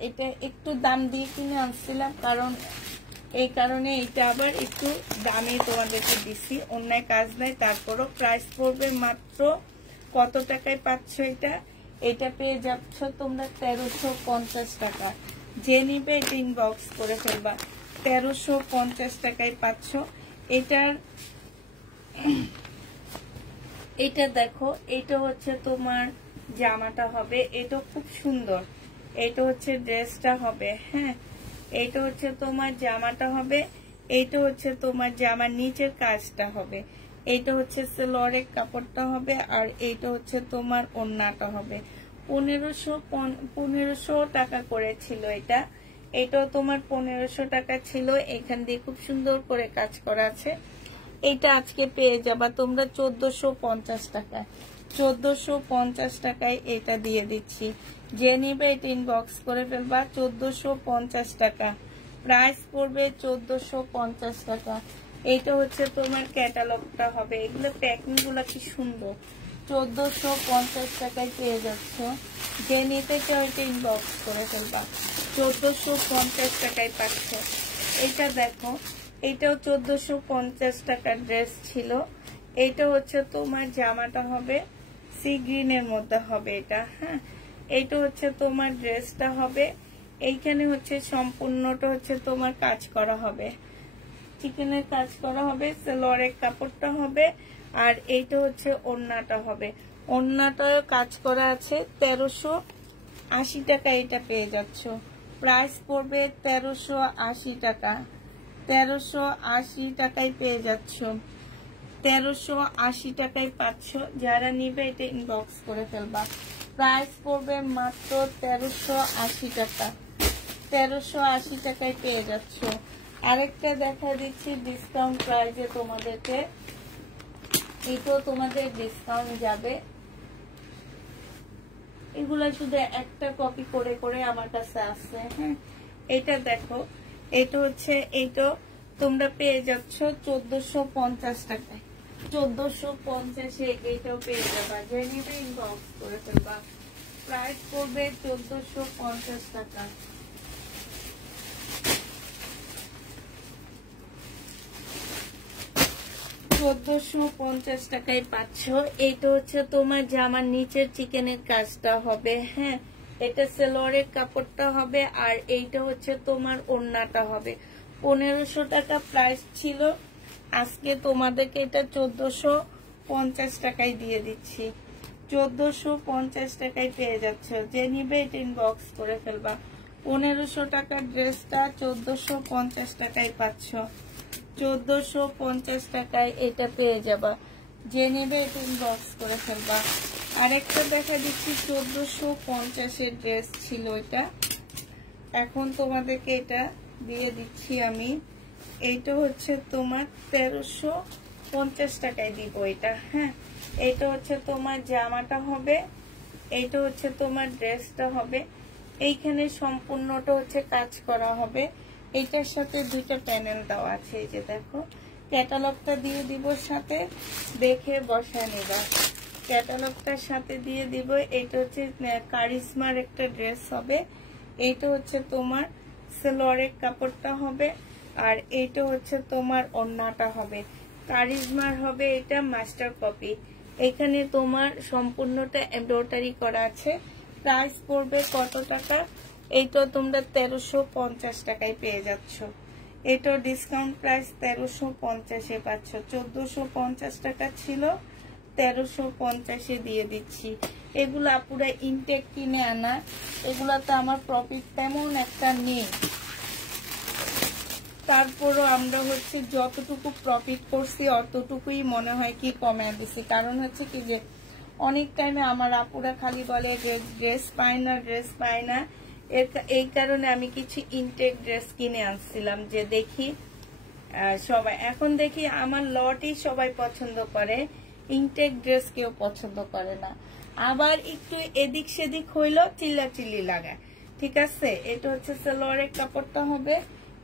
এটা একটু দাম দিয়ে কিনে আনছিলাম, কারণ এই কারণে এটা আবার একটু দামে তোমাদেরকে দিছি। অন্যায় কাজ নাই, তারপরও প্রাইস পড়বে মাত্র কত টাকায় পাচ্ছ এটা? এটা পেয়ে যাচ্ছ তোমরা 1350 টাকা। যে নিবে এটা ইনবক্স করে ফেলবা, 1350 টাকায় পাচ্ছ। এটা দেখো, এটা হচ্ছে তোমার জামাটা হবে, এটা খুব সুন্দর। এটা হচ্ছে ড্রেসটা হবে। হ্যাঁ, এইটা হচ্ছে তোমার জামাটা হবে, এইটা হচ্ছে তোমার জামার নিচের কাজটা হবে, এইটা হচ্ছে সালোয়ারের কাপড়টা হবে, আর এইটা হচ্ছে তোমার ওড়নাটা হবে। 1500 টাকা করে ছিল এটা, এটাও তোমার 1500 টাকা ছিল। এখান দিয়ে খুব সুন্দর করে কাজ করা আছে। এটা আজকে পেয়ে যাবা তোমরা 1450 টাকায়। 1450 টাকায় এটা দিয়ে দিচ্ছি। যে নিবে এটা ইনবক্স করে ফেলবা। 1450 টাকা প্রাইস পড়বে, 1450 টাকা। এইটা হচ্ছে তোমার ক্যাটালগটা হবে। এগুলো প্যাকিং গুলা কি সুন্দর। 1450 টাকায় পেয়ে যাচ্ছ। যে নিতে চাও এটা ইনবক্স করে ফেলবা। 1450 টাকায় পাচ্ছ। এটা দেখো, এটাও 1450 টাকার ড্রেস ছিল। এটা হচ্ছে তোমার জামাটা হবে সি গ্রিনের মধ্যে হবে এটা। হ্যাঁ, এইটা হচ্ছে তোমার ড্রেসটা হবে। এইখানে হচ্ছে সম্পূর্ণটা হচ্ছে তোমার কাজ করা হবে, চিকেনের কাজ করা হবে, সালোয়ারের কাপড়টা হবে, আর এইটা হচ্ছে ওড়নাটা হবে। ওড়নাটাও কাজ করা আছে। 1380 টাকা এটা পেয়ে যাচ্ছ। প্রাইস পড়বে 1380 টাকা। 1380 টাকায় পেয়ে যাচ্ছ। 1380 টাকায় পাচ্ছ। যারা নিবে এটা ইনবক্স করে ফেলবা। প্রাইস পড়বে মাত্র 1380 টাকা। 1380 টাকায় পেয়ে যাচ্ছ। আরেকটা দেখা দিচ্ছি ডিসকাউন্ট প্রাইজে তোমাদেরকে। এটাও তোমাদের ডিসকাউন্ট যাবে। এগুলা শুধু একটা কপি করে করে আমার কাছে আছে। হ্যাঁ, এটা দেখো, এটা হচ্ছে, এইটা তোমরা পেয়ে যাচ্ছ 1450 টাকায়। 1450-এ এইটাও পেয়ে যাবা। যে নিবে ইনবক্স করে ফেলবা। প্রাইস পড়বে 1450 টাকা। টাকায় পাচ্ছ। এইটা হচ্ছে তোমার জামার নিচের চিকেনের কাজটা হবে। হ্যাঁ, এটা সালোয়ারের কাপড়টা হবে, আর এইটা হচ্ছে তোমার ওড়নাটা হবে। 1500 টাকা প্রাইস ছিল, আজকে তোমাদেরকে এটা 1450 টাকায় দিয়ে দিচ্ছি। 1450 টাকায় পেয়ে যাচ্ছ। যে নিবে এটা ইনবক্স করে ফেলবা। 1500 টাকার ড্রেসটা 1450 টাকায় পাচ্ছ। 1450 টাকায় এটা পেয়ে যাবা। যে নেবে এটা ইনবক্স করে ফেলবা। আরেকটা দেখা দিচ্ছি 1450 ড্রেস ছিল এটা, এখন তোমাদেরকে এটা দিয়ে দিচ্ছি আমি। এইটা হচ্ছে তোমার 1350 টাকায় দিব এটা। হ্যাঁ, এইটা হচ্ছে তোমার জামাটা হবে, এইটা হচ্ছে তোমার ড্রেসটা হবে। এইখানে সম্পূর্ণটা হচ্ছে কাজ করা হবে। এইটার সাথে দুইটা প্যানেল দেওয়া আছে, এই যে দেখো। ক্যাটালগটা দিয়ে দিব সাথে, দেখে বসা নিবা। ক্যাটালগটার সাথে দিয়ে দিব। এইটা হচ্ছে কারিজমার একটা ড্রেস হবে, এইটা হচ্ছে তোমার সালোয়ারের কাপড়টা হবে, আর এইটা হচ্ছে তোমার ওড়নাটা হবে। কারিজমার হবে এটা মাস্টার কপি। এখানে তোমার সম্পূর্ণটা এমব্রয়ডারি করা আছে। প্রাইস পড়বে কত টাকা? এইটা তোমরা 1350 টাকায় পেয়ে যাচ্ছ। এটা ডিসকাউন্ট প্রাইস 1350-এ পাচ্ছ। 1450 টাকা ছিল, 1350-এ দিয়ে দিচ্ছি। এগুলো পুরো ইনটেক কিনে আনা, এগুলাতে আমার প্রফিট তেমন একটা নেই। তারপরও আমরা হচ্ছে যতটুকু প্রফিট করছি অতটুকুই মনে হয় কি কমে দিছি। কারণ হচ্ছে কি যে অনেক টাইমে আমার আপুরা খালি বলে ড্রেস পায় না, ড্রেস পায় না। এই কারণে আমি কিছু ইনটেক ড্রেস কিনে আনছিলাম, যে দেখি সবাই, এখন দেখি আমার লটই সবাই পছন্দ করে, ইনটেক ড্রেস কেউ পছন্দ করে না। আবার একটু এদিক সেদিক হইলেও চিল্লাচিল্লি লাগায়। ঠিক আছে, এটা হচ্ছে সালোয়ারের কাপড়টা হবে,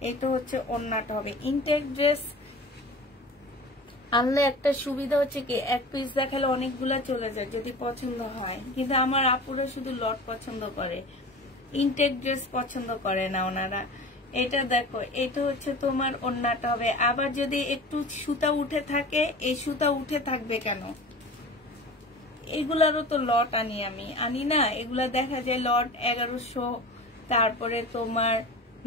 এটা হচ্ছে ওড়নাটা হবে। ইনটেক ড্রেস আনলে একটা সুবিধা হচ্ছে কি, এক পিস দেখালে অনেকগুলা চলে যায় যদি পছন্দ হয়। কিন্তু আমার আপুরা শুধু লট পছন্দ করে, ইনটেক ড্রেস পছন্দ করে না ওনারা। এটা দেখো, এটা হচ্ছে তোমার ওড়নাটা হবে। আবার যদি একটু সুতা উঠে থাকে, এই সুতা উঠে থাকবে কেন? এগুলারও তো লট আনি না। এগুলা দেখা যায় লট 1100, তারপরে তোমার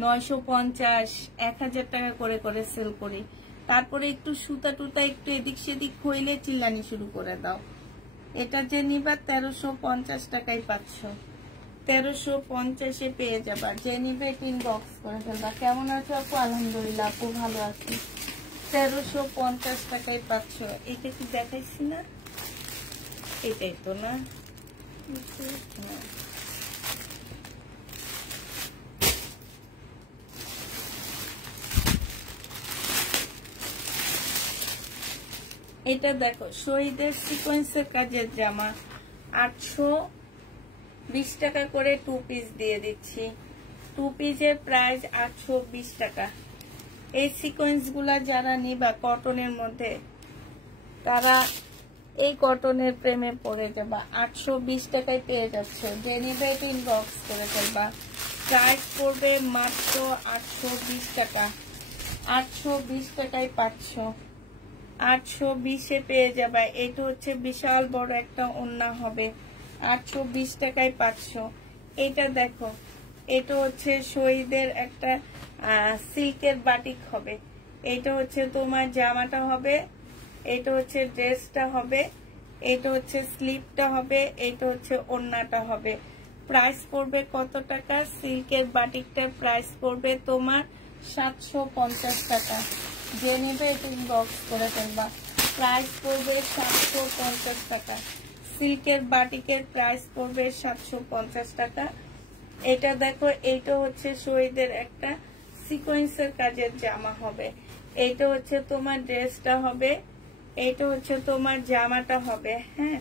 950, 1000 টাকা করে করে সেল করি। তারপরে একটু সুতা টুতা একটু এদিক সেদিক হইলে চিল্লানি শুরু করে দাও। এটা যে নিবা 1350 টাকায় পাচ্ছ। 1350-এ পেয়ে যাবা। যে নিবে ইনবক্স করে ফেলবা। কেমন আছো আপু? আলহামদুলিল্লাহ আপু ভালো আছি। 1350 টাকায় পাচ্ছ। এটা কি দেখাইছি না? এটাই তো না? এটা দেখো, শহীদের সিকোয়েন্সের কাজের জামা, 820 টাকা করে 2 পিস দিয়ে দিচ্ছি। 2 পিসের প্রাইস 820 টাকা। এই সিকোয়েন্স গুলা যারা নিবা কটনের মধ্যে, তারা এই কটনের প্রেমে পড়ে যাবা। 820 টাকায় পেয়ে যাচ্ছ। যে নিবে ইনবক্স করে ফেলবা। প্রাইস পড়বে মাত্র 820 টাকা। 820 টাকায় পাচ্ছ। 820-এ পেয়ে যাবা। এটা হচ্ছে বিশাল বড় একটা ওড়না হবে, 820 টাকায় পাচ্ছ। এটা দেখো, এটা হচ্ছে শহীদের একটা সিল্কের বাটিক হবে। এটা হচ্ছে তোমার জামাটা হবে, এটা হচ্ছে ড্রেসটা হবে, এটা হচ্ছে স্লিপটা হবে, এটা হচ্ছে ওড়নাটা হবে। প্রাইস পড়বে কত টাকা? সিল্কের বাটিকটার প্রাইস পড়বে তোমার 750 টাকা। যে নেবে এটা ইনবক্স করে ফেলবা। প্রাইস পড়বে 750 টাকা। সিল্কের বাটিকের প্রাইস পড়বে 750 টাকা। এটা দেখো, এইটা হচ্ছে শহীদের একটা সিকোয়েন্সের কাজের জামা হবে। এইটা হচ্ছে তোমার ড্রেসটা হবে, এইটা হচ্ছে তোমার জামাটা হবে। হ্যাঁ,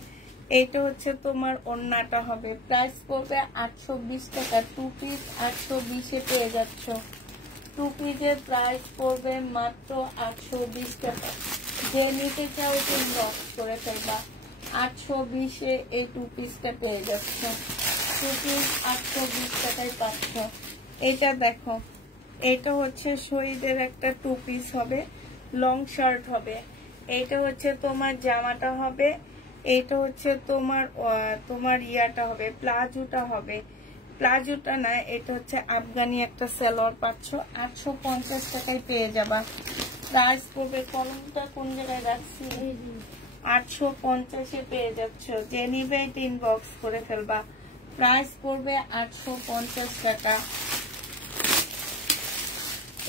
এইটা হচ্ছে তোমার ওড়নাটা হবে। প্রাইস পড়বে 820 টাকা। 2 পিস 820-এ পেয়ে যাচ্ছ। 2 পিসের প্রাইস পড়বে মাত্র 820 টাকা। যে নিতে চাও ইনবক্স করে ফেলবা। 820-এ এই 2 পিসটা পেয়ে যাচ্ছ। 2 পিস 820 টাকায় পাচ্ছ। এটা দেখো, এটা হচ্ছে শহীদের একটা 2 পিস হবে, লং শার্ট হবে। এইটা হচ্ছে তোমার জামাটা হবে, এইটা হচ্ছে তোমার ইয়াটা হবে, প্লাজোটা হবে। প্লাজোটা না, এটা হচ্ছে আফগানি একটা সালোয়ার পাচ্ছ। 850 টাকায় পেয়ে যাবা। প্রাইস পড়বে, কলমটা কোন জায়গায় রাখছি, 850-এ পেয়ে যাচ্ছ। যে নিবে ইনবক্স করে ফেলবা। প্রাইস পড়বে 850 টাকা।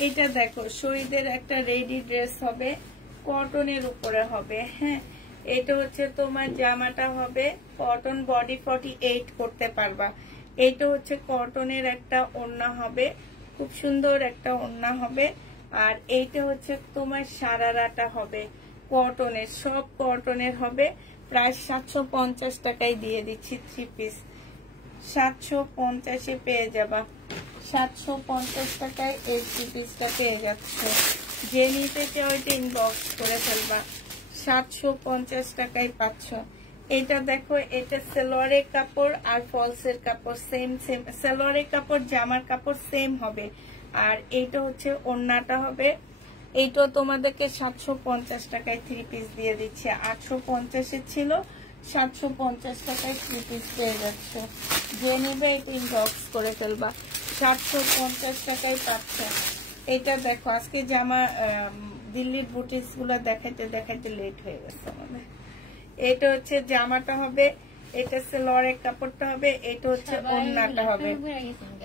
এটা দেখো, শহীদের একটা রেডি ড্রেস হবে, কটনের উপরে হবে। হ্যাঁ, এটা হচ্ছে তোমার জামাটা হবে কটন, বডি 48 করতে পারবা। এটা হচ্ছে কটনের একটা ওড়না হবে, খুব সুন্দর একটা ওড়না হবে। আর এইটা হচ্ছে তোমার সারারাটা হবে কটনের, সব কটনের হবে। প্রায় 750 টাকায় দিয়ে দিচ্ছি 3 পিস। 750-এ পেয়ে যাবা, 750 টাকায় এই 3 পিসটা পেয়ে যাচ্ছ। যে নিতে চাও এটা ইনবক্স করে ফেলবা, 750 টাকায় পাচ্ছ। এটা দেখো, এটা সালোয়ারের কাপড় আর ফলসের কাপড় সেম সেম, সালোয়ারের কাপড় জামার কাপড় সেম হবে। আর এইটা হচ্ছে ওড়নাটা হবে। এইটাও তোমাদেরকে 750 টাকায় 3 পিস দিয়ে দিচ্ছে। 850-এ ছিল, 750 টাকায় 3 পিস পেয়ে যাচ্ছে। যে নিবে এটা ইনবক্স করে ফেলবা, 750 টাকায় পাচ্ছ। এটা দেখো, আজকে জামা দিল্লির বুটিক্স গুলো দেখাইতে দেখাইতে লেট হয়ে গেছে আমাদের। এটা হচ্ছে জামাটা হবে, এটা সালোয়ারের কাপড়টা হবে, এটা হচ্ছে ওড়নাটা হবে।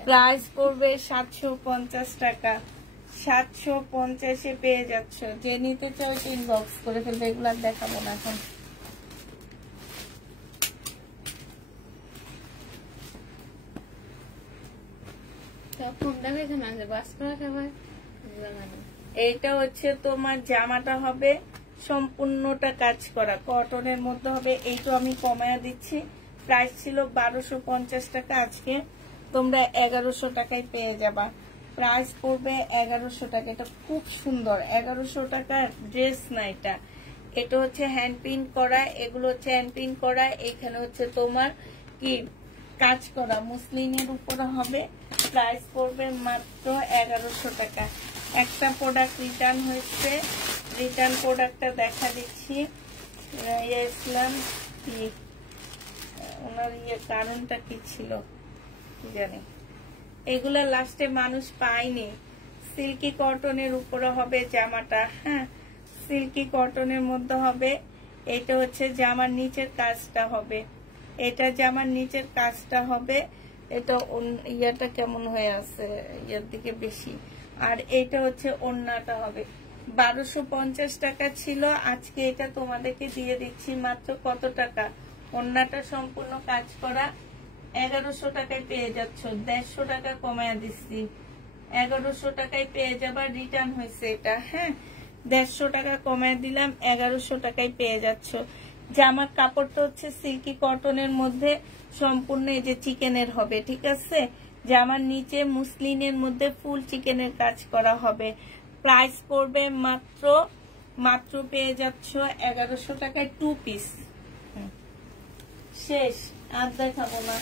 প্রাইস পড়বে 750 টাকা। 750-এ পেয়ে যাচ্ছ। যে নিতে চাও এটা ইনবক্স করে ফেলবে, এগুলো দেখাবো না এখন। এইটা হচ্ছে তোমার জামাটা হবে সম্পূর্ণটা কাজ করা, কটনের মধ্যে হবে। এইটা আমি কমায়া দিচ্ছি, প্রাইস ছিল 1250 টাকা, আজকে তোমরা 1100 টাকায় পেয়ে যাবা। প্রাইস পড়বে 1100 টাকা। এটা খুব সুন্দর, 1100 টাকার ড্রেস না এটা। এটা হচ্ছে হ্যান্ড প্রিন্ট করা, এগুলো হচ্ছে হ্যান্ড প্রিন্ট করা। এখানে হচ্ছে তোমার কি কাজ করা, মুসলিনের উপরে হবে। প্রাইস পড়বে মাত্র 1100 টাকা। একটা প্রোডাক্ট রিটার্ন হয়েছে, রিটার্ন প্রোডাক্টটা দেখা দিচ্ছি। ইসলাম কি ওনার কারণটা কি ছিল কি জানি, এগুলা লাস্টে মানুষ পায়নি। সিল্কি কটনের উপরে হবে জামাটা, হ্যাঁ সিল্কি কটনের মধ্যে হবে। এটা হচ্ছে জামার নিচের কাজটা হবে, এটা জামার নিচের কাজটা হবে। এটা ইয়াটা কেমন হয়ে আছে, ইয়ার দিকে বেশি। আর এটা হচ্ছে ওড়নাটা হবে। 1250 টাকা ছিল, আজকে এটা তোমাদেরকে দিয়ে দিচ্ছি মাত্র কত টাকা? ওড়নাটা সম্পূর্ণ কাজ করা 1100 টাকায় পেয়ে যাচ্ছ। 150 টাকা কমায়া দিচ্ছি, 1100 টাকায় পেয়ে যাবা। রিটার্ন হয়েছে এটা, হ্যাঁ 150 টাকা কমায় দিলাম, 1100 টাকায় পেয়ে যাচ্ছ। জামার কাপড়টা হচ্ছে সিল্কি কটনের মধ্যে সম্পূর্ণ এই যে চিকেনের হবে, ঠিক আছে। জামার নিচে মুসলিনের মধ্যে ফুল চিকেনের কাজ করা হবে। প্রাইস পড়বে মাত্র পেয়ে যাচ্ছ 1100 টাকায় 2 পিস। শেষ, আর দেখাবো না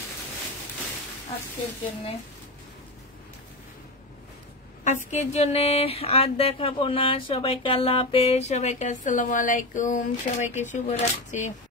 আজকের জন্য আর দেখাবো না। সবাইকে আল্লাহ হাফেজ, সবাইকে আসসালামু আলাইকুম, সবাইকে শুভরাত্রি।